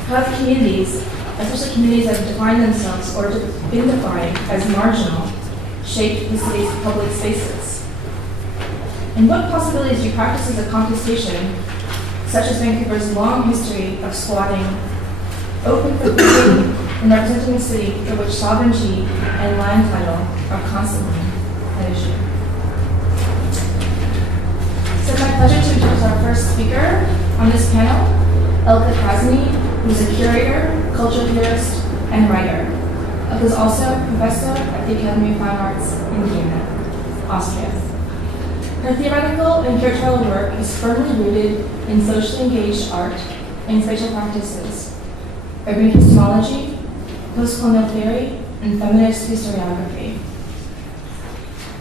How have communities, especially communities that have defined themselves or been defined as marginal, shaped the city's public spaces? And what possibilities do practices of contestation, such as Vancouver's long history of squatting, open for building and representing a city for which sovereignty and land title are constantly at issue? So it's my pleasure to introduce our first speaker on this panel, Elke Krasny, who's a curator, cultural theorist, and writer. Elke is also a professor at the Academy of Fine Arts in Vienna, Austria. Her theoretical and curatorial work is firmly rooted in socially engaged art and spatial practices, urban epistemology, post-colonial theory, and feminist historiography.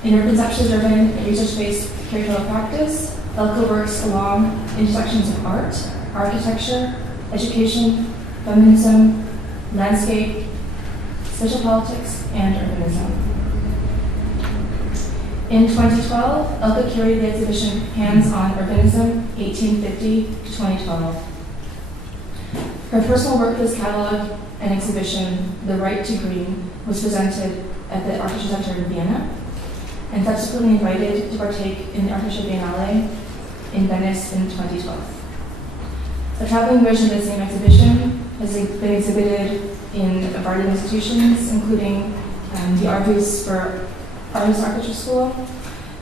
In her conceptually-driven and research-based curatorial practice, Elke works along intersections of art, architecture, education, feminism, landscape, social politics, and urbanism. In 2012, Elke curated the exhibition Hands on Urbanism, 1850 to 2012. Her personal work for this catalog and exhibition, The Right to Green, was presented at the Architecture Center in Vienna, and subsequently invited to partake in the Architecture Biennale in Venice in 2012. A traveling version of the same exhibition has been exhibited in a variety of institutions, including the Argus for Argus Architecture School,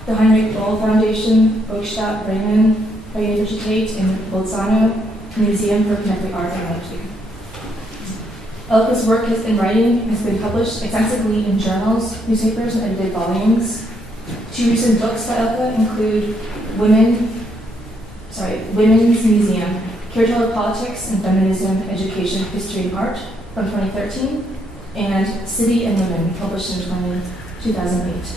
the Heinrich Boll Foundation, Hochstadt, Bremen, by Universität in Bolzano, Museum for Contemporary Art in Leipzig. Elke's work in writing has been published extensively in journals, newspapers, and edited volumes. Two recent books by Elke include Women's Museum, Curatorial Politics and Feminism, Education, History, and Art from 2013, and City and Women, published in 2008.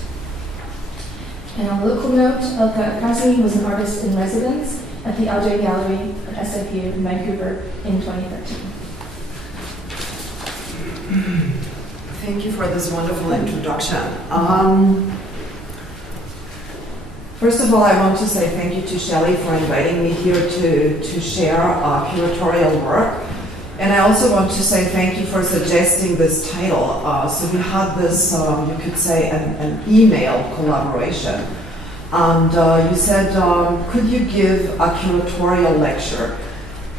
And on a local note, Elke Krasny was an artist in residence at the Alger Gallery at SFU in Vancouver in 2013. Thank you for this wonderful introduction. First of all, I want to say thank you to Shelly for inviting me here to share our curatorial work. And I also want to say thank you for suggesting this title. So we had this, you could say, an email collaboration. And you said, could you give a curatorial lecture?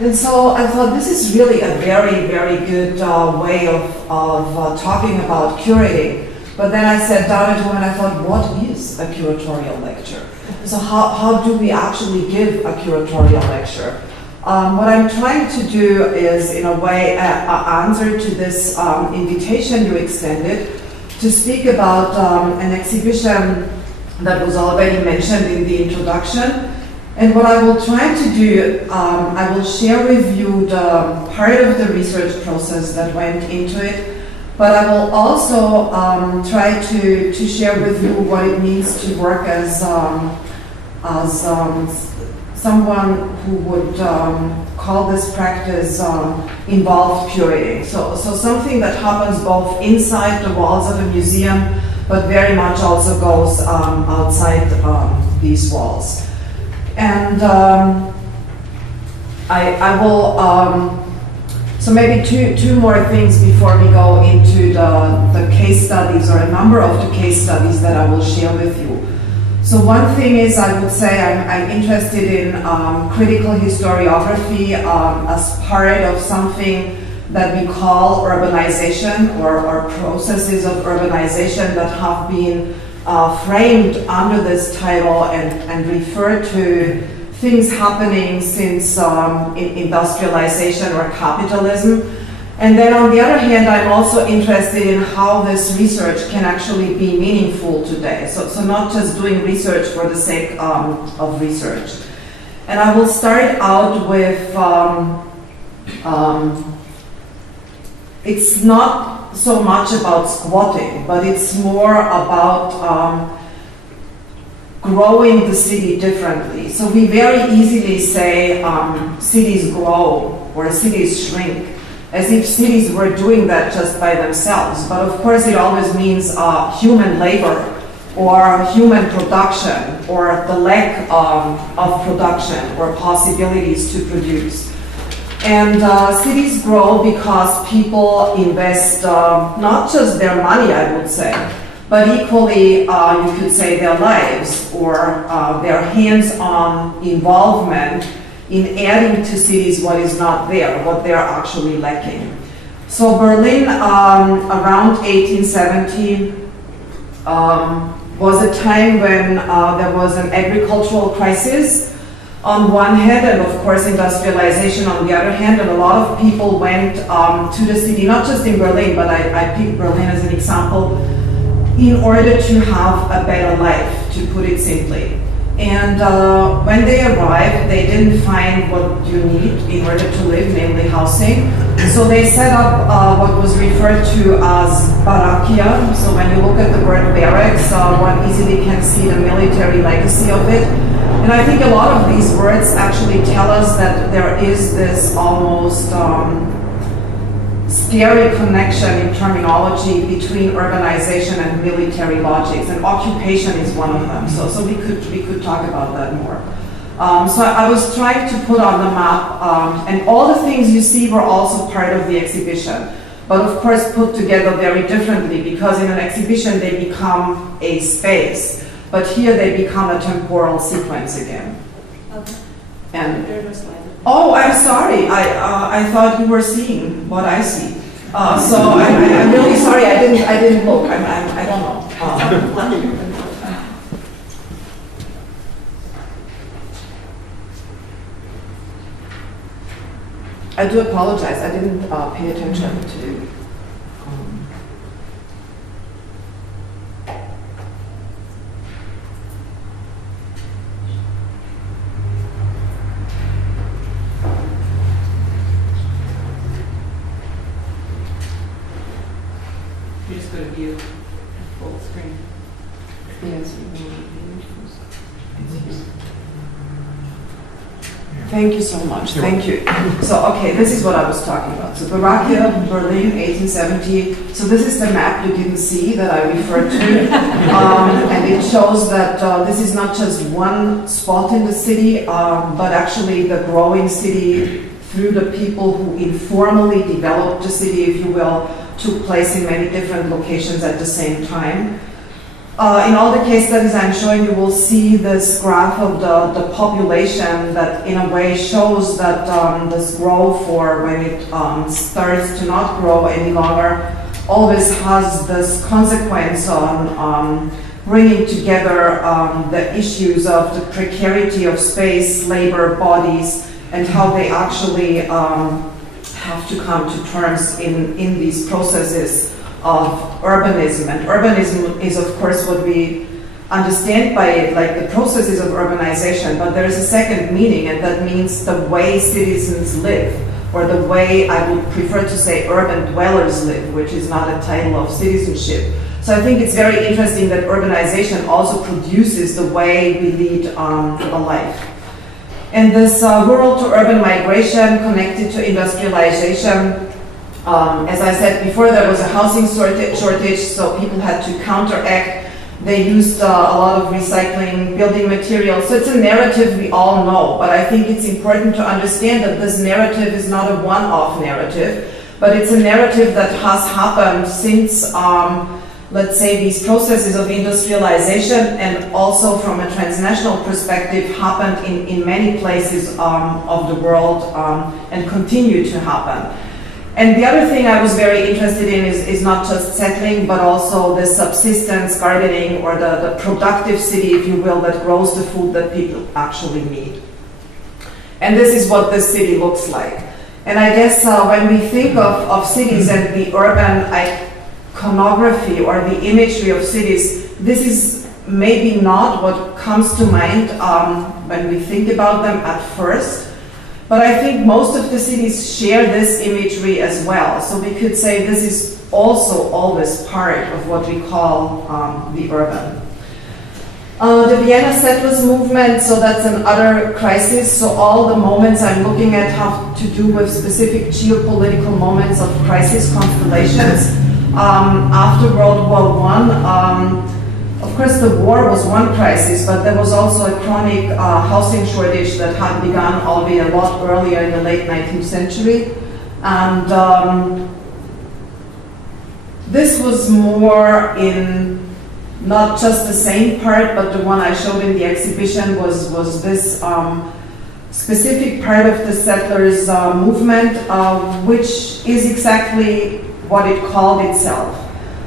And so I thought this is really a very, very good way of talking about curating. But then I sat down at home and I thought, what is a curatorial lecture? So how do we actually give a curatorial lecture? What I'm trying to do is, in a way, answer to this invitation you extended to speak about an exhibition that was already mentioned in the introduction, And what I will try to do, I will share with you the part of the research process that went into it, but I will also try to share with you what it means to work as someone who would call this practice involved curating. So something that happens both inside the walls of a museum, but very much also goes outside these walls. And I will, so maybe two more things before we go into the case studies, or a number of the case studies that I will share with you. So one thing is, I would say I'm interested in critical historiography as part of something that we call urbanization, or processes of urbanization that have been framed under this title and refer to things happening since industrialization or capitalism. And then on the other hand, I'm also interested in how this research can actually be meaningful today. So not just doing research for the sake of research. And I will start out with, it's not so much about squatting, but it's more about growing the city differently. So we very easily say cities grow or cities shrink, as if cities were doing that just by themselves. But of course it always means human labor or human production, or the lack of production or possibilities to produce. And cities grow because people invest not just their money, I would say, but equally you could say their lives, or their hands-on involvement in adding to cities what is not there, what they're actually lacking. So Berlin around 1870 was a time when there was an agricultural crisis on one hand, and of course industrialization on the other hand, and a lot of people went to the city, not just in Berlin, but I picked Berlin as an example, in order to have a better life, to put it simply. And when they arrived, they didn't find what you need in order to live, namely housing. So they set up what was referred to as barrakia. So when you look at the word barracks, one easily can see the military legacy of it. And I think a lot of these words actually tell us that there is this almost scary connection in terminology between urbanization and military logics, and occupation is one of them. So we could talk about that more. So I was trying to put on the map, and all the things you see were also part of the exhibition, but of course put together very differently, because in an exhibition they become a space, but here they become a temporal sequence again. Okay. And oh, I'm sorry. I thought you were seeing what I see. So I'm really sorry. I didn't look. I don't know. I do apologize. I didn't pay attention to. You just go to view, full screen. Yes. Thank you so much. Thank you. So, okay, this is what I was talking about. So, Barrakia, Berlin, 1870. So, this is the map you didn't see that I referred to. And it shows that this is not just one spot in the city, but actually the growing city through the people who informally developed the city, if you will, took place in many different locations at the same time. In all the case studies I'm showing, you will see this graph of the population that in a way shows that this growth, or when it starts to not grow any longer, always has this consequence on bringing together the issues of the precarity of space, labor, bodies, and how they actually have to come to terms in these processes of urbanism. And urbanism is, of course, what we understand by it like the processes of urbanization, but there is a second meaning, and that means the way citizens live, or the way I would prefer to say urban dwellers live, which is not a title of citizenship. So I think it's very interesting that urbanization also produces the way we lead a life. And this rural to urban migration connected to industrialization, as I said before, there was a housing shortage, so people had to counteract. They used a lot of recycling building materials. So it's a narrative we all know, but I think it's important to understand that this narrative is not a one-off narrative, but it's a narrative that has happened since, let's say, these processes of industrialization, and also from a transnational perspective happened in many places of the world and continue to happen. And the other thing I was very interested in is not just settling, but also the subsistence gardening, or the productive city, if you will, that grows the food that people actually need. And this is what this city looks like. And I guess when we think of cities and the urban iconography or the imagery of cities, this is maybe not what comes to mind when we think about them at first. But I think most of the cities share this imagery as well. So we could say this is also always part of what we call the urban. The Vienna settlers movement, so that's another crisis. So all the moments I'm looking at have to do with specific geopolitical moments of crisis constellations. After World War I, of course, the war was one crisis, but there was also a chronic housing shortage that had begun, albeit a lot earlier in the late 19th century. And this was more in not just the same part, but the one I showed in the exhibition was this specific part of the settlers movement, which is exactly what it called itself.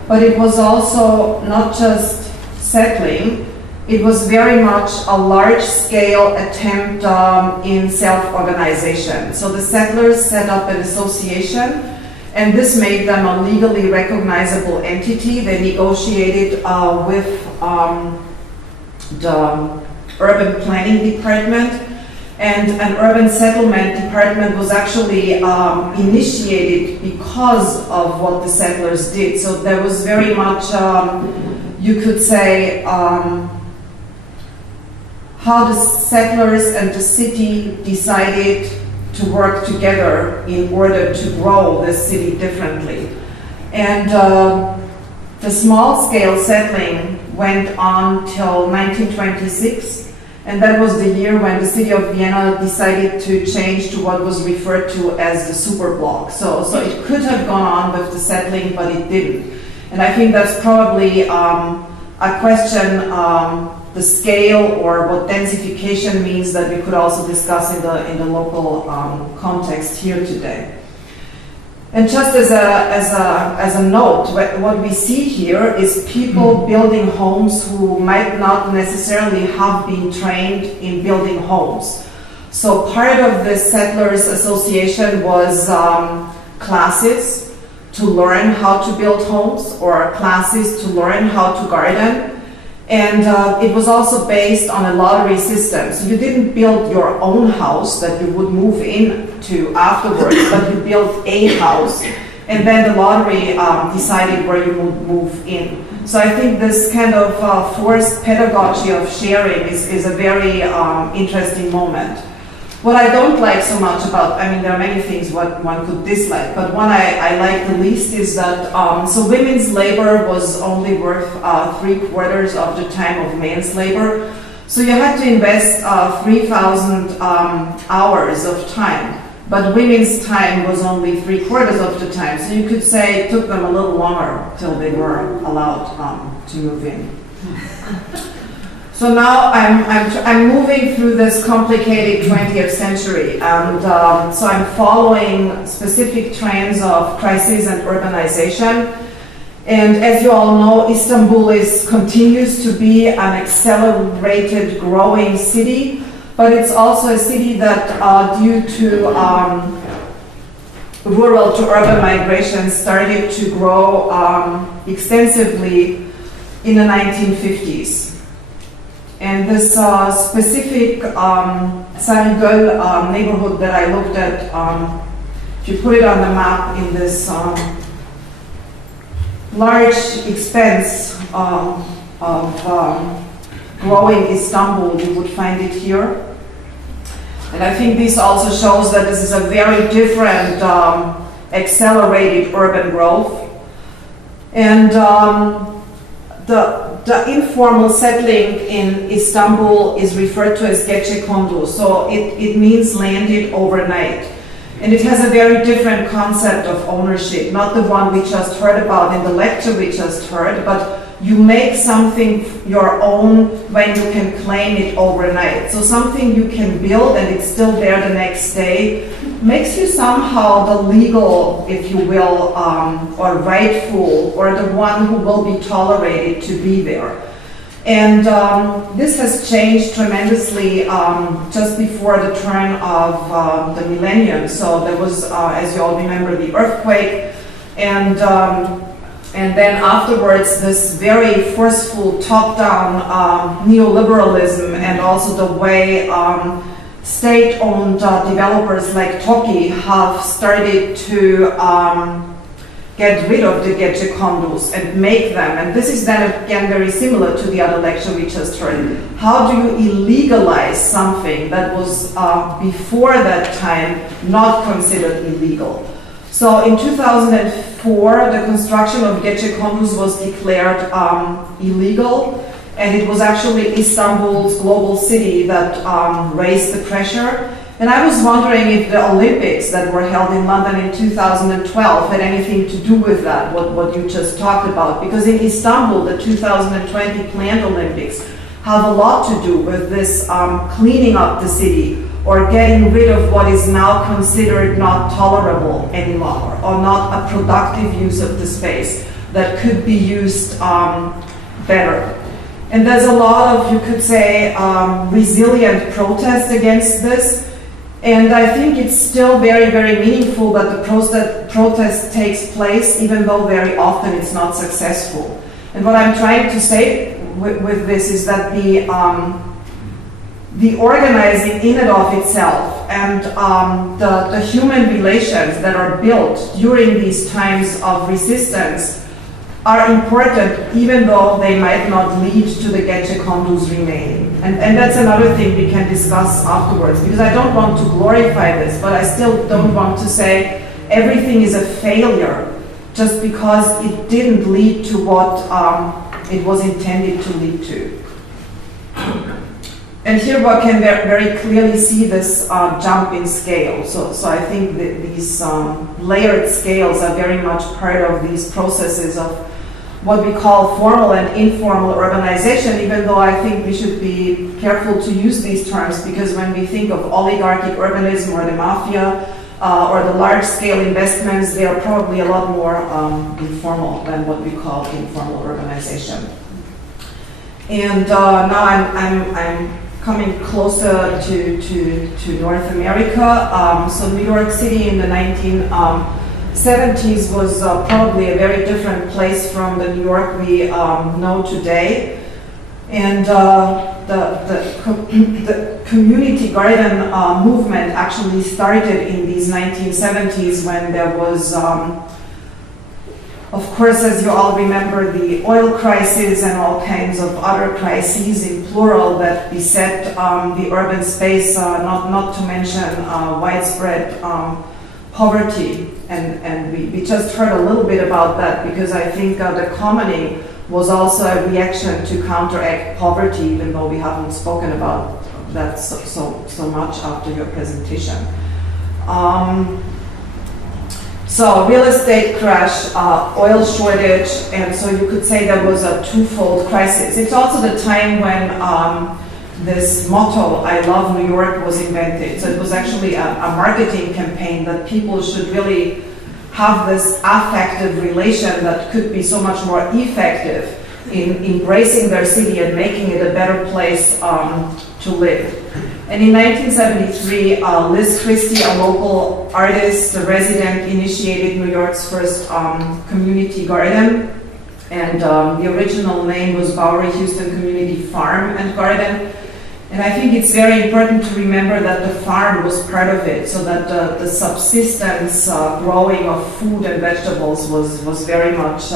But it was also not just settling, it was very much a large-scale attempt in self-organization. So the settlers set up an association, and this made them a legally recognizable entity. They negotiated with the urban planning department, and an urban settlement department was actually initiated because of what the settlers did. So there was very much you could say, how the settlers and the city decided to work together in order to grow the city differently. And the small-scale settling went on till 1926, and that was the year when the city of Vienna decided to change to what was referred to as the superblock. So it could have gone on with the settling, but it didn't. And I think that's probably a question, the scale or what densification means, that we could also discuss in the local context here today. And just as a note, what we see here is people building homes who might not necessarily have been trained in building homes. So part of the Settlers Association was classes to learn how to build homes, or classes to learn how to garden. And it was also based on a lottery system. So you didn't build your own house that you would move into afterwards, but you built a house, and then the lottery decided where you would move in. So I think this kind of forced pedagogy of sharing is a very interesting moment. What I don't like so much about, I mean, there are many things what one could dislike, but one I like the least is that, so women's labor was only worth 3/4 of the time of men's labor. So you had to invest 3,000 hours of time, but women's time was only 3/4 of the time. So you could say it took them a little longer till they were allowed to move in. So now I'm moving through this complicated 20th century, and so I'm following specific trends of crisis and urbanization. And as you all know, Istanbul continues to be an accelerated growing city, but it's also a city that due to rural to urban migration started to grow extensively in the 1950s. And this specific Saint-Gall neighborhood that I looked at, if you put it on the map in this large expanse of growing Istanbul, you would find it here. And I think this also shows that this is a very different accelerated urban growth. And the informal settling in Istanbul is referred to as gecekondu, so it means landed overnight. And it has a very different concept of ownership, not the one we just heard about in the lecture we just heard, but you make something your own when you can claim it overnight. So something you can build and it's still there the next day makes you somehow the legal, if you will, or rightful, or the one who will be tolerated to be there. And this has changed tremendously just before the turn of the millennium. So there was, as you all remember, the earthquake, and then afterwards this very forceful top-down neoliberalism, and also the way state-owned developers like Toki have started to get rid of the gecekondus and make them. And this is then again very similar to the other lecture we just heard. How do you illegalize something that was before that time not considered illegal? So in 2004, the construction of gecekondus was declared illegal, and it was actually Istanbul's global city that raised the pressure. And I was wondering if the Olympics that were held in London in 2012 had anything to do with that, what you just talked about. Because in Istanbul, the 2020 planned Olympics have a lot to do with this cleaning up the city, or getting rid of what is now considered not tolerable any longer, or not a productive use of the space that could be used better. And there's a lot of, you could say, resilient protest against this. And I think it's still very, very meaningful that the protest takes place, even though very often it's not successful. And what I'm trying to say with this is that the organizing in and of itself, and the human relations that are built during these times of resistance are important, even though they might not lead to the gecekondus remaining. And that's another thing we can discuss afterwards, because I don't want to glorify this, but I still don't want to say everything is a failure just because it didn't lead to what it was intended to lead to. And here one can very clearly see this jump in scale. So I think that these layered scales are very much part of these processes of what we call formal and informal urbanization, even though I think we should be careful to use these terms, because when we think of oligarchic urbanism or the mafia or the large-scale investments, they are probably a lot more informal than what we call informal urbanization. And now I'm coming closer to North America. So New York City in the 1970s was probably a very different place from the New York we know today. And the community garden movement actually started in these 1970s when there was, of course, as you all remember, the oil crisis and all kinds of other crises in plural that beset the urban space, not to mention widespread poverty. And we just heard a little bit about that, because I think the commoning was also a reaction to counteract poverty, even though we haven't spoken about that so much after your presentation. So real estate crash, oil shortage, and so you could say there was a twofold crisis. It's also the time when this motto, "I love New York," was invented. So it was actually a marketing campaign that people should really have this affective relation that could be so much more effective in embracing their city and making it a better place to live. And in 1973, Liz Christie, a local artist, a resident, initiated New York's first community garden. And the original name was Bowery Houston Community Farm and Garden. And I think it's very important to remember that the farm was part of it, so that the subsistence growing of food and vegetables was very much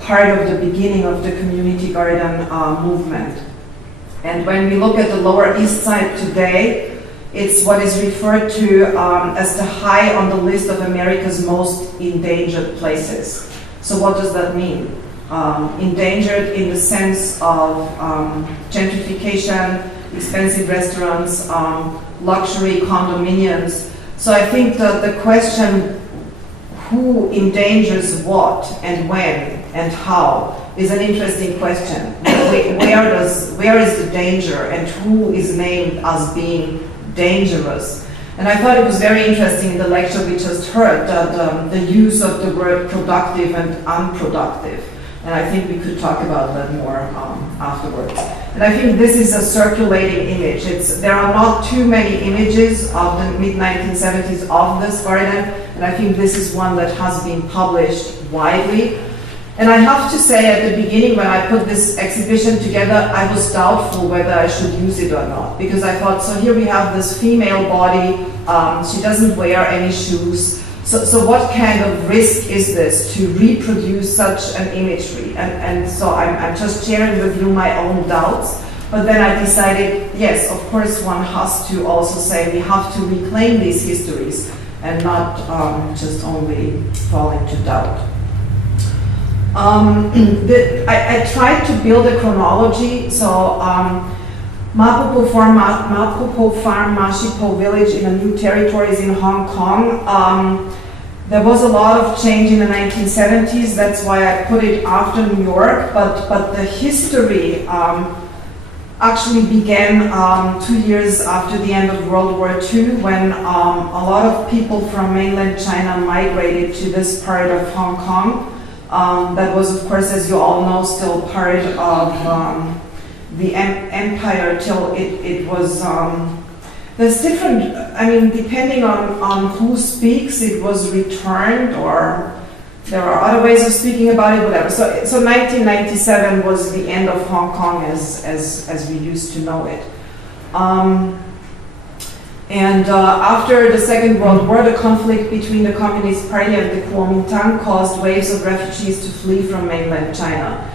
part of the beginning of the community garden movement. And when we look at the Lower East Side today, it's what is referred to as the high on the list of America's most endangered places. So what does that mean? Endangered in the sense of gentrification, expensive restaurants, luxury condominiums. So I think that the question, who endangers what and when and how, is an interesting question. Where is the danger and who is named as being dangerous? And I thought it was very interesting in the lecture we just heard that the use of the word productive and unproductive. And I think we could talk about that more afterwards. And I think this is a circulating image. There are not too many images of the mid-1970s of this garden, and I think this is one that has been published widely. And I have to say, at the beginning when I put this exhibition together, I was doubtful whether I should use it or not, because I thought, so here we have this female body, she doesn't wear any shoes, so what kind of risk is this to reproduce such an imagery? And so I'm just sharing with you my own doubts, but then I decided, yes, of course one has to also say we have to reclaim these histories and not just only fall into doubt. I tried to build a chronology, so Maplewood Farm, Mashipo Village in the New Territories in Hong Kong. There was a lot of change in the 1970s, that's why I put it after New York, but the history actually began 2 years after the end of World War II, when a lot of people from mainland China migrated to this part of Hong Kong. That was, of course, as you all know, still part of the empire till it was, there's different, I mean, depending on who speaks, it was returned, or there are other ways of speaking about it, whatever. So 1997 was the end of Hong Kong as we used to know it. And after the Second World War, the conflict between the Communist Party and the Kuomintang caused waves of refugees to flee from mainland China.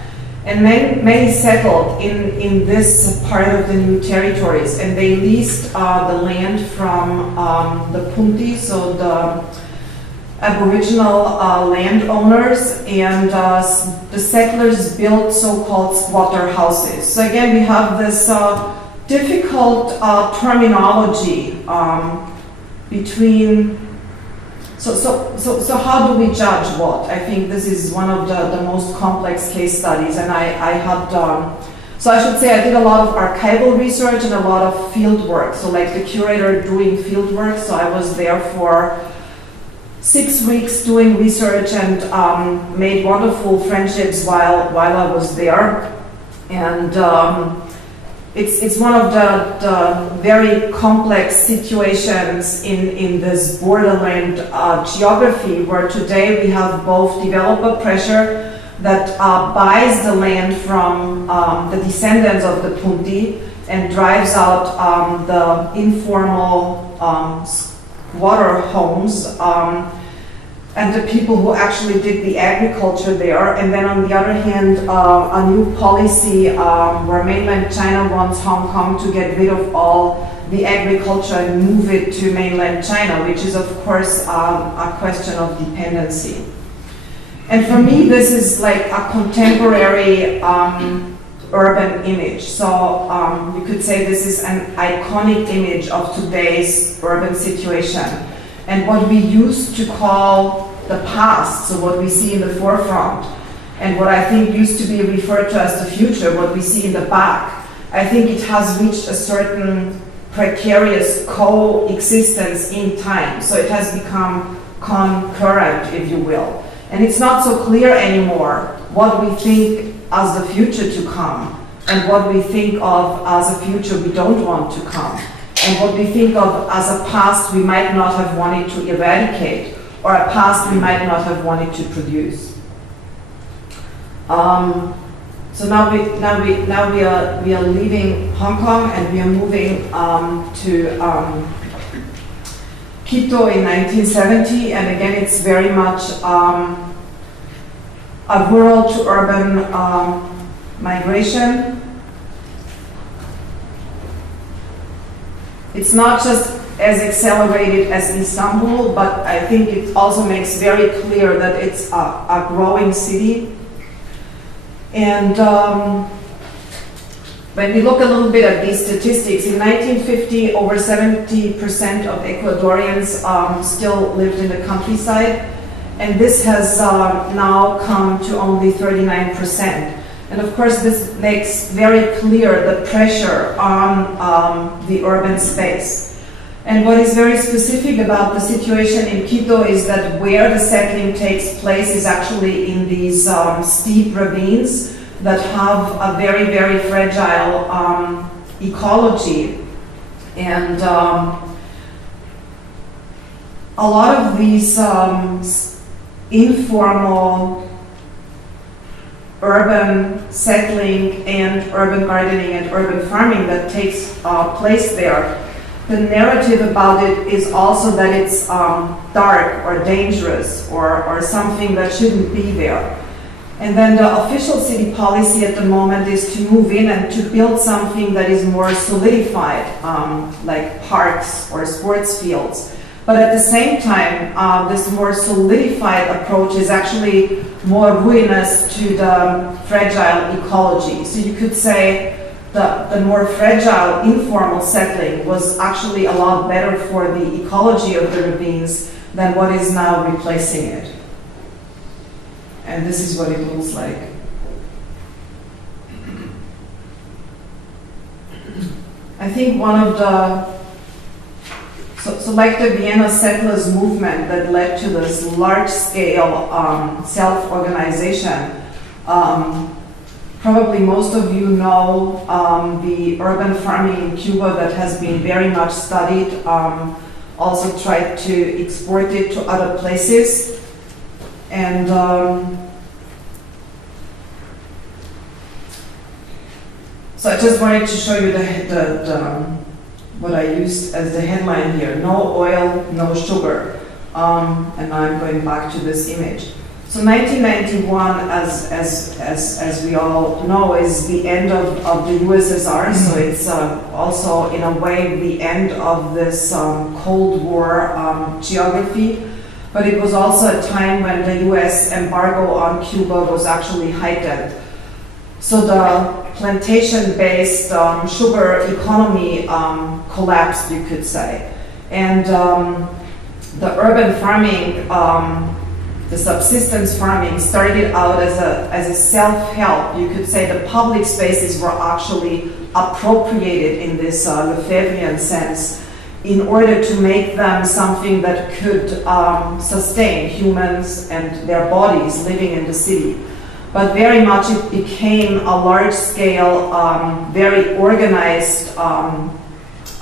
And many settled in this part of the New Territories, and they leased the land from the Punti, so the Aboriginal landowners, and the settlers built so-called squatter houses. So again, we have this difficult terminology between. So how do we judge what? I think this is one of the most complex case studies, and I had so I should say I did a lot of archival research and a lot of field work. So like the curator doing field work. So I was there for 6 weeks doing research and made wonderful friendships while I was there, and. It's one of the very complex situations in this borderland geography, where today we have both developer pressure that buys the land from the descendants of the Punti and drives out the informal squatter homes and the people who actually did the agriculture there. And then on the other hand, a new policy where mainland China wants Hong Kong to get rid of all the agriculture and move it to mainland China, which is of course a question of dependency. And for me, this is like a contemporary urban image. So you could say this is an iconic image of today's urban situation. And what we used to call the past, so what we see in the forefront, and what I think used to be referred to as the future, what we see in the back, I think it has reached a certain precarious coexistence in time. So it has become concurrent, if you will. And it's not so clear anymore what we think as the future to come, and what we think of as a future we don't want to come, and what we think of as a past we might not have wanted to eradicate, or a past we might not have wanted to produce. So now we are leaving Hong Kong and we are moving to Quito in 1970, and again it's very much a rural to urban migration. It's not just as accelerated as Istanbul, but I think it also makes very clear that it's a growing city. And when we look a little bit at these statistics, in 1950, over 70% of Ecuadorians still lived in the countryside, and this has now come to only 39%. And of course, this makes very clear the pressure on the urban space. And what is very specific about the situation in Quito is that where the settling takes place is actually in these steep ravines that have a very, very fragile ecology. And a lot of these informal urban settling and urban gardening and urban farming that takes place there, the narrative about it is also that it's dark or dangerous or something that shouldn't be there. And then the official city policy at the moment is to move in and to build something that is more solidified, like parks or sports fields. But at the same time, this more solidified approach is actually more ruinous to the fragile ecology. So you could say the more fragile informal settling was actually a lot better for the ecology of the ravines than what is now replacing it. And this is what it looks like. I think one of the So like the Vienna settlers movement that led to this large-scale self-organization, probably most of you know the urban farming in Cuba that has been very much studied, also tried to export it to other places. And so I just wanted to show you what I used as the headline here: no oil, no sugar. And now I'm going back to this image. So 1991, as we all know, is the end of the USSR. So it's also, in a way, the end of this Cold War geography. But it was also a time when the US embargo on Cuba was actually heightened. So the plantation-based sugar economy collapsed, you could say. And the urban farming, the subsistence farming, started out as a self-help. You could say the public spaces were actually appropriated in this Lefebvrean sense in order to make them something that could sustain humans and their bodies living in the city. But very much it became a large-scale, very organized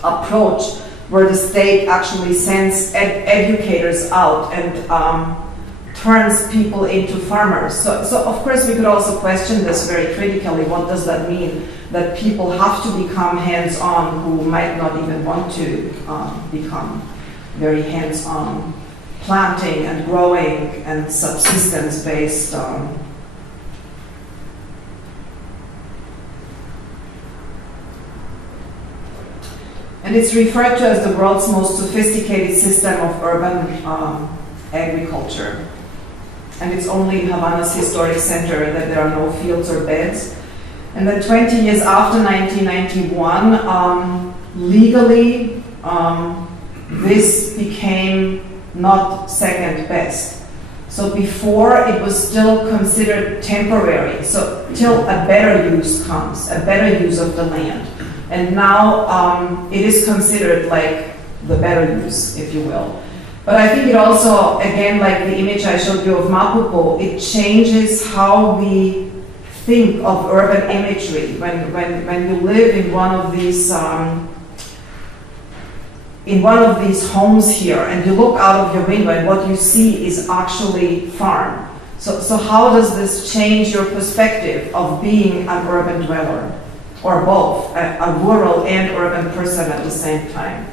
approach where the state actually sends educators out and turns people into farmers. So of course we could also question this very critically. What does that mean? That people have to become hands-on who might not even want to become very hands-on, planting and growing and subsistence-based. And it's referred to as the world's most sophisticated system of urban agriculture. And it's only in Havana's historic center that there are no fields or beds. And then 20 years after 1991, legally, this became not second best. So before it was still considered temporary, so till a better use comes, a better use of the land. And now it is considered like the better use, if you will. But I think it also, again, like the image I showed you of Mapupo, it changes how we think of urban imagery. When you live in one of these homes here, and you look out of your window, and what you see is actually farm. So how does this change your perspective of being an urban dweller, or both, a rural and urban person at the same time?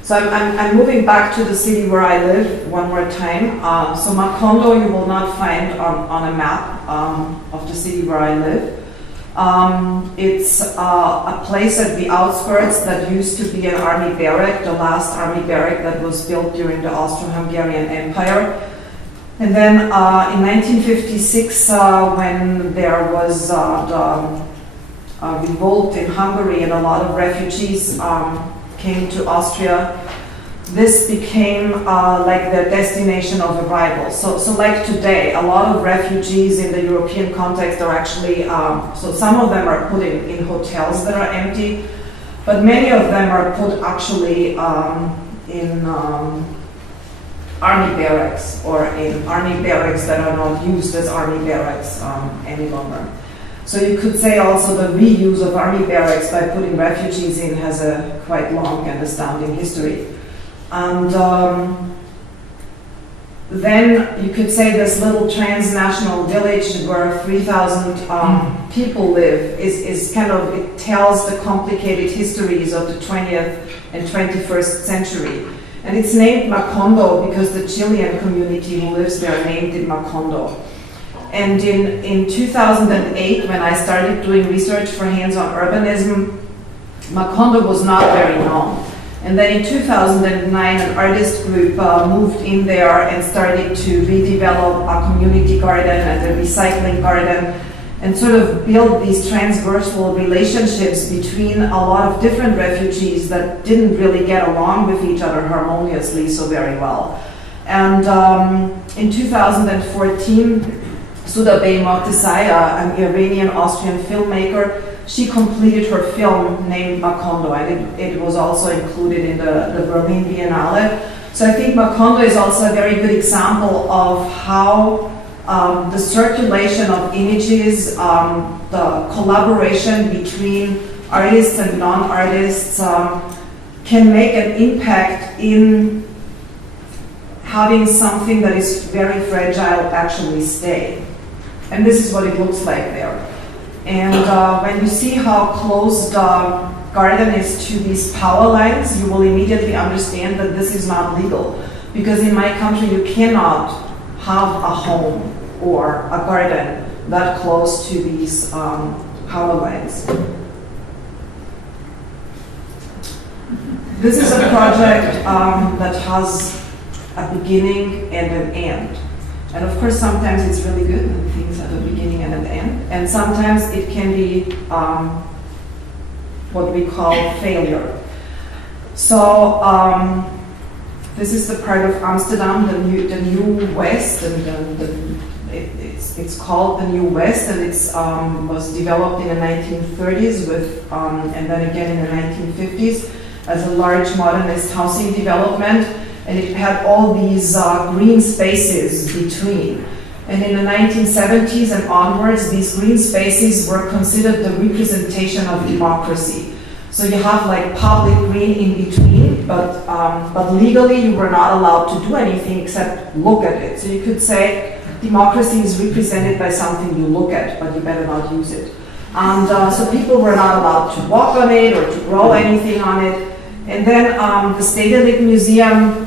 So I'm moving back to the city where I live one more time. So Macondo you will not find on a map of the city where I live. It's a place at the outskirts that used to be an army barrack, the last army barrack that was built during the Austro-Hungarian Empire. And then in 1956, when there was the revolt in Hungary and a lot of refugees came to Austria, this became like their destination of arrival. So like today, a lot of refugees in the European context are actually, so some of them are put in hotels that are empty, but many of them are put actually in army barracks, or in army barracks that are not used as army barracks any longer. So you could say also the reuse of army barracks by putting refugees in has a quite long and astounding history. And then you could say this little transnational village where 3,000 people live is kind of, it tells the complicated histories of the 20th and 21st century. And it's named Macondo because the Chilean community who lives there named it Macondo. And in 2008, when I started doing research for hands-on urbanism, Macondo was not very known. And then in 2009, an artist group moved in there and started to redevelop a community garden and a recycling garden, and sort of build these transversal relationships between a lot of different refugees that didn't really get along with each other harmoniously so very well. And in 2014, Vasudevan, an Iranian-Austrian filmmaker, she completed her film named Macondo, and it was also included in the Berlin Biennale. So I think Macondo is also a very good example of how the circulation of images, the collaboration between artists and non-artists can make an impact in having something that is very fragile actually stay. And this is what it looks like there. And when you see how close the garden is to these power lines, you will immediately understand that this is not legal. Because in my country, you cannot have a home or a garden that close to these power lines. This is a project that has a beginning and an end. And of course, sometimes it's really good when things have a beginning and an end. And sometimes it can be what we call failure. So this is the part of Amsterdam, the new West, and it's called the New West, and it was developed in the 1930s with, and then again in the 1950s as a large modernist housing development. And it had all these green spaces between. And in the 1970s and onwards, these green spaces were considered the representation of democracy. So you have like public green in between, but legally you were not allowed to do anything except look at it. So you could say democracy is represented by something you look at, but you better not use it. And so people were not allowed to walk on it or to grow anything on it. And then the Stedelijk Museum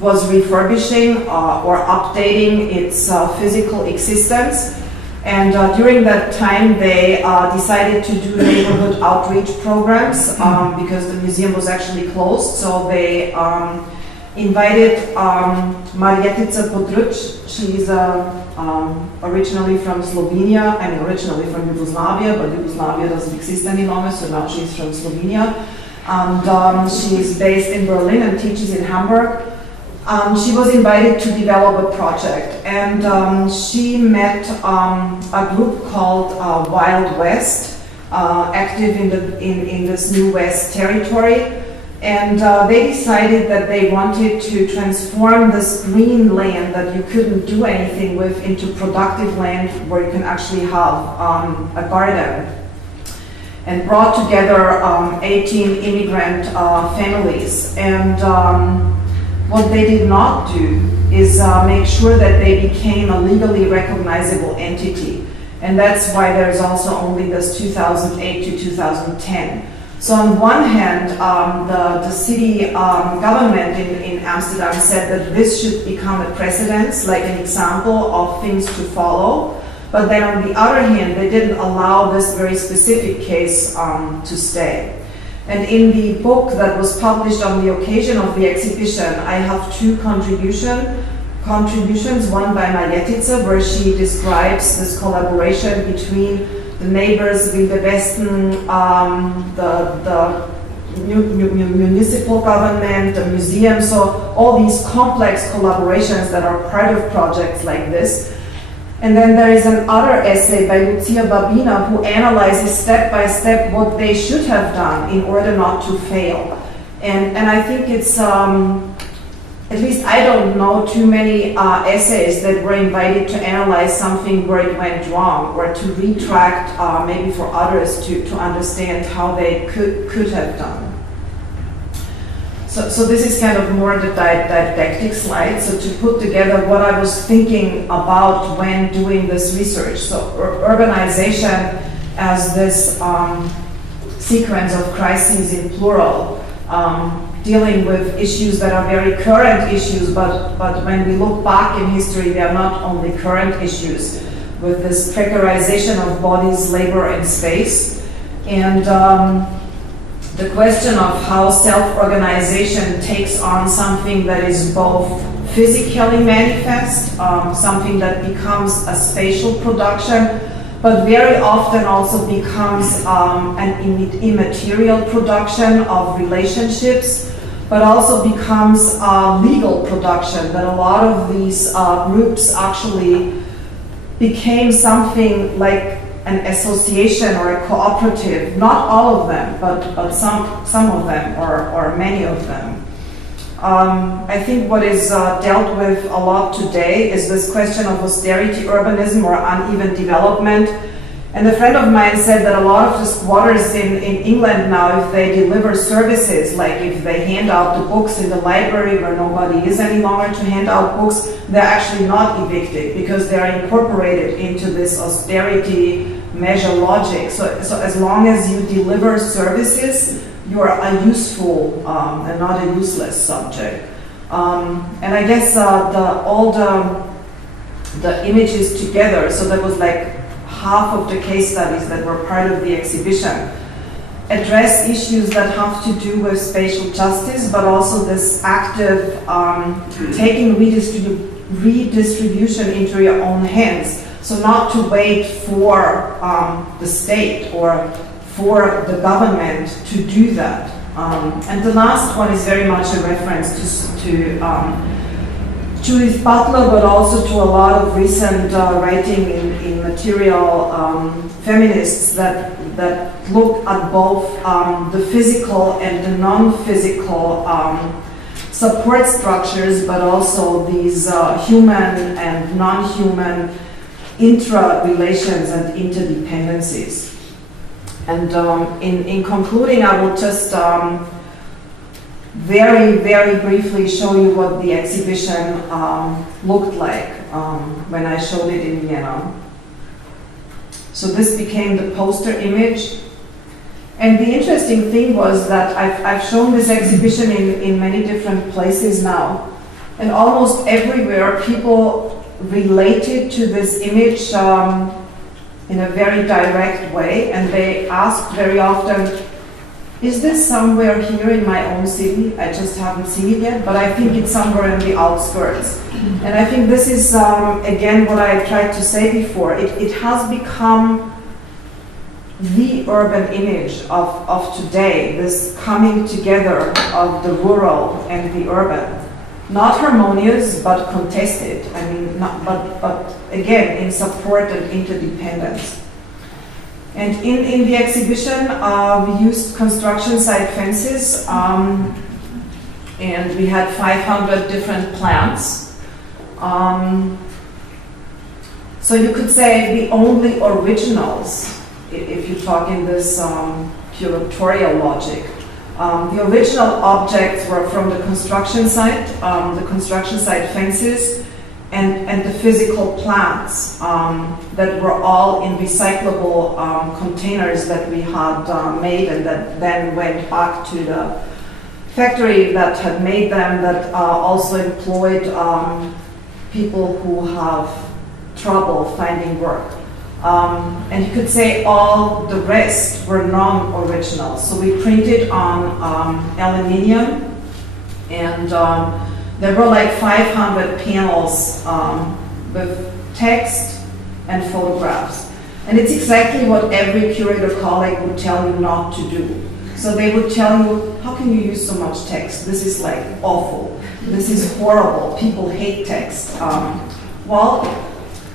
was refurbishing or updating its physical existence. And during that time, they decided to do neighborhood outreach programs because the museum was actually closed. So they invited Marjetica Područ. She's originally from Slovenia, originally from Yugoslavia, but Yugoslavia doesn't exist any longer, so now she's from Slovenia. And she's based in Berlin and teaches in Hamburg. She was invited to develop a project, and she met a group called Wild West, active in this New West territory, and they decided that they wanted to transform this green land that you couldn't do anything with into productive land where you can actually have a garden. And brought together 18 immigrant families. And What they did not do is make sure that they became a legally recognizable entity. And that's why there's also only this 2008 to 2010. So on one hand, the city government in Amsterdam said that this should become a precedent, like an example of things to follow. But then on the other hand, they didn't allow this very specific case to stay. And in the book that was published on the occasion of the exhibition, I have two contributions, one by Marjetica, where she describes this collaboration between the neighbors, Wilde Westen, the municipal government, the museum, so all these complex collaborations that are part of projects like this. And then there is another essay by Lucia Babina who analyzes step by step what they should have done in order not to fail. And I think it's, at least I don't know too many essays that were invited to analyze something where it went wrong or to retract maybe for others to understand how they could have done. So this is kind of more the didactic slide. So to put together what I was thinking about when doing this research. So urbanization as this sequence of crises in plural, dealing with issues that are very current issues, but when we look back in history, they are not only current issues, with this precarization of bodies, labor, and space. And the question of how self-organization takes on something that is both physically manifest, something that becomes a spatial production, but very often also becomes an immaterial production of relationships, but also becomes a legal production, that a lot of these groups actually became something like an association or a cooperative. Not all of them, but some of them or many of them. I think what is dealt with a lot today is this question of austerity urbanism or uneven development. And a friend of mine said that a lot of the squatters in England now, if they deliver services, like if they hand out the books in the library where nobody is any longer to hand out books, they're actually not evicted because they're incorporated into this austerity measure logic. So as long as you deliver services, you are a useful and not a useless subject. And I guess all the images together, so that was like half of the case studies that were part of the exhibition, address issues that have to do with spatial justice, but also this active taking redistribution into your own hands. So not to wait for the state or for the government to do that. And the last one is very much a reference to Judith Butler, but also to a lot of recent writing in material feminists that look at both the physical and the non-physical support structures, but also these human and non-human intra-relations and interdependencies. And in concluding, I will just very, very briefly show you what the exhibition looked like when I showed it in Vienna. So this became the poster image. And the interesting thing was that I've shown this exhibition in many different places now. And almost everywhere people related to this image in a very direct way. And they ask very often, is this somewhere here in my own city? I just haven't seen it yet, but I think it's somewhere in the outskirts. And I think this is, again, what I tried to say before. It has become the urban image of today, this coming together of the rural and the urban. Not harmonious, but contested. I mean, but again, in support and interdependence. And in the exhibition, we used construction site fences, and we had 500 different plants. So you could say the only originals, if you talk in this curatorial logic, The original objects were from the construction site fences, and the physical plants that were all in recyclable containers that we had made, and that then went back to the factory that had made them, that also employed people who have trouble finding work. And you could say all the rest were non-original. So we printed on aluminium, and there were like 500 panels with text and photographs. And it's exactly what every curator colleague would tell you not to do. So they would tell you, how can you use so much text? This is like awful. This is horrible. People hate text. Well,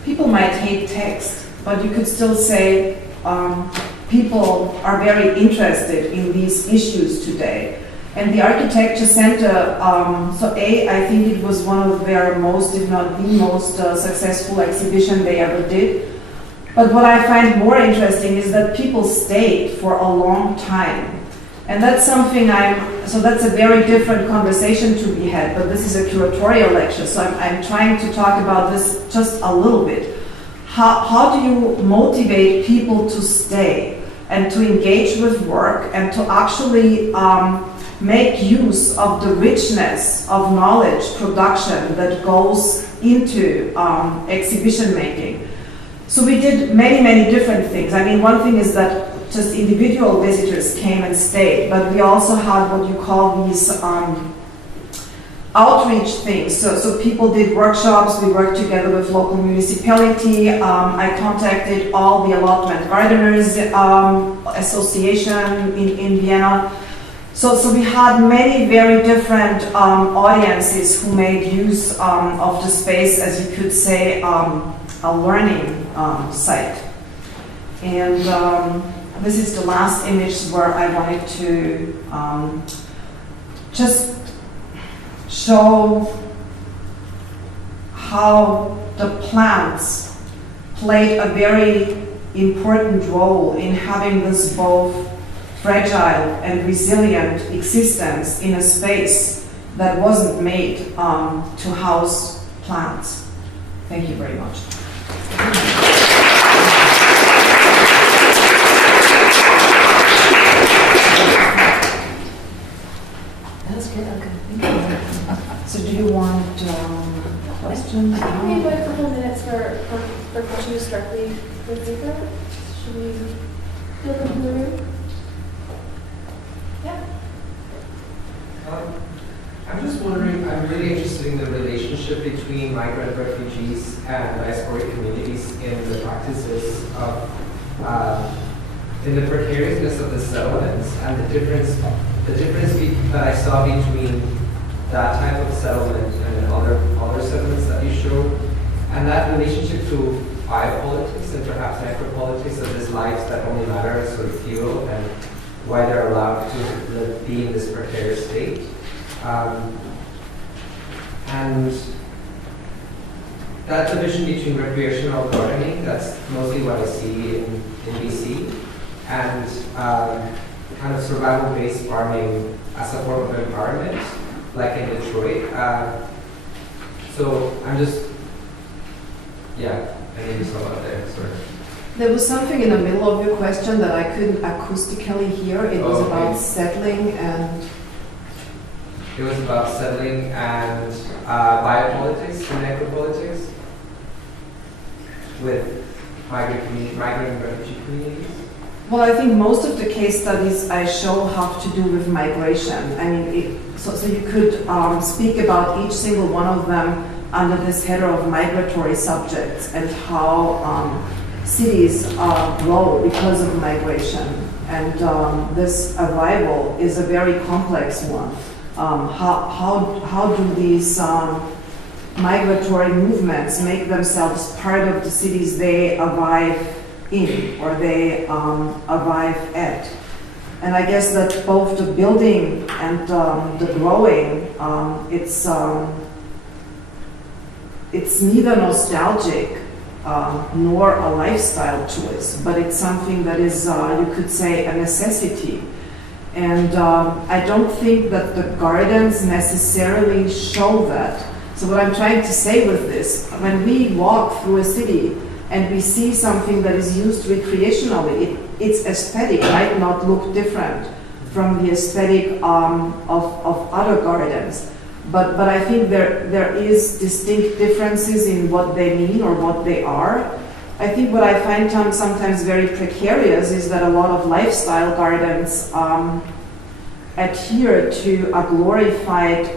people might hate text, but you could still say people are very interested in these issues today. And the Architecture Center, I think it was one of their most, if not the most successful exhibition they ever did. But what I find more interesting is that people stayed for a long time. And that's something that's a very different conversation to be had, but this is a curatorial lecture, so I'm trying to talk about this just a little bit. How do you motivate people to stay and to engage with work and to actually make use of the richness of knowledge production that goes into exhibition making? So we did many, many different things. I mean, one thing is that just individual visitors came and stayed, but we also had what you call these outreach things. So people did workshops, we worked together with local municipality, I contacted all the allotment gardeners association in Vienna. So we had many very different audiences who made use of the space, as you could say, a learning site. And this is the last image where I wanted to just show how the plants played a very important role in having this both fragile and resilient existence in a space that wasn't made to house plants. Thank you very much. That's good. Okay. So do you want questions? I think we have a couple minutes for questions directly with Zika. Should we fill them in the room? Yeah. I'm just wondering, I'm really interested in the relationship between migrant refugees and diasporic communities in the practices of, in the precariousness of the settlements, and the difference that I saw between that type of settlement and then other settlements that you showed, and that relationship to biopolitics and perhaps necropolitics of these lives that only matter as sort of fuel, and why they're allowed to be in this precarious state. And that division between recreational gardening, that's mostly what I see in BC, and kind of survival-based farming as a form of empowerment, like in Detroit. So I'm just, I need to stop out there, sorry. There was something in the middle of your question that I couldn't acoustically hear. It was about settling and... It was about settling and biopolitics and necropolitics with migrant and refugee communities. Well, I think most of the case studies I show have to do with migration. I mean, so you could speak about each single one of them under this header of migratory subjects and how cities grow because of migration. And this arrival is a very complex one. How do these migratory movements make themselves part of the cities they arrive in or they arrive at? And I guess that both the building and the growing, it's neither nostalgic nor a lifestyle choice, but it's something that is, you could say, a necessity. And I don't think that the gardens necessarily show that. So what I'm trying to say with this, when we walk through a city and we see something that is used recreationally, its aesthetic might not look different from the aesthetic of other gardens. But I think there is distinct differences in what they mean or what they are. I think what I find sometimes very precarious is that a lot of lifestyle gardens adhere to a glorified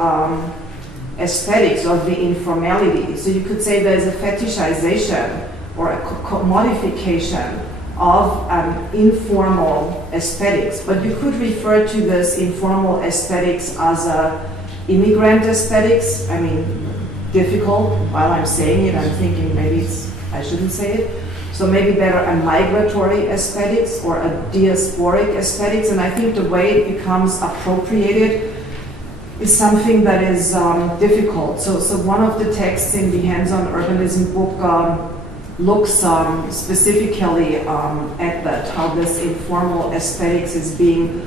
aesthetics of the informality. So you could say there's a fetishization or a commodification of informal aesthetics, but you could refer to this informal aesthetics as a immigrant aesthetics. I mean, difficult. While I'm saying it, I'm thinking maybe I shouldn't say it. So maybe better a migratory aesthetics or a diasporic aesthetics. And I think the way it becomes appropriated is something that is difficult. So one of the texts in the Hands-on Urbanism book looks specifically at that, how this informal aesthetics is being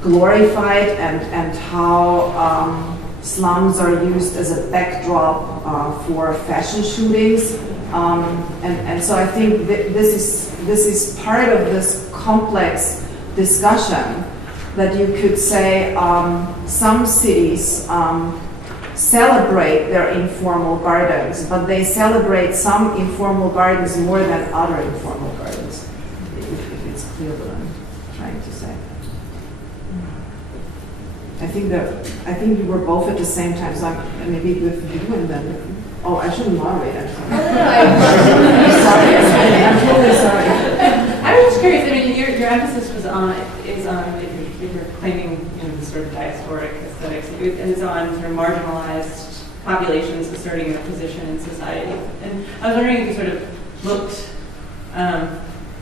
glorified and how slums are used as a backdrop for fashion shootings. And so I think this is part of this complex discussion that you could say some cities celebrate their informal gardens, but they celebrate some informal gardens more than other informal gardens, if it's clear what I'm trying to say. I think you were both at the same time, so maybe with you and then. Oh, I shouldn't moderate. I'm sorry. I'm totally sorry. I was just curious. I mean, your emphasis is on if you're claiming the sort of diasporic aesthetics, and it's on sort of marginalized populations asserting a position in society. And I was wondering if you sort of looked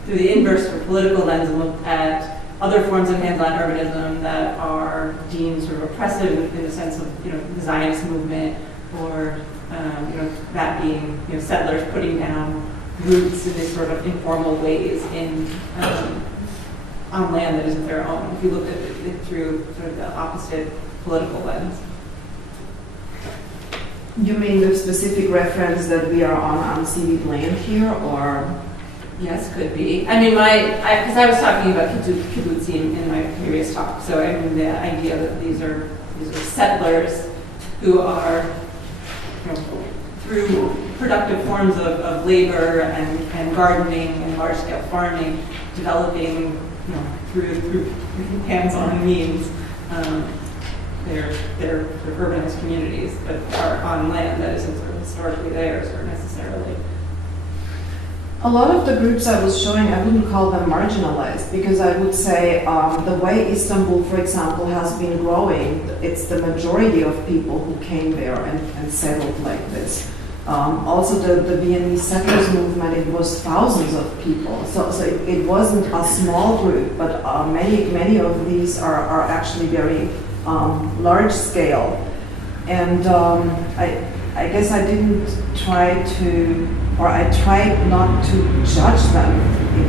through the inverse or political lens and looked at other forms of hands-on urbanism that are deemed sort of oppressive in the sense of the Zionist movement or that being settlers putting down roots in these sort of informal ways on land that isn't their own. If you look at it through sort of the opposite political lens. You mean the specific reference that we are on unceded land here, or? Yes, could be. I mean, because I was talking about kibbutzim in my previous talk. So I mean, the idea that these are settlers who are through productive forms of labor and gardening and large-scale farming, developing through hands-on means their urbanized communities, but are on land that isn't sort of historically theirs or necessarily. A lot of the groups I was showing, I wouldn't call them marginalized, because I would say the way Istanbul, for example, has been growing, it's the majority of people who came there and settled like this. Also, the Viennese settlers movement, it was thousands of people. So it wasn't a small group, but many of these are actually very large scale. And I guess I didn't try to, or I tried not to judge them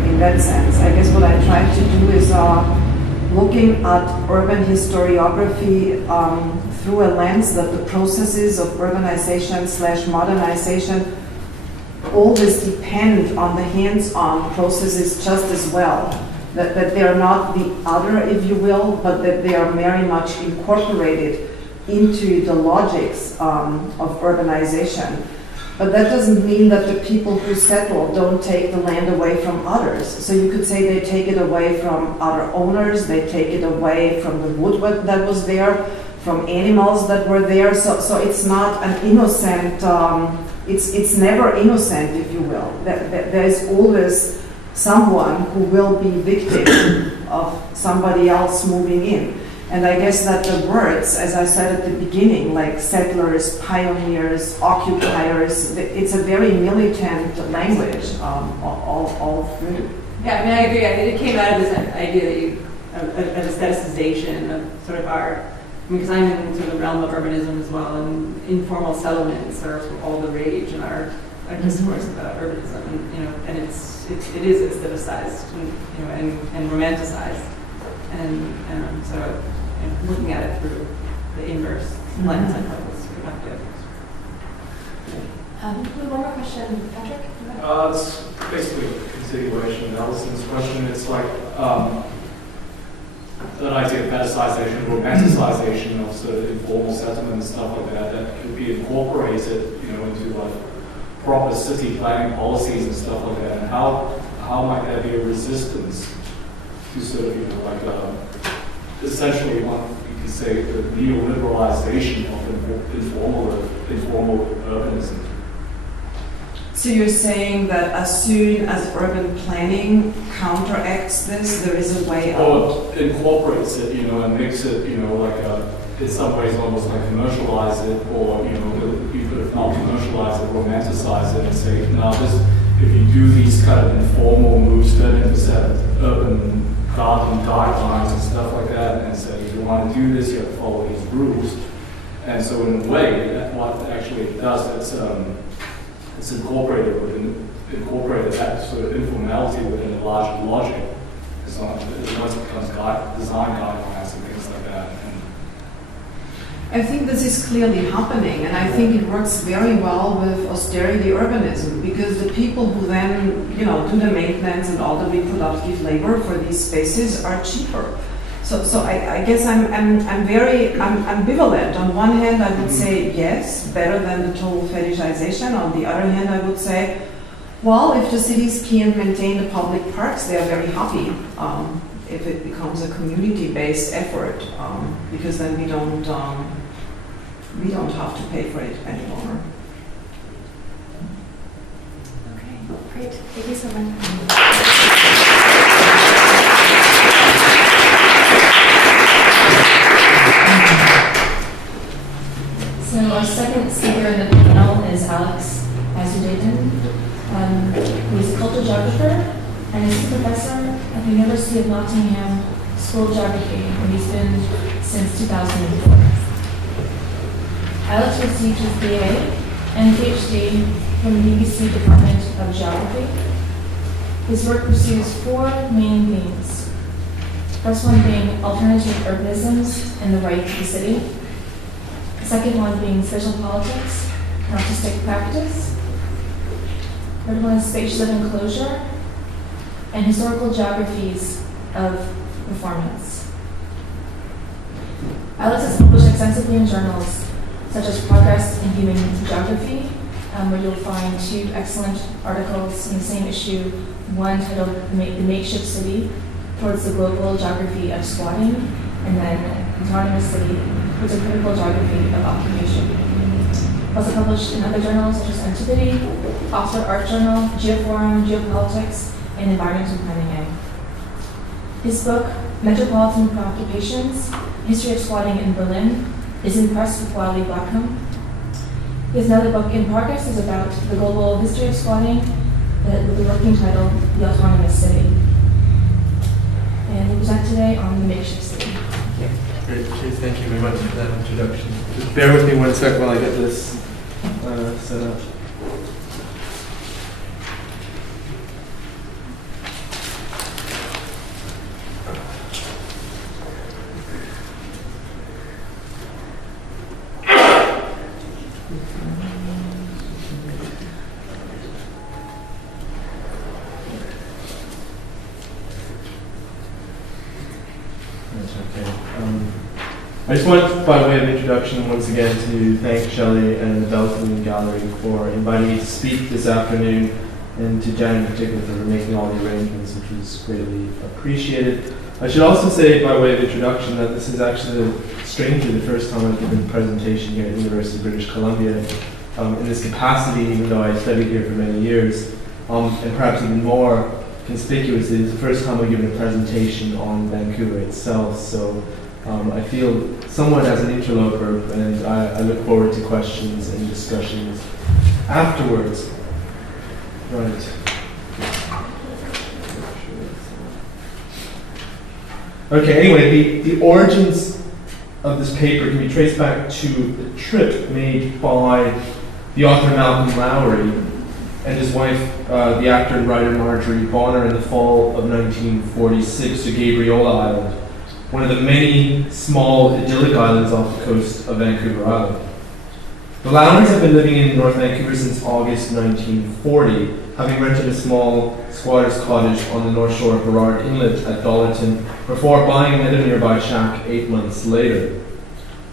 in that sense. I guess what I tried to do is looking at urban historiography through a lens that the processes of urbanization/modernization always depend on the hands-on processes just as well. That they are not the other, if you will, but that they are very much incorporated into the logics of urbanization. But that doesn't mean that the people who settle don't take the land away from others. So you could say they take it away from other owners, they take it away from the wood that was there, from animals that were there. So it's not an innocent, it's never innocent, if you will. There is always someone who will be victim of somebody else moving in. And I guess that the words, as I said at the beginning, like settlers, pioneers, occupiers, it's a very militant language all through. Yeah, I mean, I agree. I think it came out of this idea of aestheticization of sort of our, because I'm in sort of the realm of urbanism as well, and informal settlements are sort of all the rage in our discourse about urbanism, and it is aestheticized and romanticized. and sort of looking at it through the inverse lens, I thought was productive. One more question, Patrick? It's basically a continuation of Alison's question. It's like that idea of metasization, romanticization of sort of informal settlement and stuff like that could be incorporated, into like proper city planning policies and stuff like that. And how might there be a resistance to sort of, essentially you could say the neoliberalization of informal urbanism. So you're saying that as soon as urban planning counteracts this, there is a way or incorporates it, and makes it, in some ways almost like commercialize it, or, even if not commercialize it, romanticize it and say, now if you do these kind of informal moves, turn into set urban garden guidelines and stuff like that, and say, if you want to do this, you have to follow these rules. And so in a way, what actually it does, it's incorporated that sort of informality within a larger logic. It's not, it once becomes design guidelines and things like that. I think this is clearly happening, and I think it works very well with austerity urbanism, because the people who then, do the maintenance and all the reproductive labor for these spaces are cheaper. So I guess I'm ambivalent. On one hand, I would say yes, better than the total fetishization. On the other hand, I would say, well, if the cities can maintain the public parks, they are very happy. If it becomes a community-based effort, because then we don't have to pay for it any longer. Okay, great. Thank you so much. So our second speaker in the panel is Vasudevan. He's a cultural geographer and is a professor at the University of Nottingham School of Geography, where he's been since 2004. Alex received his BA and PhD from the BBC Department of Geography. His work pursues four main themes. First one being alternative urbanisms and the right to the city. The second one being spatial politics and artistic practice. Third one is spatial enclosure and historical geographies of performance. Alex has published extensively in journals such as Progress in Human Geography, where you'll find two excellent articles in the same issue, one titled The Makeshift City, towards the global geography of squatting, and then Autonomous City, towards a critical geography of occupation. Also published in other journals such as Antiquity, Oxford Art Journal, Geoforum, Geopolitics, and Environmental Planning A. His book, Metropolitan Preoccupations, History of Squatting in Berlin, is in press with Wiley Blackham. His another book in progress is about the global history of squatting, with the working title, The Autonomous City. And we'll present today on the Makeshift City. Great, Chase, thank you very much for that introduction. Just bear with me one sec while I get this set up. I just want, by way of introduction, once again to thank Shelly and the Belkin Gallery for inviting me to speak this afternoon, and to Jan in particular for making all the arrangements, which was greatly appreciated. I should also say, by way of introduction, that this is actually, strangely, the first time I've given a presentation here at the University of British Columbia in this capacity, even though I studied here for many years. And perhaps even more conspicuously, it's the first time I've given a presentation on Vancouver itself. So I feel somewhat as an interloper, and I look forward to questions and discussions afterwards. Right. Okay, anyway, the origins of this paper can be traced back to the trip made by the author Malcolm Lowry and his wife, the actor and writer Marjorie Bonner, in the fall of 1946 to Gabriola Island, one of the many small idyllic islands off the coast of Vancouver Island. The Lowrys have been living in North Vancouver since August 1940, having rented a small squatter's cottage on the north shore of Burrard Inlet at Dollarton before buying another nearby shack 8 months later.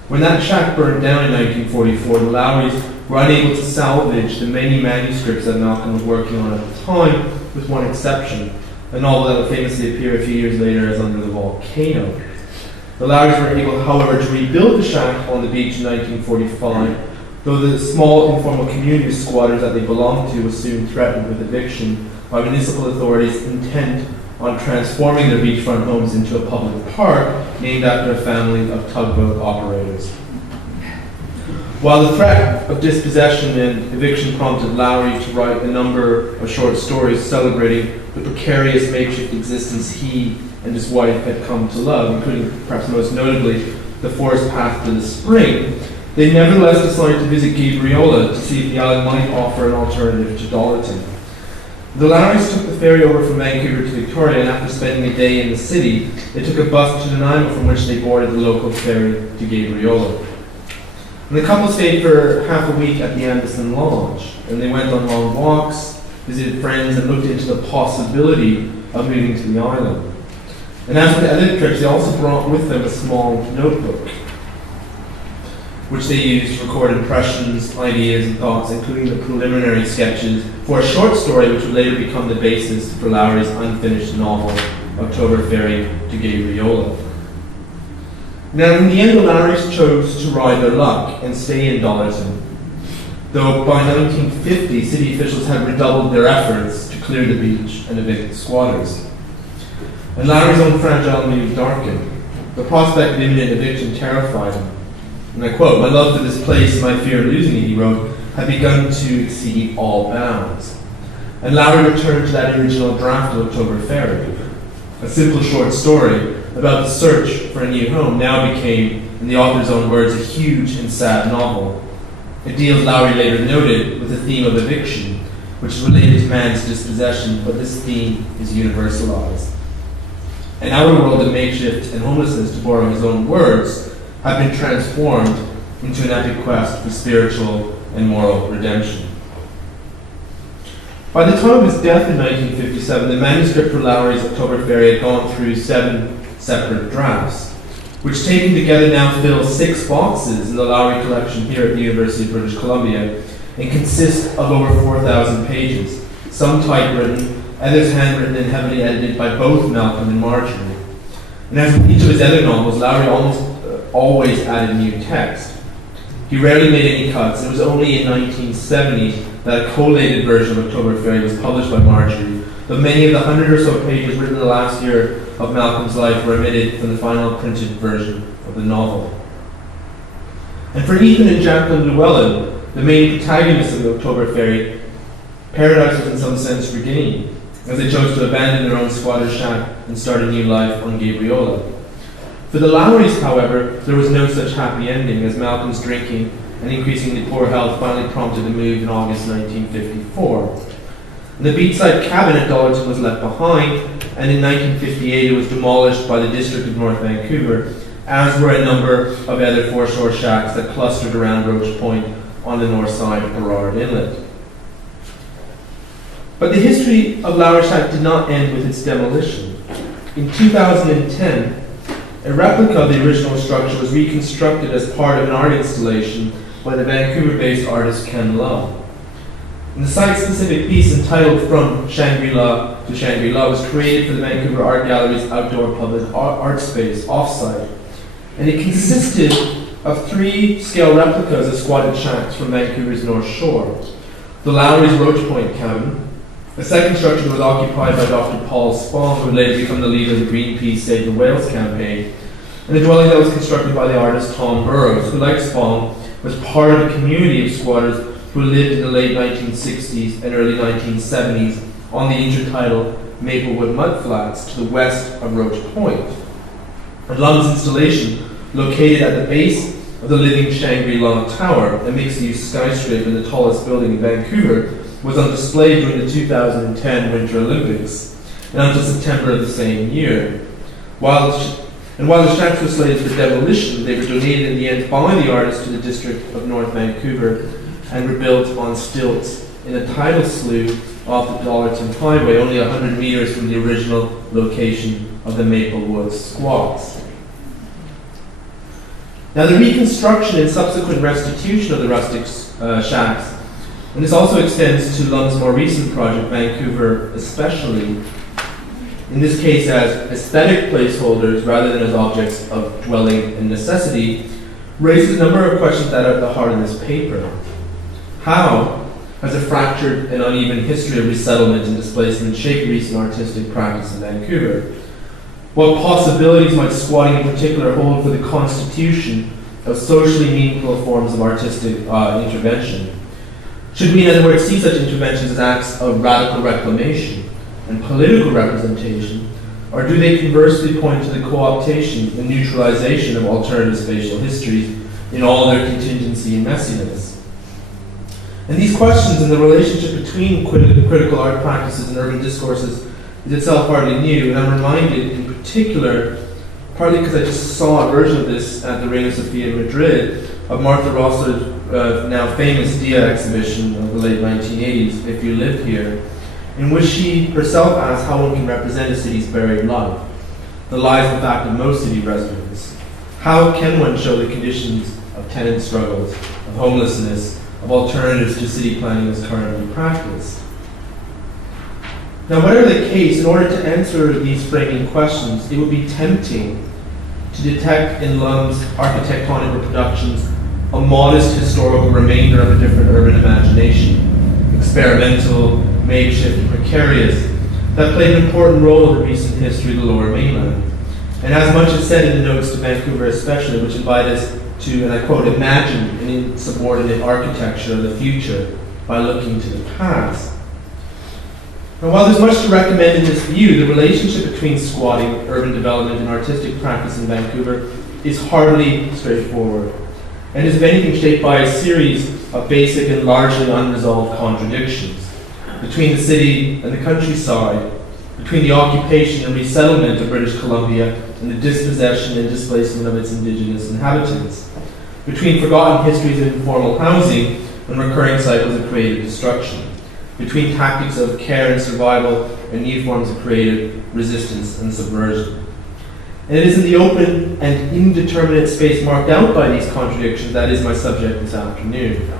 When that shack burned down in 1944, the Lowrys were unable to salvage the many manuscripts that Malcolm was working on at the time, with one exception, a novel that would famously appear a few years later as Under the Volcano. The Lowrys were able, however, to rebuild the shack on the beach in 1945, though the small informal community of squatters that they belonged to was soon threatened with eviction by municipal authorities intent on transforming their beachfront homes into a public park named after a family of tugboat operators. While the threat of dispossession and eviction prompted Lowry to write a number of short stories celebrating the precarious makeshift existence he and his wife had come to love, including perhaps most notably The Forest Path to the Spring, they nevertheless decided to visit Gabriola to see if the island might offer an alternative to Dollarton. The Lowrys took the ferry over from Vancouver to Victoria, and after spending a day in the city, they took a bus to Nanaimo, from which they boarded the local ferry to Gabriola. And the couple stayed for half a week at the Anderson Lodge, and they went on long walks, visited friends, and looked into the possibility of moving to the island. And as with the other trips, they also brought with them a small notebook, which they used to record impressions, ideas, and thoughts, including the preliminary sketches for a short story which would later become the basis for Lowry's unfinished novel, October Ferry to Gabriola. Now, in the end, the Lowrys chose to ride their luck and stay in Dollarton, though by 1950, city officials had redoubled their efforts to clear the beach and evict squatters. And Lowry's own fragile mood darkened. The prospect of imminent eviction terrified him. And I quote, "My love for this place and my fear of losing it," he wrote, "had begun to exceed all bounds." And Lowry returned to that original draft of October Ferry. A simple short story about the search for a new home now became, in the author's own words, a huge and sad novel. It deals, Lowry later noted, with the theme of eviction, which is related to man's dispossession, but this theme is universalized. And our world of makeshift and homelessness, to borrow his own words, have been transformed into an epic quest for spiritual and moral redemption. By the time of his death in 1957, the manuscript for Lowry's October Ferry had gone through 7 separate drafts, which taken together now fill 6 boxes in the Lowry collection here at the University of British Columbia, and consist of over 4,000 pages, some typewritten, others handwritten and heavily edited by both Malcolm and Marjorie. And as with each of his other novels, Lowry always added new text. He rarely made any cuts. It was only in 1970 that a collated version of October Ferry was published by Marjorie, but many of the 100 or so pages written in the last year of Malcolm's life were omitted from the final printed version of the novel. And for Ethan and Jacqueline Llewellyn, the main protagonists of the October Ferry, paradise was in some sense regained, as they chose to abandon their own squatter's shack and start a new life on Gabriola. For the Lowrys, however, there was no such happy ending, as Malcolm's drinking and increasingly poor health finally prompted a move in August 1954. And the beachside cabin at Dollarton was left behind, and in 1958 it was demolished by the District of North Vancouver, as were a number of other foreshore shacks that clustered around Roche Point on the north side of Burrard Inlet. But the history of Lowry Shack did not end with its demolition. In 2010, a replica of the original structure was reconstructed as part of an art installation by the Vancouver-based artist Ken Love. And the site-specific piece entitled From Shangri-La to Shangri-La was created for the Vancouver Art Gallery's outdoor public art space off-site. And it consisted of 3 scale replicas of squatted shacks from Vancouver's North Shore. The Lowry's Roche Point cabin, a second structure that was occupied by Dr. Paul Spong, who would later become the leader of the Greenpeace Save the Whales campaign, and a dwelling that was constructed by the artist Tom Burrows, who, like Spong, was part of a community of squatters who lived in the late 1960s and early 1970s on the intertidal Maplewood Mudflats to the west of Roche Point. And Lung's installation, located at the base of the Living Shangri-La Tower, a mixed-use skyscraper and the tallest building in Vancouver, was on display during the 2010 Winter Olympics and until September of the same year. And And while the shacks were slated for demolition, they were donated in the end by the artist to the district of North Vancouver and were built on stilts in a tidal slough off the Dollarton Highway, only 100 meters from the original location of the Maplewood squats. Now, the reconstruction and subsequent restitution of the rustic shacks, and this also extends to Lum's more recent project, Vancouver especially, in this case as aesthetic placeholders rather than as objects of dwelling and necessity, raises a number of questions that are at the heart of this paper. How has a fractured and uneven history of resettlement and displacement shaped recent artistic practice in Vancouver? What possibilities might squatting in particular hold for the constitution of socially meaningful forms of artistic intervention? Should we, in other words, see such interventions as acts of radical reclamation and political representation, or do they conversely point to the co-optation and neutralization of alternative spatial histories in all their contingency and messiness? And these questions and the relationship between critical art practices and urban discourses is itself hardly new, and I'm reminded in particular, partly because I just saw a version of this at the Reina Sofia in Madrid, of Martha Rosler's now famous Dia exhibition of the late 1980s, If You Lived Here, in which she herself asks how one can represent a city's buried life, the lives, in fact, of most city residents. How can one show the conditions of tenant struggles, of homelessness, of alternatives to city planning as currently practiced? Now, whatever the case, in order to answer these framing questions, it would be tempting to detect in Lum's architectonic reproductions a modest historical remainder of a different urban imagination, experimental, makeshift, and precarious, that played an important role in the recent history of the Lower Mainland. And as much is said in the notes to Vancouver especially, which invite us to, and I quote, imagine an insubordinate architecture of the future by looking to the past. Now, while there's much to recommend in this view, the relationship between squatting, urban development, and artistic practice in Vancouver is hardly straightforward, and is, if anything, shaped by a series of basic and largely unresolved contradictions between the city and the countryside, between the occupation and resettlement of British Columbia and the dispossession and displacement of its indigenous inhabitants, between forgotten histories of informal housing and recurring cycles of creative destruction, between tactics of care and survival and new forms of creative resistance and subversion. And it is in the open and indeterminate space marked out by these contradictions that is my subject this afternoon.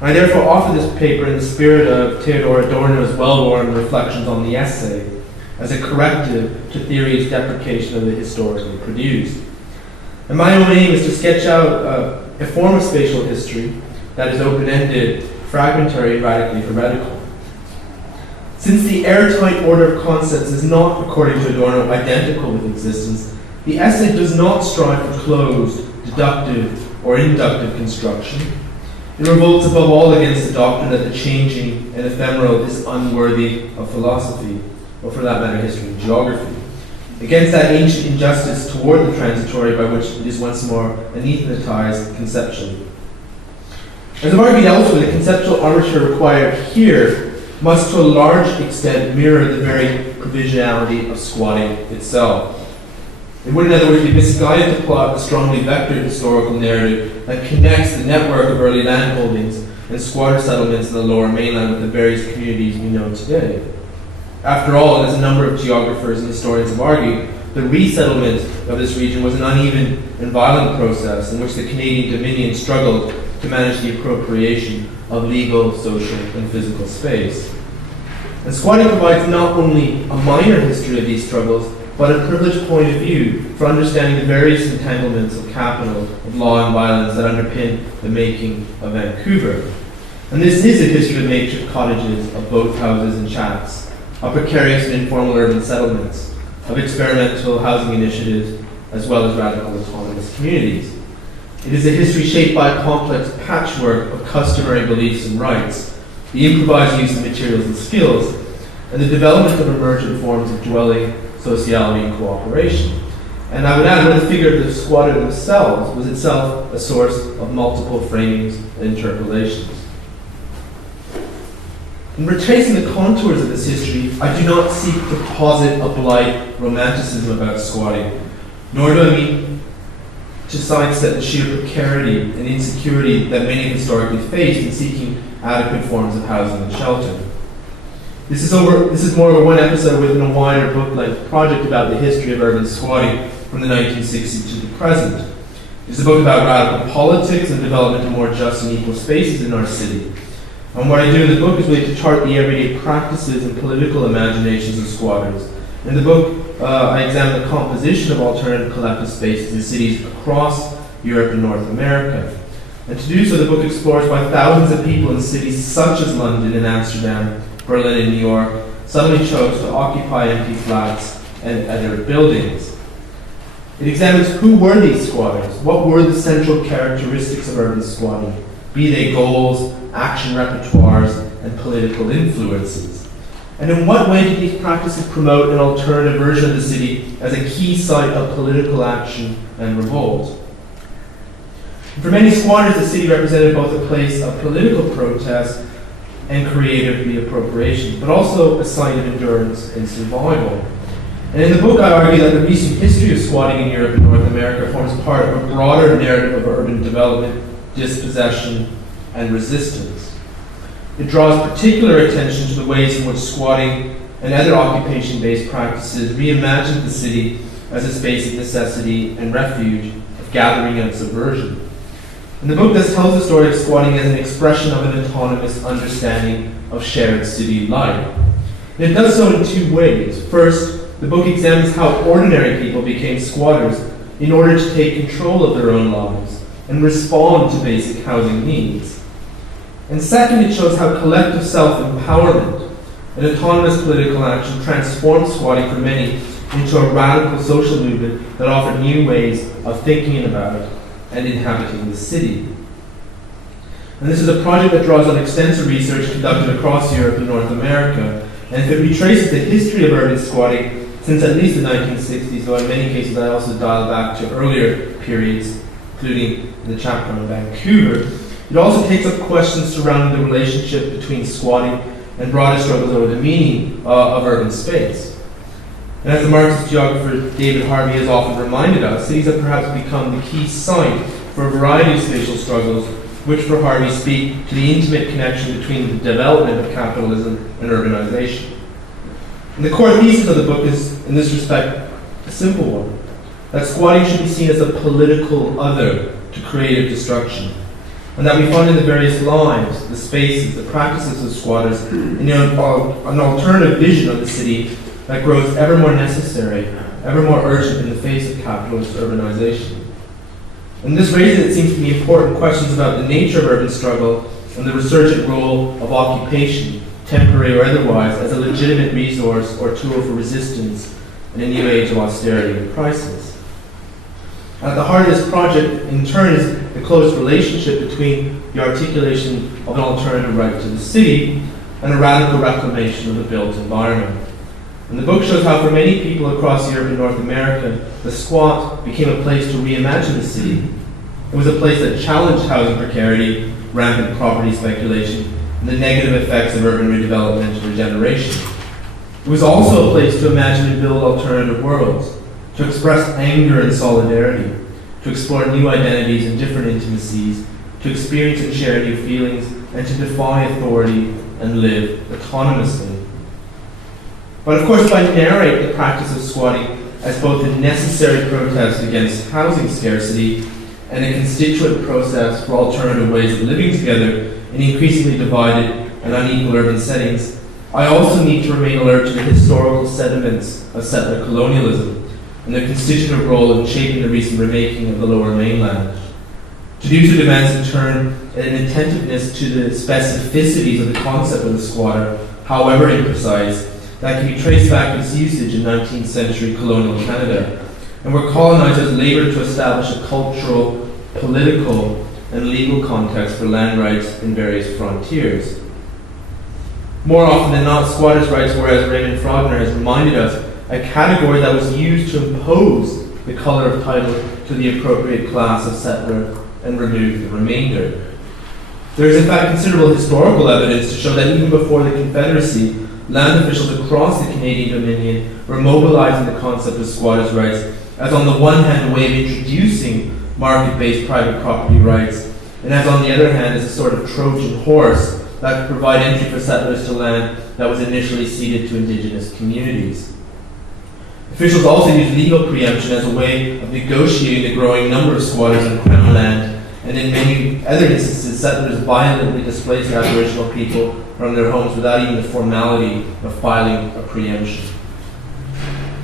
I therefore offer this paper in the spirit of Theodor Adorno's well-worn reflections on the essay as a corrective to theory's deprecation of the historically produced. And my own aim is to sketch out a form of spatial history that is open-ended, fragmentary, and radically heretical. Since the airtight order of concepts is not, according to Adorno, identical with existence, the essay does not strive for closed, deductive, or inductive construction. It revolts above all against the doctrine that the changing and ephemeral is unworthy of philosophy, or for that matter, history and geography. Against that ancient injustice toward the transitory by which it is once more anathematized conception. As I've argued elsewhere, the conceptual armature required here must to a large extent mirror the very provisionality of squatting itself. It would, in other words, be misguided to plot a strongly vectored historical narrative that connects the network of early landholdings and squatter settlements in the Lower Mainland with the various communities we know today. After all, as a number of geographers and historians have argued, the resettlement of this region was an uneven and violent process in which the Canadian Dominion struggled to manage the appropriation of legal, social, and physical space. And squatting provides not only a minor history of these struggles, but a privileged point of view for understanding the various entanglements of capital, of law and violence that underpin the making of Vancouver. And this is a history of makeshift cottages, of boat houses and shacks, of precarious and informal urban settlements, of experimental housing initiatives, as well as radical autonomous communities. It is a history shaped by a complex patchwork of customary beliefs and rights, the improvised use of materials and skills, and the development of emergent forms of dwelling, sociality, and cooperation. And I would add that the figure of the squatter themselves was itself a source of multiple framings and interpolations. In retracing the contours of this history, I do not seek to posit a blithe romanticism about squatting, Nor do I mean to sidestep the sheer precarity and insecurity that many have historically faced in seeking adequate forms of housing and shelter. This is more of a one episode within a wider book-length project about the history of urban squatting from the 1960s to the present. It's a book about radical politics and development of more just and equal spaces in our city. And what I do in the book is really to chart the everyday practices and political imaginations of squatters. In the book, I examine the composition of alternative collective spaces in cities across Europe and North America. And to do so, the book explores why thousands of people in cities such as London and Amsterdam, Berlin and New York suddenly chose to occupy empty flats and other buildings. It examines who were these squatters, what were the central characteristics of urban squatting, be they goals, action repertoires, and political influences. And in what way did these practices promote an alternative version of the city as a key site of political action and revolt? For many squatters, the city represented both a place of political protest and creative reappropriation, but also a site of endurance and survival. And in the book, I argue that the recent history of squatting in Europe and North America forms part of a broader narrative of urban development, dispossession, and resistance. It draws particular attention to the ways in which squatting and other occupation-based practices reimagined the city as a space of necessity and refuge, of gathering and subversion. And the book thus tells the story of squatting as an expression of an autonomous understanding of shared city life. And it does so in two ways. First, the book examines how ordinary people became squatters in order to take control of their own lives and respond to basic housing needs. And second, it shows how collective self-empowerment and autonomous political action transformed squatting for many into a radical social movement that offered new ways of thinking about and inhabiting the city. And this is a project that draws on extensive research conducted across Europe and North America, and it retraces the history of urban squatting since at least the 1960s, though in many cases I also dial back to earlier periods, including the chapter on Vancouver. It also takes up questions surrounding the relationship between squatting and broader struggles over the meaning of urban space. And as the Marxist geographer David Harvey has often reminded us, cities have perhaps become the key site for a variety of spatial struggles, which for Harvey speak to the intimate connection between the development of capitalism and urbanization. And the core thesis of the book is, in this respect, a simple one, that squatting should be seen as a political other to creative destruction, and that we find in the various lives, the spaces, the practices of squatters, an alternative vision of the city that grows ever more necessary, ever more urgent in the face of capitalist urbanization. And this raises, it seems to me, important questions about the nature of urban struggle and the resurgent role of occupation, temporary or otherwise, as a legitimate resource or tool for resistance in a new age of austerity and crisis. At the heart of this project, in turn, is the close relationship between the articulation of an alternative right to the city and a radical reclamation of the built environment. And the book shows how for many people across Europe and North America, the squat became a place to reimagine the city. It was a place that challenged housing precarity, rampant property speculation, and the negative effects of urban redevelopment and regeneration. It was also a place to imagine and build alternative worlds, to express anger and solidarity, to explore new identities and different intimacies, to experience and share new feelings, and to defy authority and live autonomously. But of course, if I narrate the practice of squatting as both a necessary protest against housing scarcity and a constituent process for alternative ways of living together in increasingly divided and unequal urban settings, I also need to remain alert to the historical sediments of settler colonialism and their constitutive role in shaping the recent remaking of the Lower Mainland. To do so demands in turn an attentiveness to the specificities of the concept of the squatter, however imprecise, that can be traced back to its usage in 19th century colonial Canada, and where colonizers labored to establish a cultural, political, and legal context for land rights in various frontiers. More often than not, squatters' rights were, as Raymond Frogner has reminded us, a category that was used to impose the color of title to the appropriate class of settler and remove the remainder. There is in fact considerable historical evidence to show that even before the Confederacy, land officials across the Canadian Dominion were mobilizing the concept of squatters' rights as on the one hand a way of introducing market-based private property rights, and as on the other hand as a sort of Trojan horse that could provide entry for settlers to land that was initially ceded to indigenous communities. Officials also used legal preemption as a way of negotiating the growing number of squatters on Crown land, and in many other instances, settlers violently displaced Aboriginal people from their homes without even the formality of filing a preemption.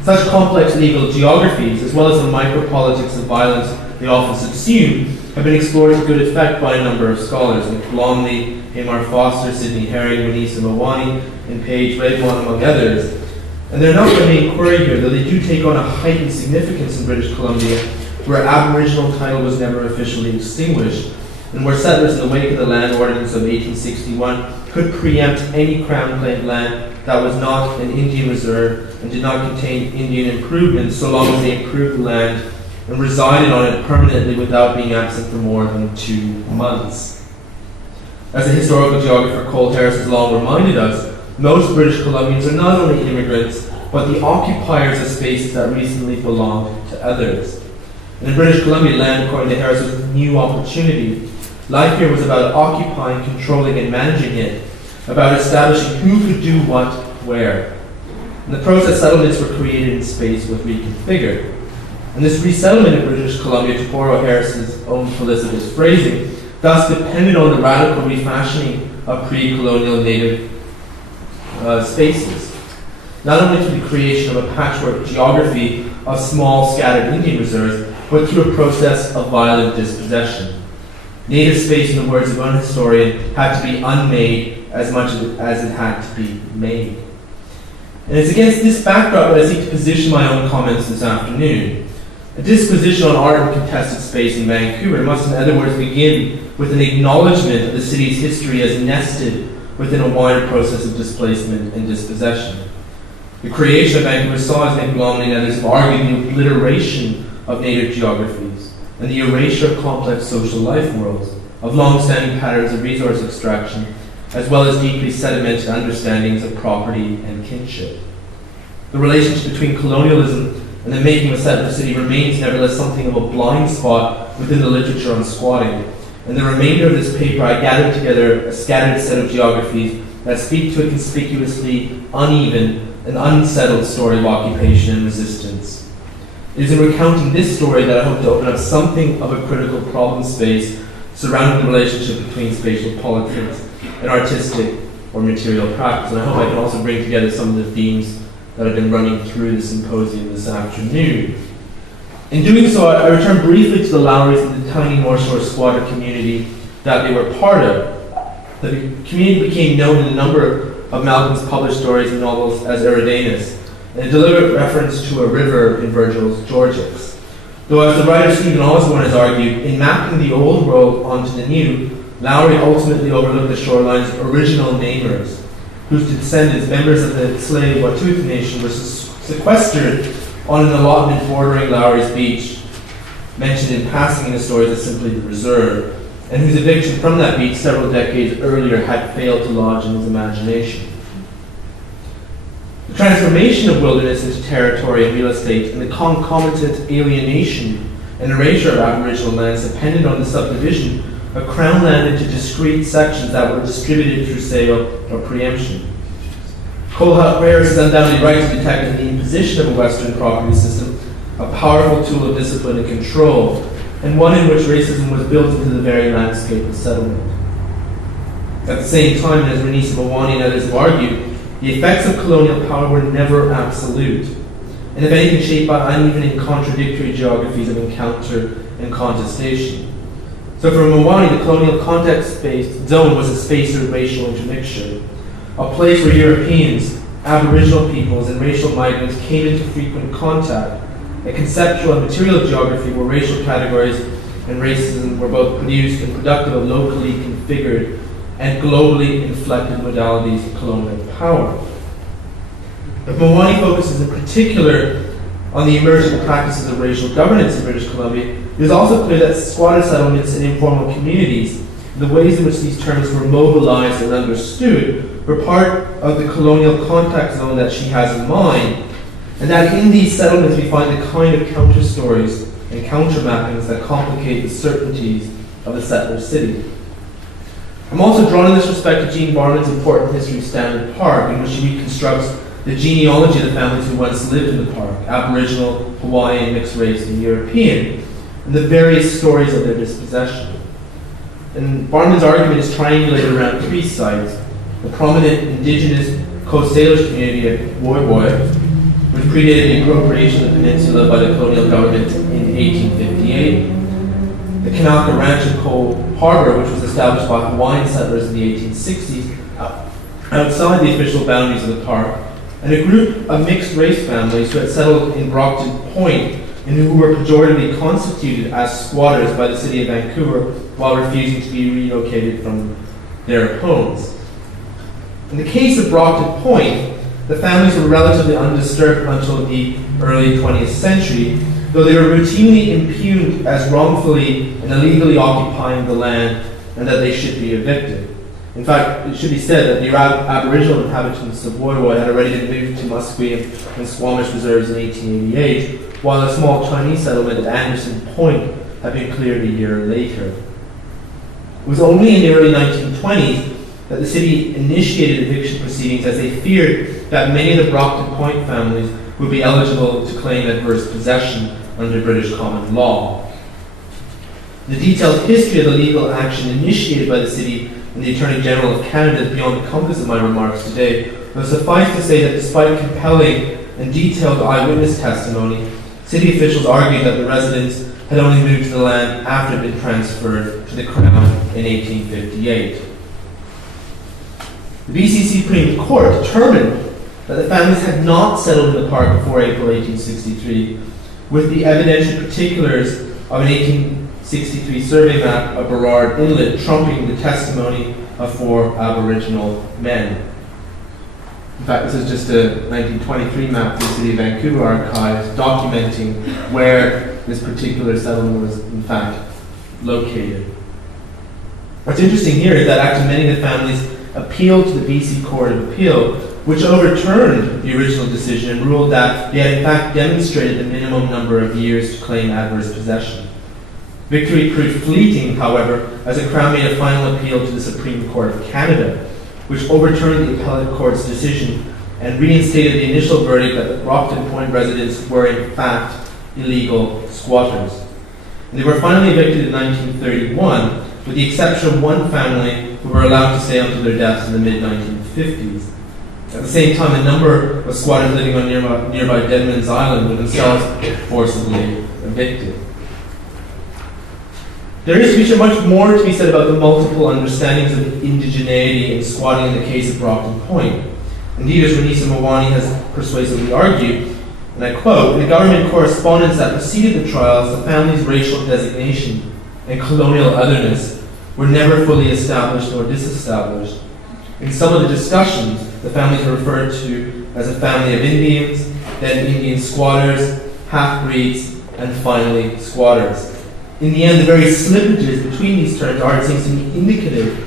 Such complex legal geographies, as well as the micropolitics of violence they often subsume, have been explored to good effect by a number of scholars, like Blomley, Hamar Foster, Sidney Herring, Munisa Mawani, and Paige Redmond, among others. And they're not the main query here, though they do take on a heightened significance in British Columbia, where Aboriginal title was never officially extinguished, and where settlers in the wake of the Land Ordinance of 1861 could preempt any Crown-claimed land that was not an Indian reserve and did not contain Indian improvements, so long as they improved the land and resided on it permanently without being absent for more than 2 months. As the historical geographer Cole Harris has long reminded us, most British Columbians are not only immigrants, but the occupiers of spaces that recently belonged to others. And in British Columbia, land, according to Harris, was a new opportunity. Life here was about occupying, controlling, and managing it, about establishing who could do what, where. In the process, settlements were created and space was reconfigured. And this resettlement in British Columbia, to borrow Harris's own felicitous phrasing, thus depended on the radical refashioning of pre-colonial native spaces, not only through the creation of a patchwork geography of small scattered Indian reserves, but through a process of violent dispossession. Native space, in the words of one historian, had to be unmade as much as it had to be made. And it's against this backdrop that I seek to position my own comments this afternoon. A disquisition on art and contested space in Vancouver must, in other words, begin with an acknowledgement of the city's history as nested within a wider process of displacement and dispossession. The creation of Vancouver saw, as Nick Blomley and others have argued, the obliteration of native geographies and the erasure of complex social life worlds, of long-standing patterns of resource extraction, as well as deeply sedimented understandings of property and kinship. The relationship between colonialism and the making of a settler city remains nevertheless something of a blind spot within the literature on squatting. In the remainder of this paper, I gathered together a scattered set of geographies that speak to a conspicuously uneven and unsettled story of occupation and resistance. It is in recounting this story that I hope to open up something of a critical problem space surrounding the relationship between spatial politics and artistic or material practice. And I hope I can also bring together some of the themes that have been running through the symposium this afternoon. In doing so, I return briefly to the Lowrys and the tiny North Shore squatter community that they were part of. The community became known in a number of Malcolm's published stories and novels as Eridanus, and a deliberate reference to a river in Virgil's Georgics. Though, as the writer Stephen Osborne has argued, in mapping the old world onto the new, Lowry ultimately overlooked the shoreline's original namers, whose descendants, members of the slave Watuth Nation, were sequestered on an allotment bordering Lowry's beach, mentioned in passing in the stories as simply the reserve, and whose eviction from that beach several decades earlier had failed to lodge in his imagination. The transformation of wilderness into territory and real estate, and the concomitant alienation and erasure of Aboriginal lands depended on the subdivision of Crown land into discrete sections that were distributed through sale or preemption. Cole Harris is undoubtedly right to detect in the imposition of a Western property system a powerful tool of discipline and control, and one in which racism was built into the very landscape of settlement. At the same time, as Renisa Mawani and others have argued, the effects of colonial power were never absolute, and if anything shaped by uneven and contradictory geographies of encounter and contestation. So for Mawani, the colonial context-based zone was a space of racial intermixture, a place where Europeans, Aboriginal peoples, and racial migrants came into frequent contact, a conceptual and material geography where racial categories and racism were both produced and productive of locally configured and globally inflected modalities of colonial power. If Mawani focuses in particular on the emergent practices of racial governance in British Columbia, it is also clear that squatter settlements and informal communities, the ways in which these terms were mobilized and understood, were part of the colonial contact zone that she has in mind, and that in these settlements we find the kind of counter-stories and counter-mappings that complicate the certainties of the settler city. I'm also drawn in this respect to Jean Barman's important history of Standard Park, in which she reconstructs the genealogy of the families who once lived in the park, Aboriginal, Hawaiian, mixed race, and European, and the various stories of their dispossession. And Barman's argument is triangulated around three sites: the prominent indigenous Coast Salish community of Woiwoi, which predated the appropriation of the peninsula by the colonial government in 1858, the Kanaka Ranch and Coal Harbor, which was established by Hawaiian settlers in the 1860s outside the official boundaries of the park, and a group of mixed-race families who had settled in Brockton Point and who were pejoratively constituted as squatters by the city of Vancouver while refusing to be relocated from their homes. In the case of Brockton Point, the families were relatively undisturbed until the early 20th century, though they were routinely impugned as wrongfully and illegally occupying the land and that they should be evicted. In fact, it should be said that the Aboriginal inhabitants of Woiwoi had already been moved to Musqueam and Squamish reserves in 1888, while a small Chinese settlement at Anderson Point had been cleared a year later. It was only in the early 1920s that the city initiated eviction proceedings, as they feared that many of the Brockton Point families would be eligible to claim adverse possession under British common law. The detailed history of the legal action initiated by the city and the Attorney General of Canada is beyond the compass of my remarks today, but suffice to say that despite compelling and detailed eyewitness testimony, city officials argued that the residents had only moved to the land after it had been transferred to the Crown in 1858. The BC Supreme Court determined that the families had not settled in the park before April 1863, with the evidential particulars of an 1863 survey map of Burrard Inlet trumping the testimony of 4 Aboriginal men. In fact, this is just a 1923 map from the City of Vancouver archives documenting where this particular settlement was in fact located. What's interesting here is that after many of the families appealed to the BC Court of Appeal, which overturned the original decision and ruled that they had in fact demonstrated the minimum number of years to claim adverse possession. Victory proved fleeting, however, as the Crown made a final appeal to the Supreme Court of Canada, which overturned the appellate court's decision and reinstated the initial verdict that the Brockton Point residents were in fact illegal squatters. And they were finally evicted in 1931, with the exception of one family who were allowed to stay until their deaths in the mid-1950s. At the same time, a number of squatters living on nearby Deadman's Island were themselves forcibly evicted. There is much more to be said about the multiple understandings of indigeneity and squatting in the case of Brockton Point. Indeed, as Renisa Mawani has persuasively argued, and I quote, "In the government correspondence that preceded the trials, the family's racial designation and colonial otherness were never fully established nor disestablished. In some of the discussions, the families were referred to as a family of Indians, then Indian squatters, half-breeds, and finally squatters. In the end, the very slippages between these terms are, it seems to me, indicative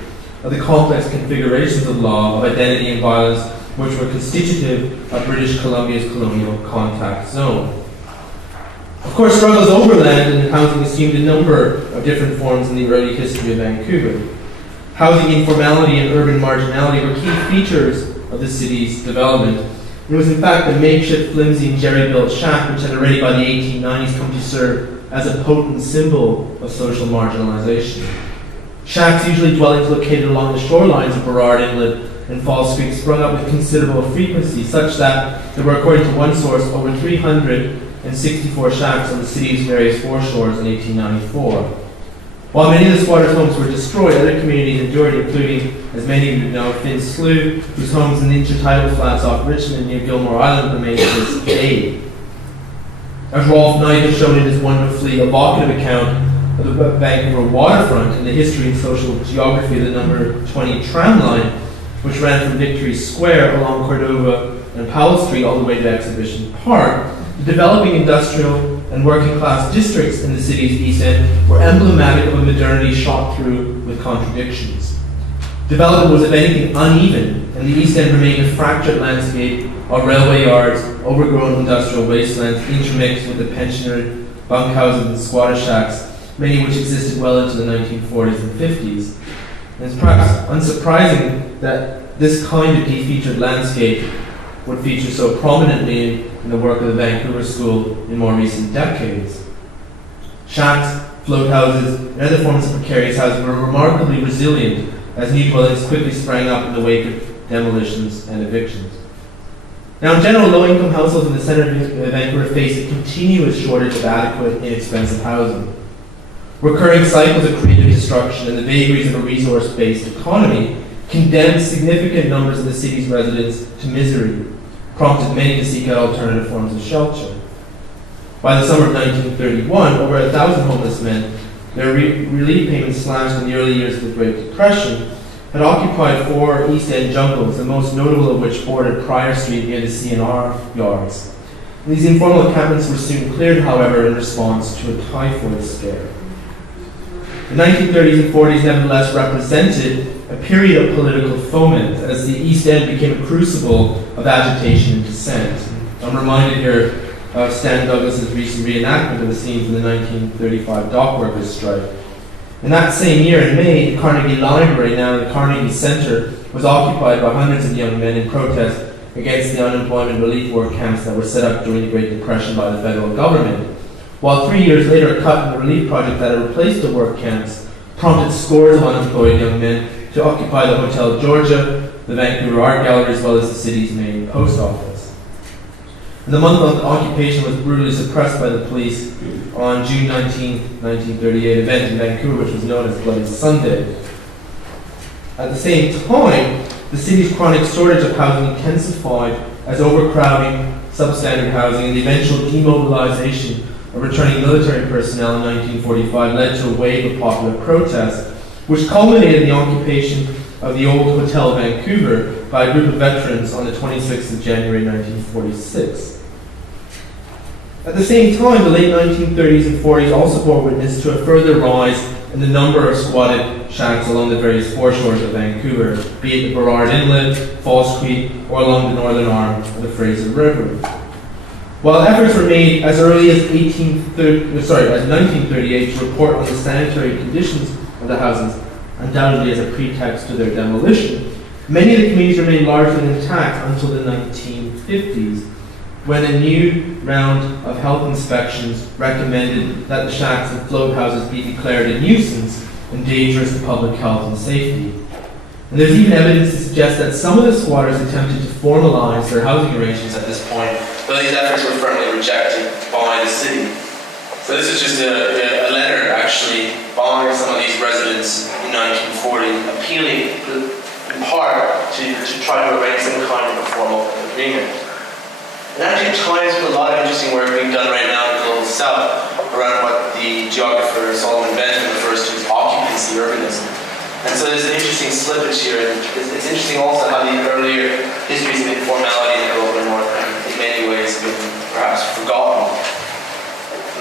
of the complex configurations of law, of identity and violence, which were constitutive of British Columbia's colonial contact zone." Of course, struggles over land and housing assumed a number of different forms in the early history of Vancouver. Housing informality and urban marginality were key features of the city's development. It was in fact the makeshift, flimsy, and jerry-built shack which had already by the 1890s come to serve as a potent symbol of social marginalization. Shacks, usually dwellings located along the shorelines of Burrard Inlet and Falls Creek, sprung up with considerable frequency, such that there were, according to one source, over 364 shacks on the city's various foreshores in 1894. While many of the squatters' homes were destroyed, other communities endured, including, as many of you know, Finn Slough, whose homes in the Untitled Flats off Richmond near Gilmore Island remain to this day. As Rolf Knight has shown in his wonderfully evocative account of the Vancouver waterfront and the history and social geography of the number 20 tram line, which ran from Victory Square along Cordova and Powell Street all the way to Exhibition Park, the developing industrial and working class districts in the city's east end were emblematic of a modernity shot through with contradictions. Development was, if anything, uneven, and the East End remained a fractured landscape of railway yards, overgrown industrial wastelands, intermixed with the pensioner bunkhouses and squatter shacks, many of which existed well into the 1940s and 50s. And it's perhaps unsurprising that this kind of defeatured landscape would feature so prominently in the work of the Vancouver School in more recent decades. Shacks, float houses, and other forms of precarious housing were remarkably resilient as new dwellings quickly sprang up in the wake of demolitions and evictions. Now, in general, low-income households in the centre of Vancouver face a continuous shortage of adequate, inexpensive housing. Recurring cycles of creative destruction and the vagaries of a resource-based economy condemned significant numbers of the city's residents to misery, prompted many to seek out alternative forms of shelter. By the summer of 1931, over 1,000 homeless men, their relief payments slashed in the early years of the Great Depression, had occupied 4 East End jungles, the most notable of which bordered Prior Street near the C&R yards. These informal encampments were soon cleared, however, in response to a typhoid scare. The 1930s and 40s nevertheless represented a period of political foment as the East End became a crucible of agitation and dissent. I'm reminded here of Stan Douglas's recent reenactment of the scenes in the 1935 dock workers' strike. In that same year, in May, the Carnegie Library, now in the Carnegie Centre, was occupied by hundreds of young men in protest against the unemployment relief work camps that were set up during the Great Depression by the federal government. While 3 years later, a cut in the relief project that had replaced the work camps prompted scores of unemployed young men to occupy the Hotel Georgia, the Vancouver Art Gallery, as well as the city's main post office. And the month-long occupation was brutally suppressed by the police on June 19, 1938, event in Vancouver which was known as Bloody Sunday. At the same time, the city's chronic shortage of housing intensified as overcrowding, substandard housing, and the eventual demobilization of returning military personnel in 1945 led to a wave of popular protests, which culminated in the occupation of the old Hotel Vancouver by a group of veterans on the 26th of January 1946. At the same time, the late 1930s and 40s also bore witness to a further rise in the number of squatted shacks along the various foreshores of Vancouver, be it the Burrard Inlet, False Creek, or along the northern arm of the Fraser River. While efforts were made as early as 1938 to report on the sanitary conditions of the houses, undoubtedly as a pretext to their demolition, many of the communities remained largely intact until the 1950s, when a new round of health inspections recommended that the shacks and float houses be declared a nuisance and dangerous to public health and safety. And there's even evidence to suggest that some of the squatters attempted to formalize their housing arrangements at this point, though these efforts were firmly rejected by the city. So this is just a letter, actually, by some of these residents in 1940, appealing in part to try to arrange some kind of a formal agreement. It actually ties with a lot of interesting work being done right now in the Global South around what the geographer Solomon Benjamin refers to as occupancy urbanism. And so there's an interesting slippage here, and it's interesting also how the earlier histories of informality in the urban north in many ways have been perhaps forgotten.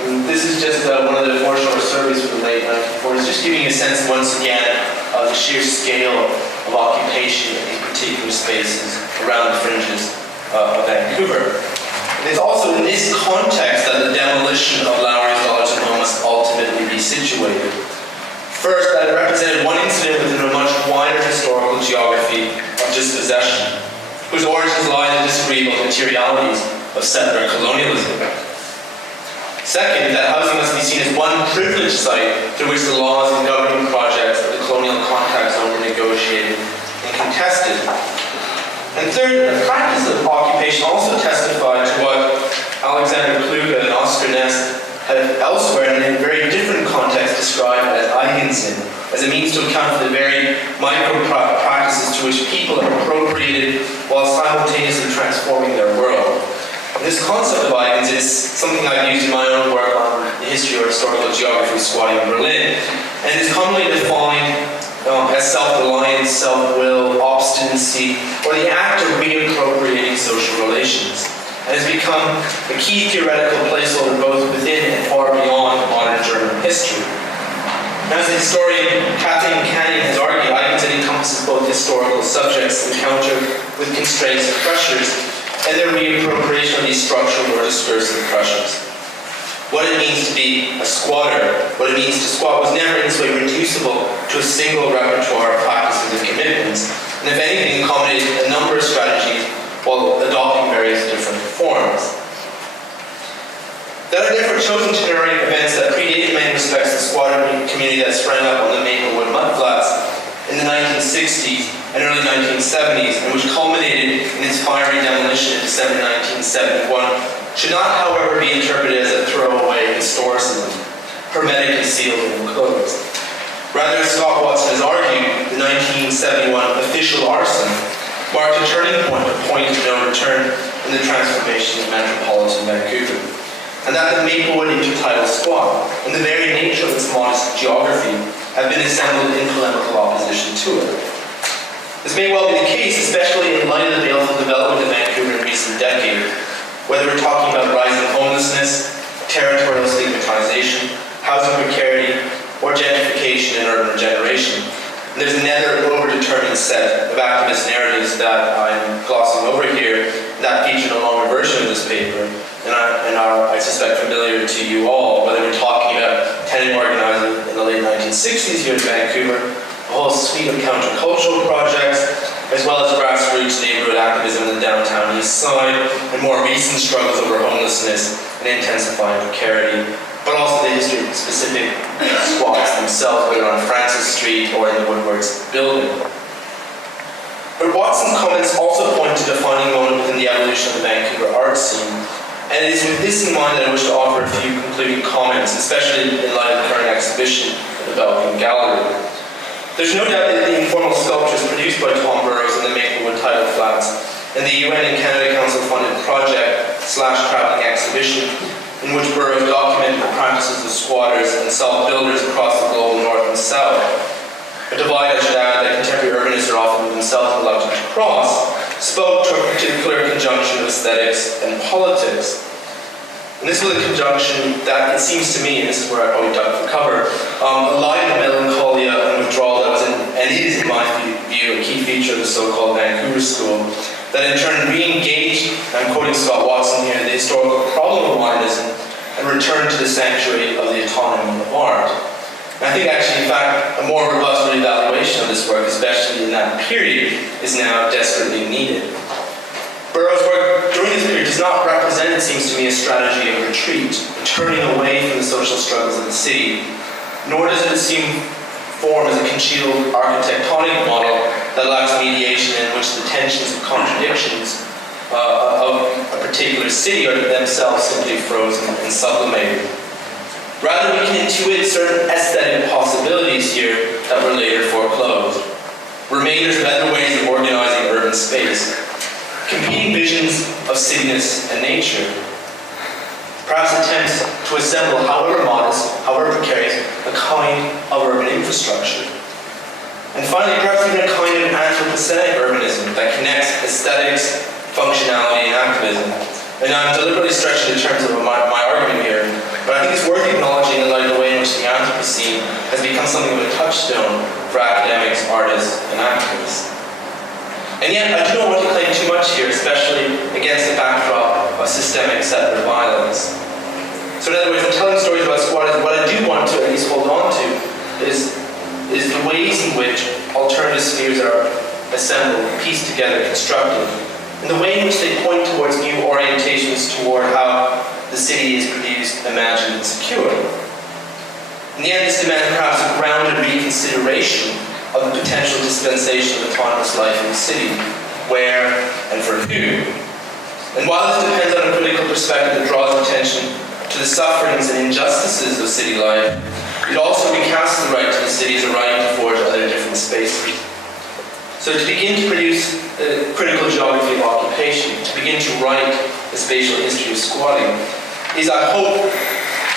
And this is just one of the foreshore surveys from the late 1940s, just giving you a sense once again of the sheer scale of occupation in these particular spaces around the fringes of Vancouver. And it's also in this context that the demolition of Lowry's Lodge must ultimately be situated. First, that it represented one incident within a much wider historical geography of dispossession, whose origins lie in the disagreeable materialities of settler colonialism. Second, that housing must be seen as one privileged site through which the laws and governing projects of the colonial contact zone were negotiated and contested. And third, the practice of occupation also testified to what Alexander Kluge and Oscar Ness have elsewhere in a very different context described as Eigensinn, as a means to account for the very micro-practices to which people are appropriated while simultaneously transforming their world. And this concept of Eigensinn is something I've used in my own work on the history or historical geography of squatting in Berlin, and is commonly defined as self-reliance, self-will, obstinacy, or the act of reappropriating social relations, and has become a key theoretical placeholder both within and far beyond modern German history. Now, as the historian Kathleen Canning has argued, Eigensinn encompasses both subjects encounter with constraints and pressures, and their reappropriation of these structural or discursive pressures. What it means to be a squatter, what it means to squat, was never in this way reducible to a single repertoire of practices and commitments, and if anything, accommodated a number of strategies while adopting various different forms. That are therefore chosen to narrate events that predate in many respects the squatter community that sprang up on the Maplewood Mudflats in the 1960s and early 1970s, and which culminated in its fiery demolition in December 1971, should not, however, be interpreted as a throwaway historicism, hermetically sealed and enclosed. Rather, as Scott Watson has argued, the 1971 official arson marked a turning point, a point of no return in the transformation of metropolitan Vancouver, and that the Maplewood intertidal squat, and the very nature of its modest geography, have been assembled in polemical opposition to it. This may well be the case, especially in light of the baleful development of Vancouver in recent decades, whether we're talking about rising homelessness, territorial stigmatization, housing precarity, or gentrification and urban regeneration. And there's another overdetermined set of activist narratives that I'm glossing over here that feature in a longer version of this paper, and are, I suspect, familiar to you all, whether we're talking about tenant organizing in the late 1960s here in Vancouver, a whole suite of countercultural projects, as well as grassroots neighborhood activism in the downtown east side, and more recent struggles over homelessness and intensifying precarity, but also the history of specific squats themselves, whether on Francis Street or in the Woodwards building. But Watson's comments also point to a defining moment within the evolution of the Vancouver art scene, and it is with this in mind that I wish to offer a few concluding comments, especially in light of the current exhibition at the Belkin Gallery. There's no doubt that the informal sculptures produced by Tom Burrows in the Maplewood Tidal Flats and the UN and Canada Council funded project/traveling exhibition in which Burrows documented the practices of squatters and self-builders across the global north and south. A divide, I should add, that contemporary urbanists are often themselves reluctant to cross, spoke to a particular conjunction of aesthetics and politics. And this was a conjunction that, it seems to me, and this is where I probably dug for cover, allied the melancholia and withdrawal that was, and is in my view, a key feature of the so-called Vancouver School, that in turn re-engaged, I'm quoting Scott Watson here, the historical problem of modernism and returned to the sanctuary of the autonomy of art. And I think actually, in fact, a more robust reevaluation of this work, especially in that period, is now desperately needed. Burrows' work during this period does not represent, it seems to me, a strategy of retreat, turning away from the social struggles of the city, nor does it seem form as a congealed architectonic model that lacks mediation, in which the tensions and contradictions of a particular city are themselves simply frozen and sublimated. Rather, we can intuit certain aesthetic possibilities here that were later foreclosed. Remainders of other ways of organizing urban space, competing visions of cityness and nature, perhaps attempts to assemble, however modest, however precarious, a kind of urban infrastructure. And finally, perhaps even a kind of anthropocenic urbanism that connects aesthetics, functionality, and activism. And I'm deliberately stretching the terms of my argument here, but I think it's worth acknowledging in light of the way in which the Anthropocene has become something of a touchstone for academics, artists, and activists. And yet, I do not want to claim too much here, especially against the backdrop of systemic settler violence. So in other words, in telling stories about squatters, what I do want to at least hold on to is the ways in which alternative spheres are assembled, pieced together, constructed, and the way in which they point towards new orientations toward how the city is produced, imagined, and secured. In the end, this demands perhaps a grounded reconsideration of the potential dispensation of autonomous life in the city, where and for who. And while this depends on a critical perspective that draws attention to the sufferings and injustices of city life, it also recasts the right to the city as a right to forge other different spaces. So to begin to produce the critical geography of occupation, to begin to write the spatial history of squatting, is, I hope,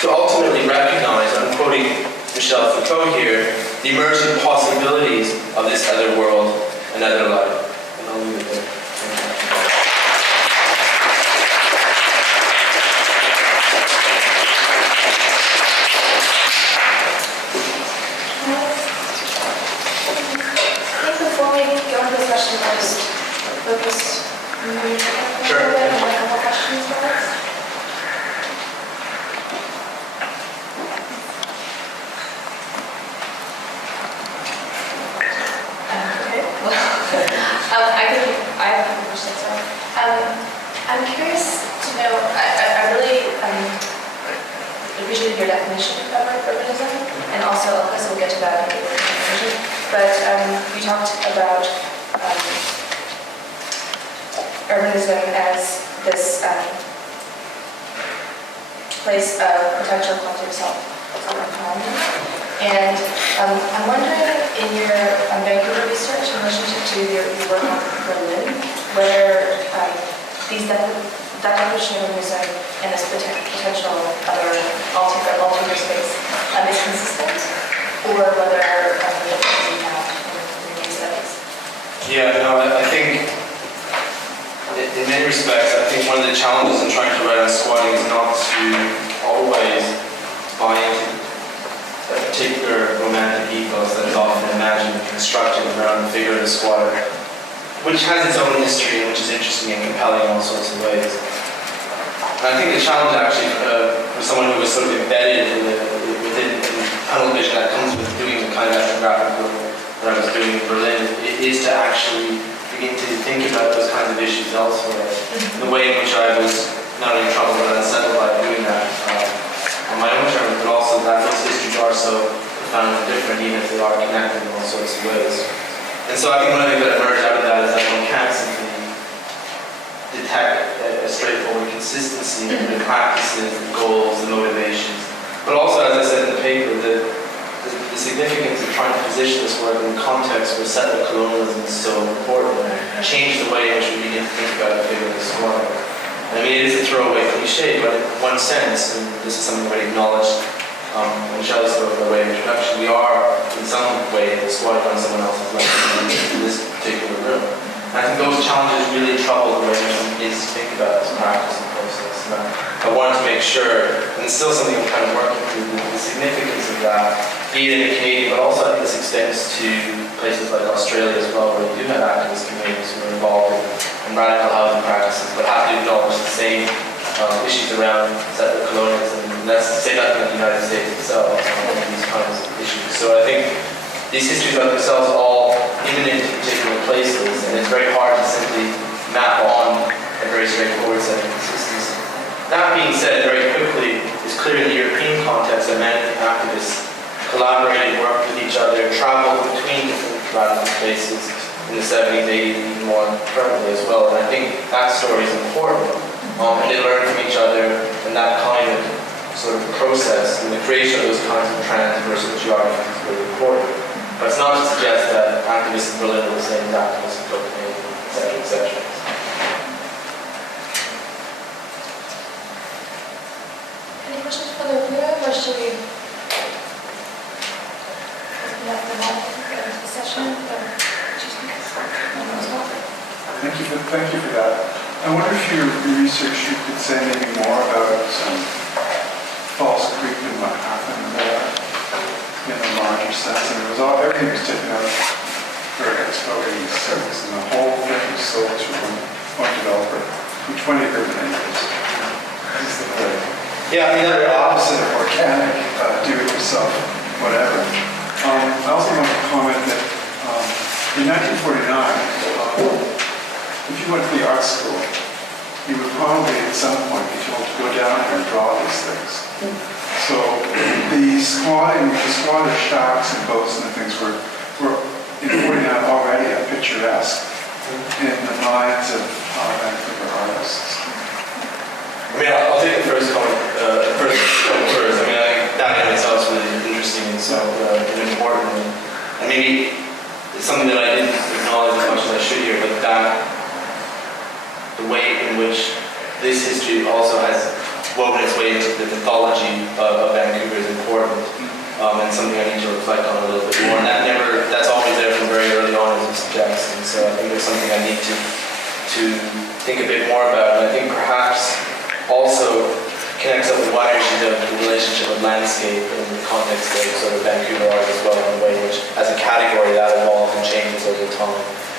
to ultimately recognize, I'm quoting Michel Foucault here, the emerging possibilities of this other world and other life. And I'll leave it there. Before we go into this question, appreciated your definition of urbanism, and also, because we'll get to that in the definition, but you talked about urbanism as this place of potential quality of self-empowerment. And I'm wondering, in your Vancouver research in relationship to your work on Berlin, whether that definition of urbanism and this potential other alternative space is consistent, or whether you have in your studies? Yeah, no, I think in many respects, I think one of the challenges in trying to write on squatting is not to always buy into a particular romantic ethos that is often imagined and constructed around the figure of the squatter, which has its own history and which is interesting and compelling in all sorts of ways. And I think the challenge actually for someone who was sort of embedded within tunnel vision that comes with doing the kind of ethnographic work that I was doing in Berlin is to actually begin to think about those kinds of issues elsewhere. The way in which I was not only troubled but unsettled by doing that on my own terms, but also that those histories are so profoundly different, even if they are connected in all sorts of ways. And so I think one of the things that emerged out of that is that one can't simply detect a straightforward consistency in the practices, the goals, the motivations, but also, as I said in the paper, the significance of trying to position this work in the context where settler colonialism is so important and change the way in which we begin to think about the figure of the squatter. I mean, it is a throwaway cliche, but in one sense, and this is something we acknowledged when Shelly spoke by way of introduction, we are, in some way, squatting on someone else's land in this particular room. And I think those challenges really trouble the way in which we begin to think about this practice and process. And I wanted to make sure, and it's still something I'm kind of working through, the significance of that, be it in Canadian, but also I think this extends to places like Australia as well, where you do have activist communities who are involved in radical housing practices, but have to acknowledge the same issues around settler colonialism. And that's to say nothing of the United States itself on these kinds of issues. So I think these histories are themselves all imminent in particular places, and it's very hard to simply map on a very straightforward set of consistency. That being said, very quickly, it's clear in the European context that many activists collaborated, worked with each other, traveled between different radical spaces in the 70s, 80s, and even more currently as well. And I think that story is important. And they learn from each other, and that kind of sort of process and the creation of those kinds of transversal geographies is really important. But it's not to suggest that activists in Berlin are the same as activists in Copenhagen, etc., etc. Any questions for the group, or should we open up the session? Thank you for that. I wonder if your research, you could say maybe more about False Creek and what happened there in a larger sense. And it was everything was taken out for Expo 86, and the whole thing was sold to one developer for 20 urban acres. This is the whole. Yeah, I mean, the opposite of organic, do-it-yourself, whatever. I also want to comment that in 1949, if you went to the art school, you would probably at some point be told to go down here and draw these things. So the squatter shacks and boats and things were in 49 already picturesque in the minds of Vancouver artists. I mean, I'll take the first comment first. I mean, I think that in itself is really interesting and so important. And maybe it's something that I didn't acknowledge as much as I should here, but that the way in which this history also has woven its way into the mythology of Vancouver is important, and something I need to reflect on a little bit more. And that's always there from very early on, as you suggest. And so I think it's something I need to think a bit more about. And I think perhaps also connects up with wider issues of the relationship with landscape in the context of sort of Vancouver art as well, in a way in which, as a category, that evolves and changes over time.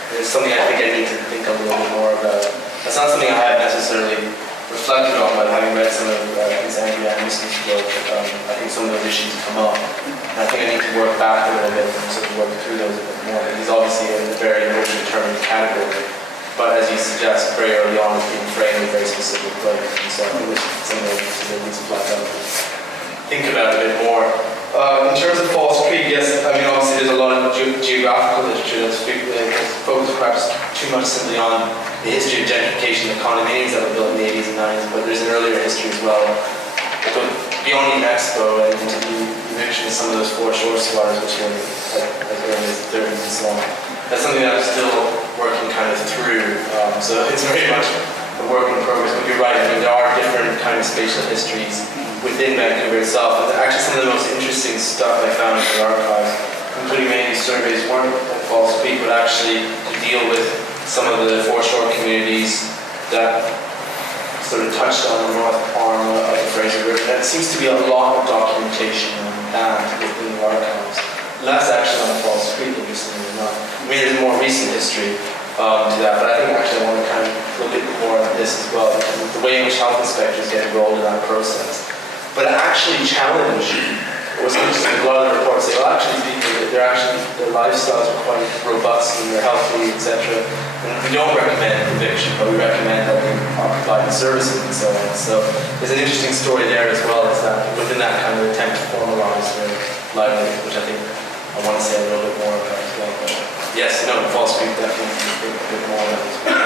And it's something I think I need to think a little bit more about. That's not something I have necessarily reflected on, but having read some of Ms. Andrea Anderson's work, I think some of those issues come up. And I think I need to work back a little bit and sort of work through those a bit more. He's obviously a very emotion-determined category, but as you suggest, very early on, it's being framed in a very specific way. And so I think this is something that needs to flesh out. think about it a bit more. In terms of Falls Creek, yes, I mean, obviously there's a lot of geographical literature that's focused perhaps too much simply on the history of gentrification of condominiums that were built in the 80s and 90s, but there's an earlier history as well. But beyond Mexico and into the eviction of some of those foreshore squatters, which were like early 30s and so on. That's something that I'm still working kind of through. So it's very much a work in progress, but you're right, I mean, there are different kind of spatial histories within Vancouver itself. And actually some of the most interesting stuff I found in the archives, including many surveys, weren't at Falls Creek, but actually to deal with some of the foreshore communities that sort of touched on the north arm of the Fraser River. That seems to be a lot of documentation on that within the archives. Less actually on Falls Creek, interestingly enough. I mean, there's more recent history to that, but I think actually I want to kind of look at more at this as well, the way in which health inspectors get involved in that process. But actually challenge what's interesting, a lot of the reports say, well, actually people, their lifestyles are quite robust and they're healthy, etc. And we don't recommend eviction, but we recommend that they are providing services and so on. So there's an interesting story there as well, is that within that kind of attempt to formalize their livelihood, which I think I want to say a little bit more about as well. But yes, no, Falls Creek definitely a bit more about as well.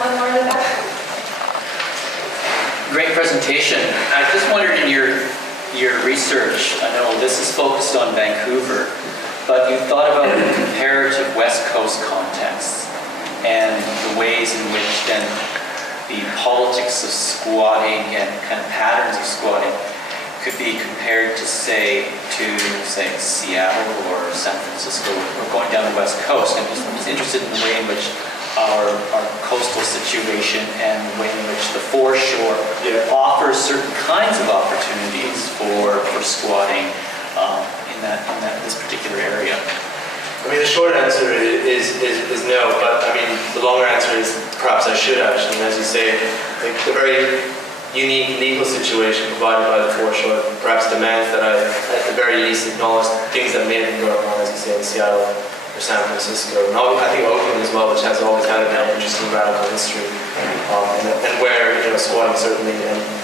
One more in the back. Great presentation. I just wondered in your research, I know this is focused on Vancouver, but you thought about the comparative West Coast context and the ways in which then the politics of squatting and kind of patterns of squatting could be compared to say Seattle or San Francisco or going down the West Coast. I'm just interested in the way in which our coastal situation and the way in which the foreshore offers certain kinds of opportunities for squatting in this particular area. I mean, the short answer is no, but I mean, the longer answer is perhaps I should actually. And as you say, like the very unique legal situation provided by the foreshore perhaps demands that I, at the very least, acknowledge things that may have been going on, as you say, in Seattle or San Francisco. And I think Oakland as well, which has always had an interesting radical history, and where squatting certainly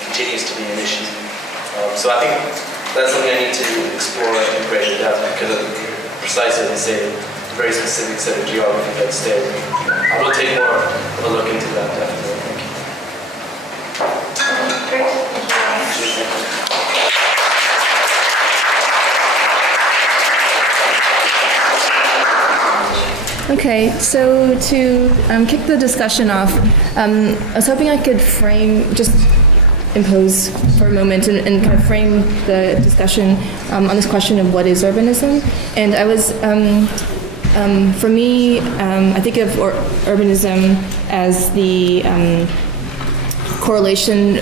continues to be an issue. So I think that's something I need to explore in greater depth because of precisely, as I say, a very specific set of geography that stay. I will take more of a look into that definitely. Thank you. Great. Thank you. Okay, so to kick the discussion off, I was hoping I could impose for a moment and kind of frame the discussion on this question of what is urbanism. And I was, for me, I think of urbanism as the correlation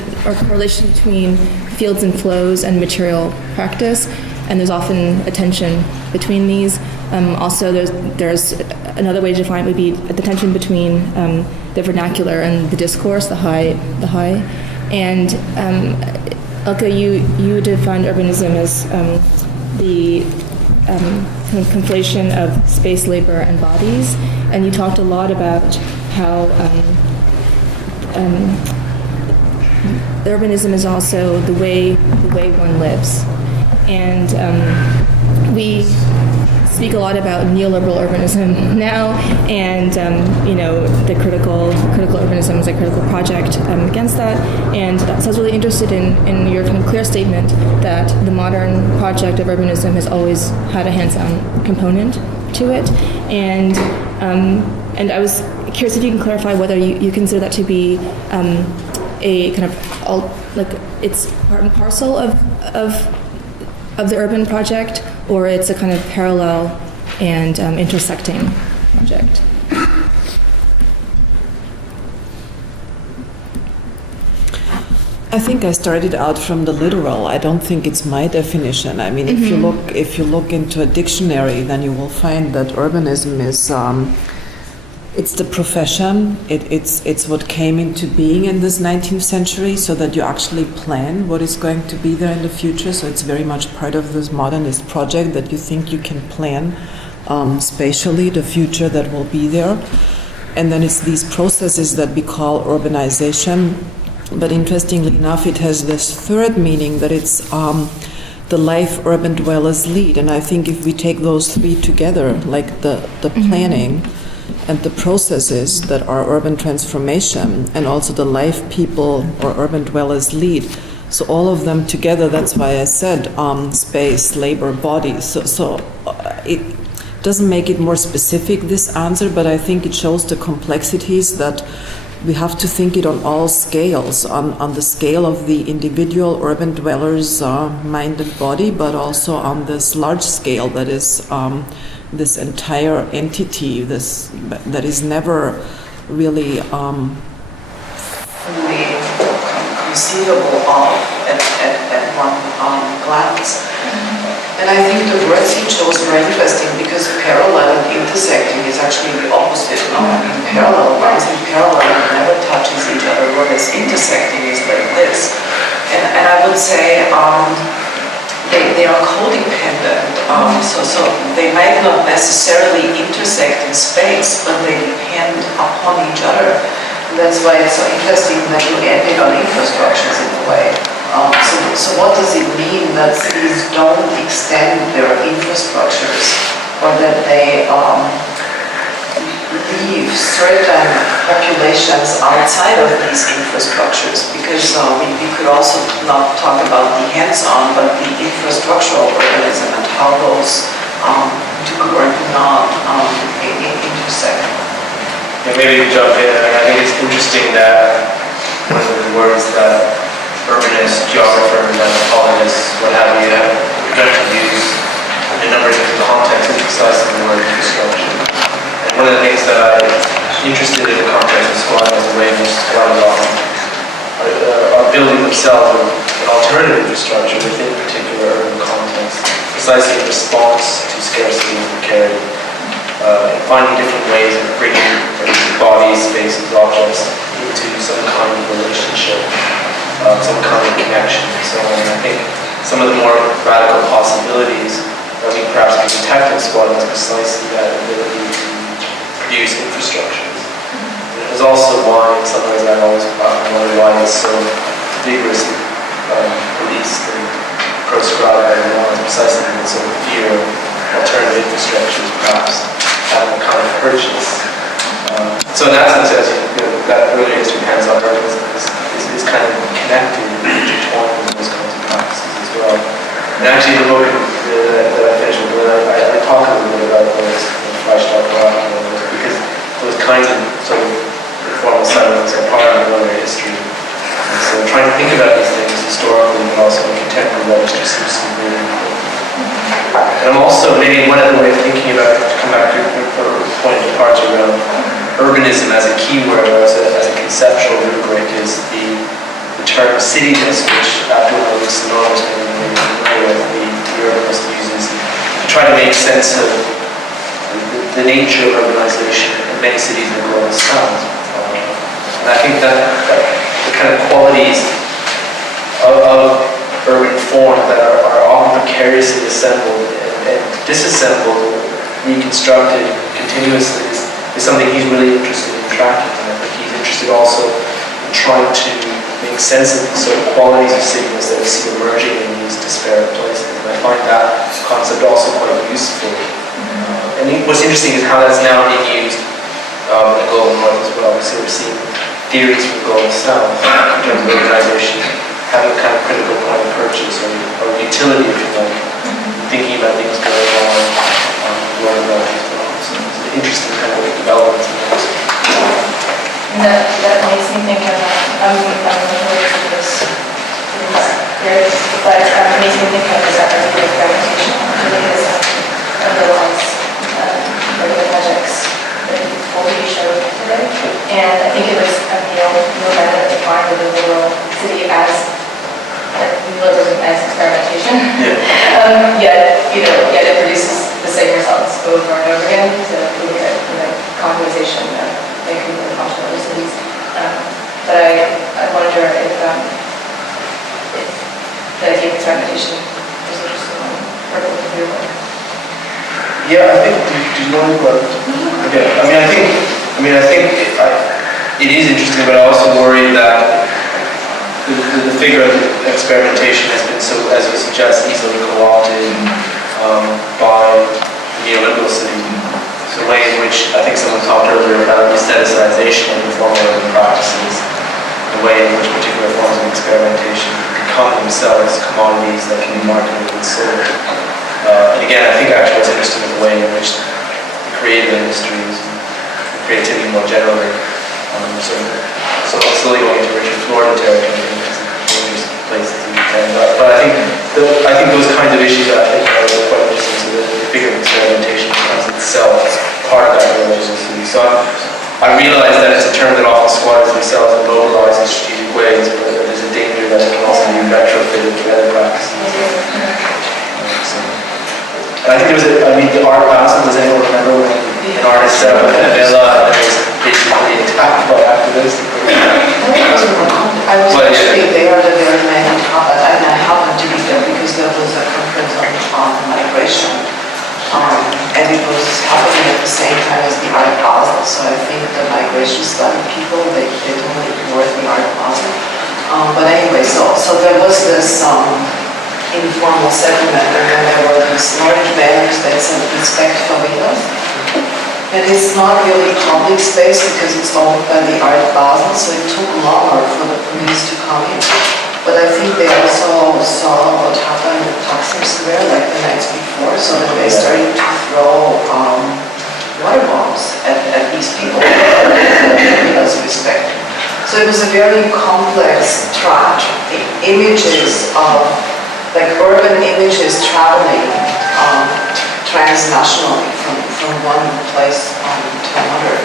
between fields and flows and material practice, and there's often a tension between these. Also, there's another way to define it would be the tension between the vernacular and the discourse, the high. And Elke, you defined urbanism as the kind of conflation of space, labor, and bodies, and you talked a lot about how urbanism is also the way one lives, and we speak a lot about neoliberal urbanism now, and the critical urbanism is a critical project against that. And so I was really interested in your kind of clear statement that the modern project of urbanism has always had a hands-on component to it, and I was curious if you can clarify whether you consider that to be a kind of it's part and parcel of the urban project, or it's a kind of parallel and intersecting project. I think I started out from the literal. I don't think it's my definition. I mean, if you look into a dictionary, then you will find that urbanism is it's the profession. It's what came into being in this 19th century, so that you actually plan what is going to be there in the future. So it's very much part of this modernist project that you think you can plan spatially the future that will be there. And then it's these processes that we call urbanization, But interestingly enough, it has this third meaning that it's the life urban dwellers lead. And I think if we take those three together, like the planning and the processes that are urban transformation, and also the life people or urban dwellers lead, so all of them together, that's why I said space, labor, body. So it doesn't make it more specific, this answer, but I think it shows the complexities that we have to think it on all scales, on the scale of the individual urban dweller's mind and body, but also on this large scale that is this entire entity, that is never really fully conceivable of at one glance. And I think the words he chose were interesting because parallel and intersecting is actually the opposite. No? I mean, parallel runs in parallel and never touches each other, whereas intersecting is like this. And I would say they are codependent. So they might not necessarily intersect in space, but they depend upon each other. And that's why it's so interesting that you ended on infrastructures in a way. So what does it mean that cities don't extend their infrastructures, or that they leave certain populations outside of these infrastructures? Because we could also not talk about the hands-on, but the infrastructural urbanism and how those do or do not intersect. Yeah, maybe to jump in, I think it's interesting that one of the words that urbanists, geographers, anthropologists, what have you, have begun to use in a number of different contexts is precisely the word infrastructure. And one of the things that I'm interested in the context of squatting is the way in which squatters are building themselves an alternative infrastructure within a particular urban context, precisely in response to scarcity and precarity, finding different ways of bringing bodies, spaces, objects into some kind of relationship, some kind of connection, and so on. And I think some of the more radical possibilities that we perhaps can detect in squatting is precisely that ability to produce infrastructures. And it is also why, in some ways, I've always wondered why it's so vigorously policed and proscribed by the law, precisely in sort of fear of alternative infrastructures, perhaps having a kind of purchase. So in that sense, as that earlier history of hands-on urbanism is kind of connected and intertwined with those kinds of practices as well. And actually, the book that I finished with, I talk a little bit about those Spatial because those kinds of sort of informal settlements are part of the earlier history. And so trying to think about these things historically, but also in contemporary letters just seems to be really important. And I'm also, maybe one other way of thinking about it, to come back to your point of departure around urbanism as a keyword, or as a conceptual rubric, is the term cityness, which after all is synonymous with the urbanist uses to try to make sense of the nature of urbanization in many cities in the global south. And I think that the kind of qualities of urban form that are often precariously assembled and disassembled, reconstructed continuously is something he's really interested in tracking. And I think he's interested also in trying to make sense of the sort of qualities of cityness that we see emerging in these disparate places. And I find that concept also quite useful. And what's interesting is how that's now being used in the global north as well. We sort of see theories from the global south in terms of urbanization having a kind of critical point of purchase or utility, if you like, thinking about things going on globally as well. So it's an interesting kind of development in those. That makes me think of, I'm related to this, but it makes me think of this idea of fragmentation, underlies the projects that you showed today. And I think it was Neil that defined the rural city as liberalism as experimentation. Yet it produces the same results over and over again. So we look at colonization of Vancouver and most other cities. But I wonder if the idea of experimentation is interesting on working with your work. Yeah, I think. Do you know what? Yeah, I think it is interesting, but I also worry that figure that experimentation has been so, as you suggest, easily co-opted by the neoliberal city. It's a way in which, I think someone talked earlier about the aestheticization of informal practices, the way in which particular forms of experimentation become themselves commodities that can be marketed and sold. And again, I think actually what's interesting is the way in which the creative industries and creativity more generally, so slowly going into Richard Florida territory, I think is a interesting place to end up. But I think those kinds of issues I think are quite interesting. So the figure of experimentation becomes itself part of that relationship. So I realize that it's a term that often squatters themselves and mobilize in strategic ways, but there's a danger that it can also be retrofitted to other practices. And I think the art class, does anyone remember when an artist set up a villa and it was basically attacked by activists? I was actually there the very night it happened, and I happened to be there because there was a conference on migration. And it was happening at the same time as the Art Basel, so I think the migration study people, they totally ignored the Art Basel. But anyway, so there was this informal settlement, and then there were these large banners that said "Respect Favelas." And it's not really public space because it's owned by the Art Basel, so it took longer for the police to come in. But I think they also saw what happened at Taksim Square like the nights before, so that they started to throw water bombs at these people as respect. So it was a very complex track, images of, like urban images traveling transnationally from one place to another.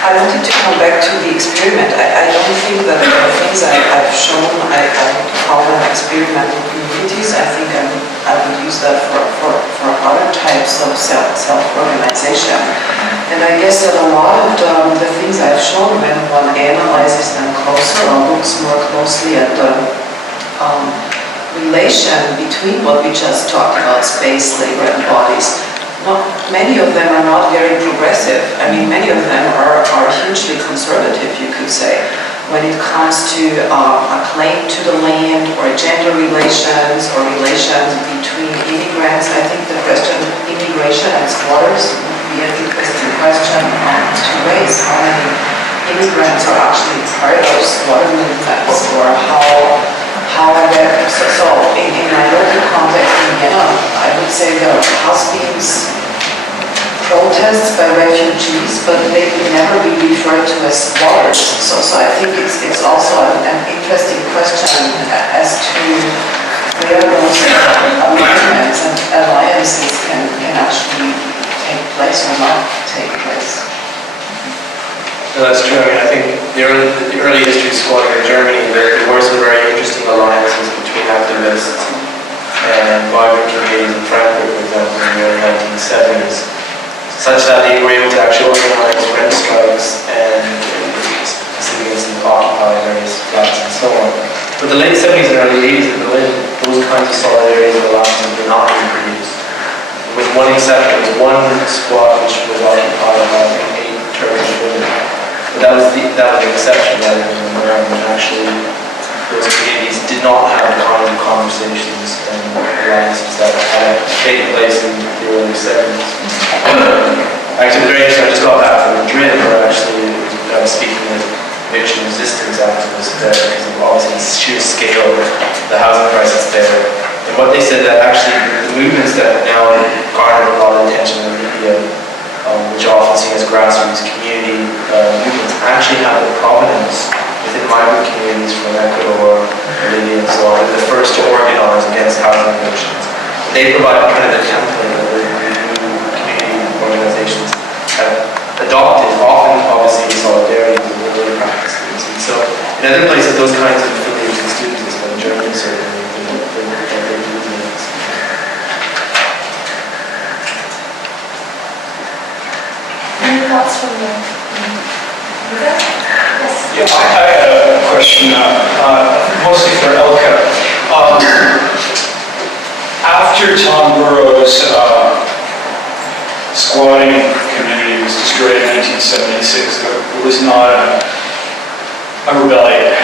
I wanted to come back to the experiment. I don't think that the things I've shown, I would call them experimental communities. I think I would use that for other types of self-organization. And I guess that a lot of the things I've shown, when one analyzes them closer or looks more closely at the relation between what we just talked about, space, labor, and bodies, many of them are not very progressive. I mean, many of them are hugely conservative, you could say, when it comes to a claim to the land or gender relations or relations between immigrants. I think the question of immigration and squatters would be an interesting question to raise. How many immigrants are actually part of squatter movements, or how are there, so in my local context in Vienna, I would say there has been protests by refugees, but they could never be referred to as squatters. So I think it's also an interesting question as to where those alignments and alliances can actually take place or not take place. No, that's true. I mean, I think the early history of squatting in Germany, there were some very interesting alliances between activists and migrant communities in Frankfurt, for example, in the early 1970s, such that they were able to actually organize rent strikes and against occupy various flats and so on. But the late 70s and early 80s in Berlin, those kinds of solidarities and alliances were not being produced. With one exception, there was one squat which was occupied by, I think, 8 Turkish women. But that was the exception rather than the norm, and actually those communities did not have the kind of conversations and alliances that had taken place in the early 70s. Actually, it was very interesting. I just got back from Madrid, where actually I was speaking with eviction resistance activists there because of obviously the sheer scale of the housing crisis there. And what they said that actually the movements that now garnered a lot of attention in the media, which are often seen as grassroots community movements, actually have a provenance within migrant communities from Ecuador, Bolivia, and so on. They're the first to organize against housing evictions. They provide kind of the template that the new community organizations have adopted, often obviously in solidarity with the early practices. And so in other places, those kinds of affiliations do exist, but in Germany certainly they do exist. Any thoughts from the Yes. Yeah, I had a question, mostly for Elke. After Tom Burrows' squatting community was destroyed in 1976, it was not a rebellion,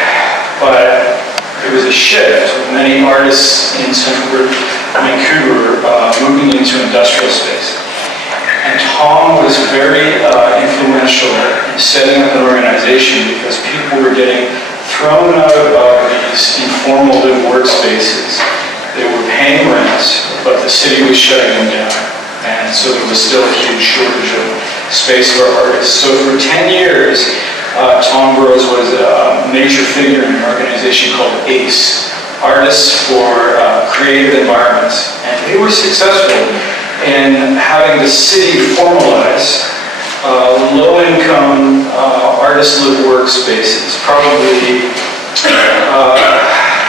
but it was was a shift with many artists in central Vancouver moving into industrial space. And Tom was very influential in setting up an organization because people were getting thrown out of these informal live workspaces. They were paying rent, but the city was shutting them down. And so there was still a huge shortage of space for artists. So for 10 years, Tom Burrows was a major figure in an organization called ACE, Artists for Creative Environments. And they were successful in having the city formalize low-income artist-live workspaces, probably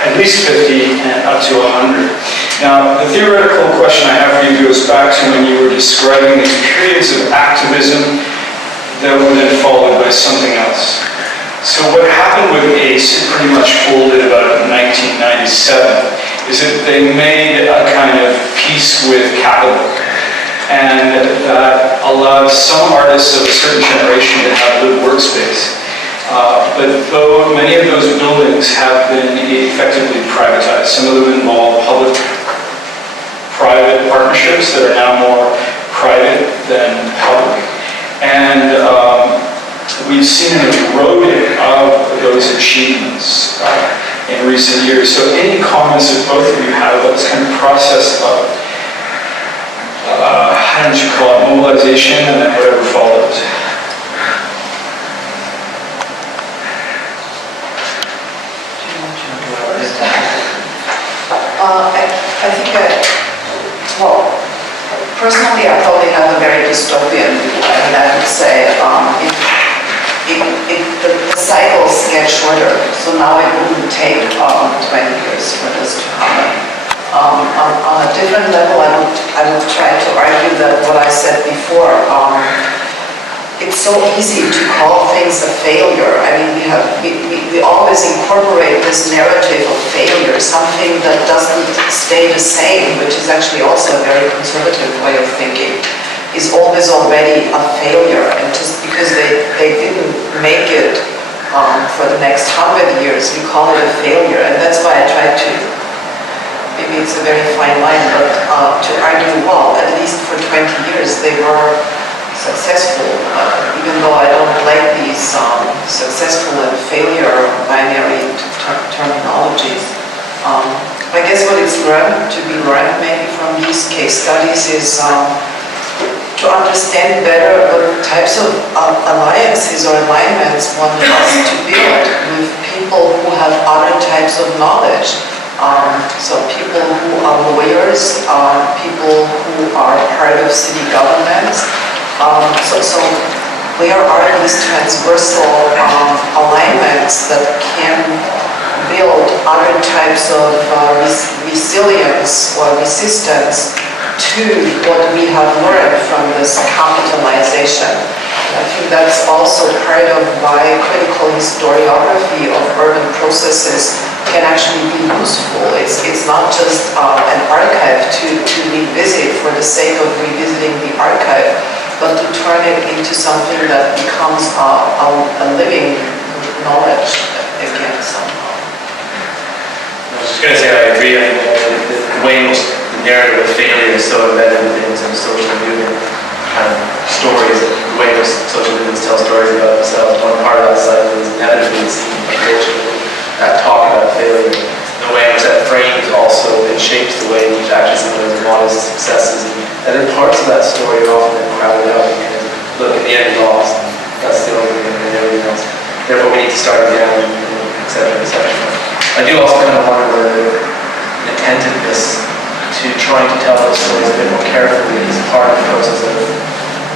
at least 50 and up to 100. Now, the theoretical question I have for you goes back to when you were describing these periods of activism that were then followed by something else. So what happened with ACE, it pretty much folded about 1997, is that they made a kind of peace with capital. And that allowed some artists of a certain generation to have live workspace. But though many of those buildings have been effectively privatized, some of them involve public-private partnerships that are now more private than public. And we've seen an eroding of those achievements in recent years. So any comments that both of you have about this kind of process of, how did you call it, mobilization and then whatever follows? I think well, personally, I probably have a very dystopian view. I mean, I would say the cycles get shorter, so now it wouldn't take 20 years for this to happen. On a different level, I would try to argue that what I said before, it's so easy to call things a failure. I mean, we always incorporate this narrative of failure, something that doesn't stay the same, which is actually also a very conservative way of thinking, is always already a failure. And just because they didn't make it for the next 100 years, we call it a failure. And that's why I try to, maybe it's a very fine line, but to argue, well, at least for 20 years they were successful, even though I don't like these successful and failure binary terminologies. I guess what is to be learned maybe from these case studies is to understand better what types of alliances or alignments one has to build with people who have other types of knowledge. So people who are lawyers, people who are part of city governments. So where are these transversal alignments that can build other types of resilience or resistance to what we have learned from this capitalization? I think that's also part of why critical historiography of urban processes can actually be useful. It's not just an archive to revisit for the sake of revisiting the archive, but to turn it into something that becomes a living knowledge again somehow. I was just going to say I agree. I think the way in which the narrative of failure is so embedded within some social movement kind of stories, the way in which social movements tell stories about themselves, one part of that cycle is inevitably seen, unfortunately, that talk about failure. The way in which that frames also, it shapes the way in which actually some of those modest successes, and then parts of that story are often crowded out because, look, at the end is lost, and that's the only thing and everything else. Therefore, we need to start again, et cetera, et cetera. I do also kind of wonder whether an attentiveness to trying to tell those stories a bit more carefully is part of the process of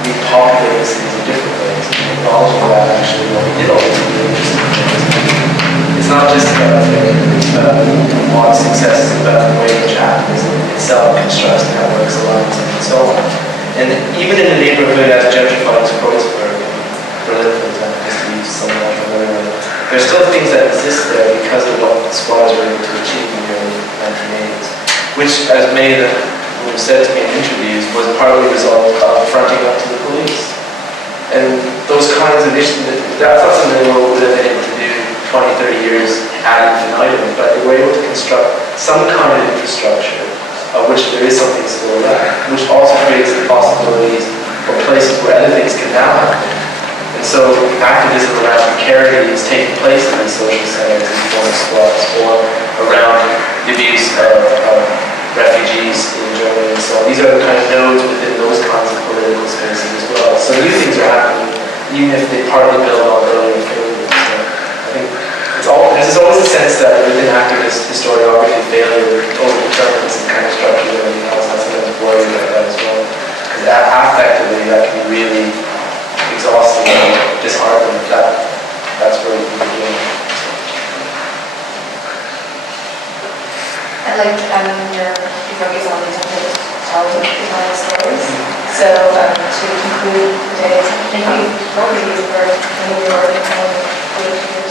repopulating cities in different ways, and acknowledging that actually what we did always do it's not just about modest success, it's about the way in which activism itself constructs networks, alliances, and so on. And even in a neighborhood as gentrified as Kreuzberg, Berlin, for example, just to use something like that, there's still things that exist there because of what squatters were able to achieve in the early 1980s, which, as many of them said to me in interviews, was partly a result of fronting up to the police. And those kinds of issues, that's not something they would have been able to do 20, 30 years ad infinitum, but they were able to construct some kind of infrastructure of which there is something still left, which also creates the possibilities for places where other things can now happen. And so activism around precarity is taking place in these social centers in former squats, or around the abuse of refugees in Germany and so on. These are the kind of nodes within those kinds of political spaces as well. So new things are happening, even if they partly build on earlier failures. So I think there's always a sense that within activist historiography, failure overdetermines the kind of structure and everything else. I sometimes worry about that as well. Because affectively, that can be really exhausting and disheartening. That's where we can begin. I like your focus on these telling stories. So to conclude today, thank you both of you for your work and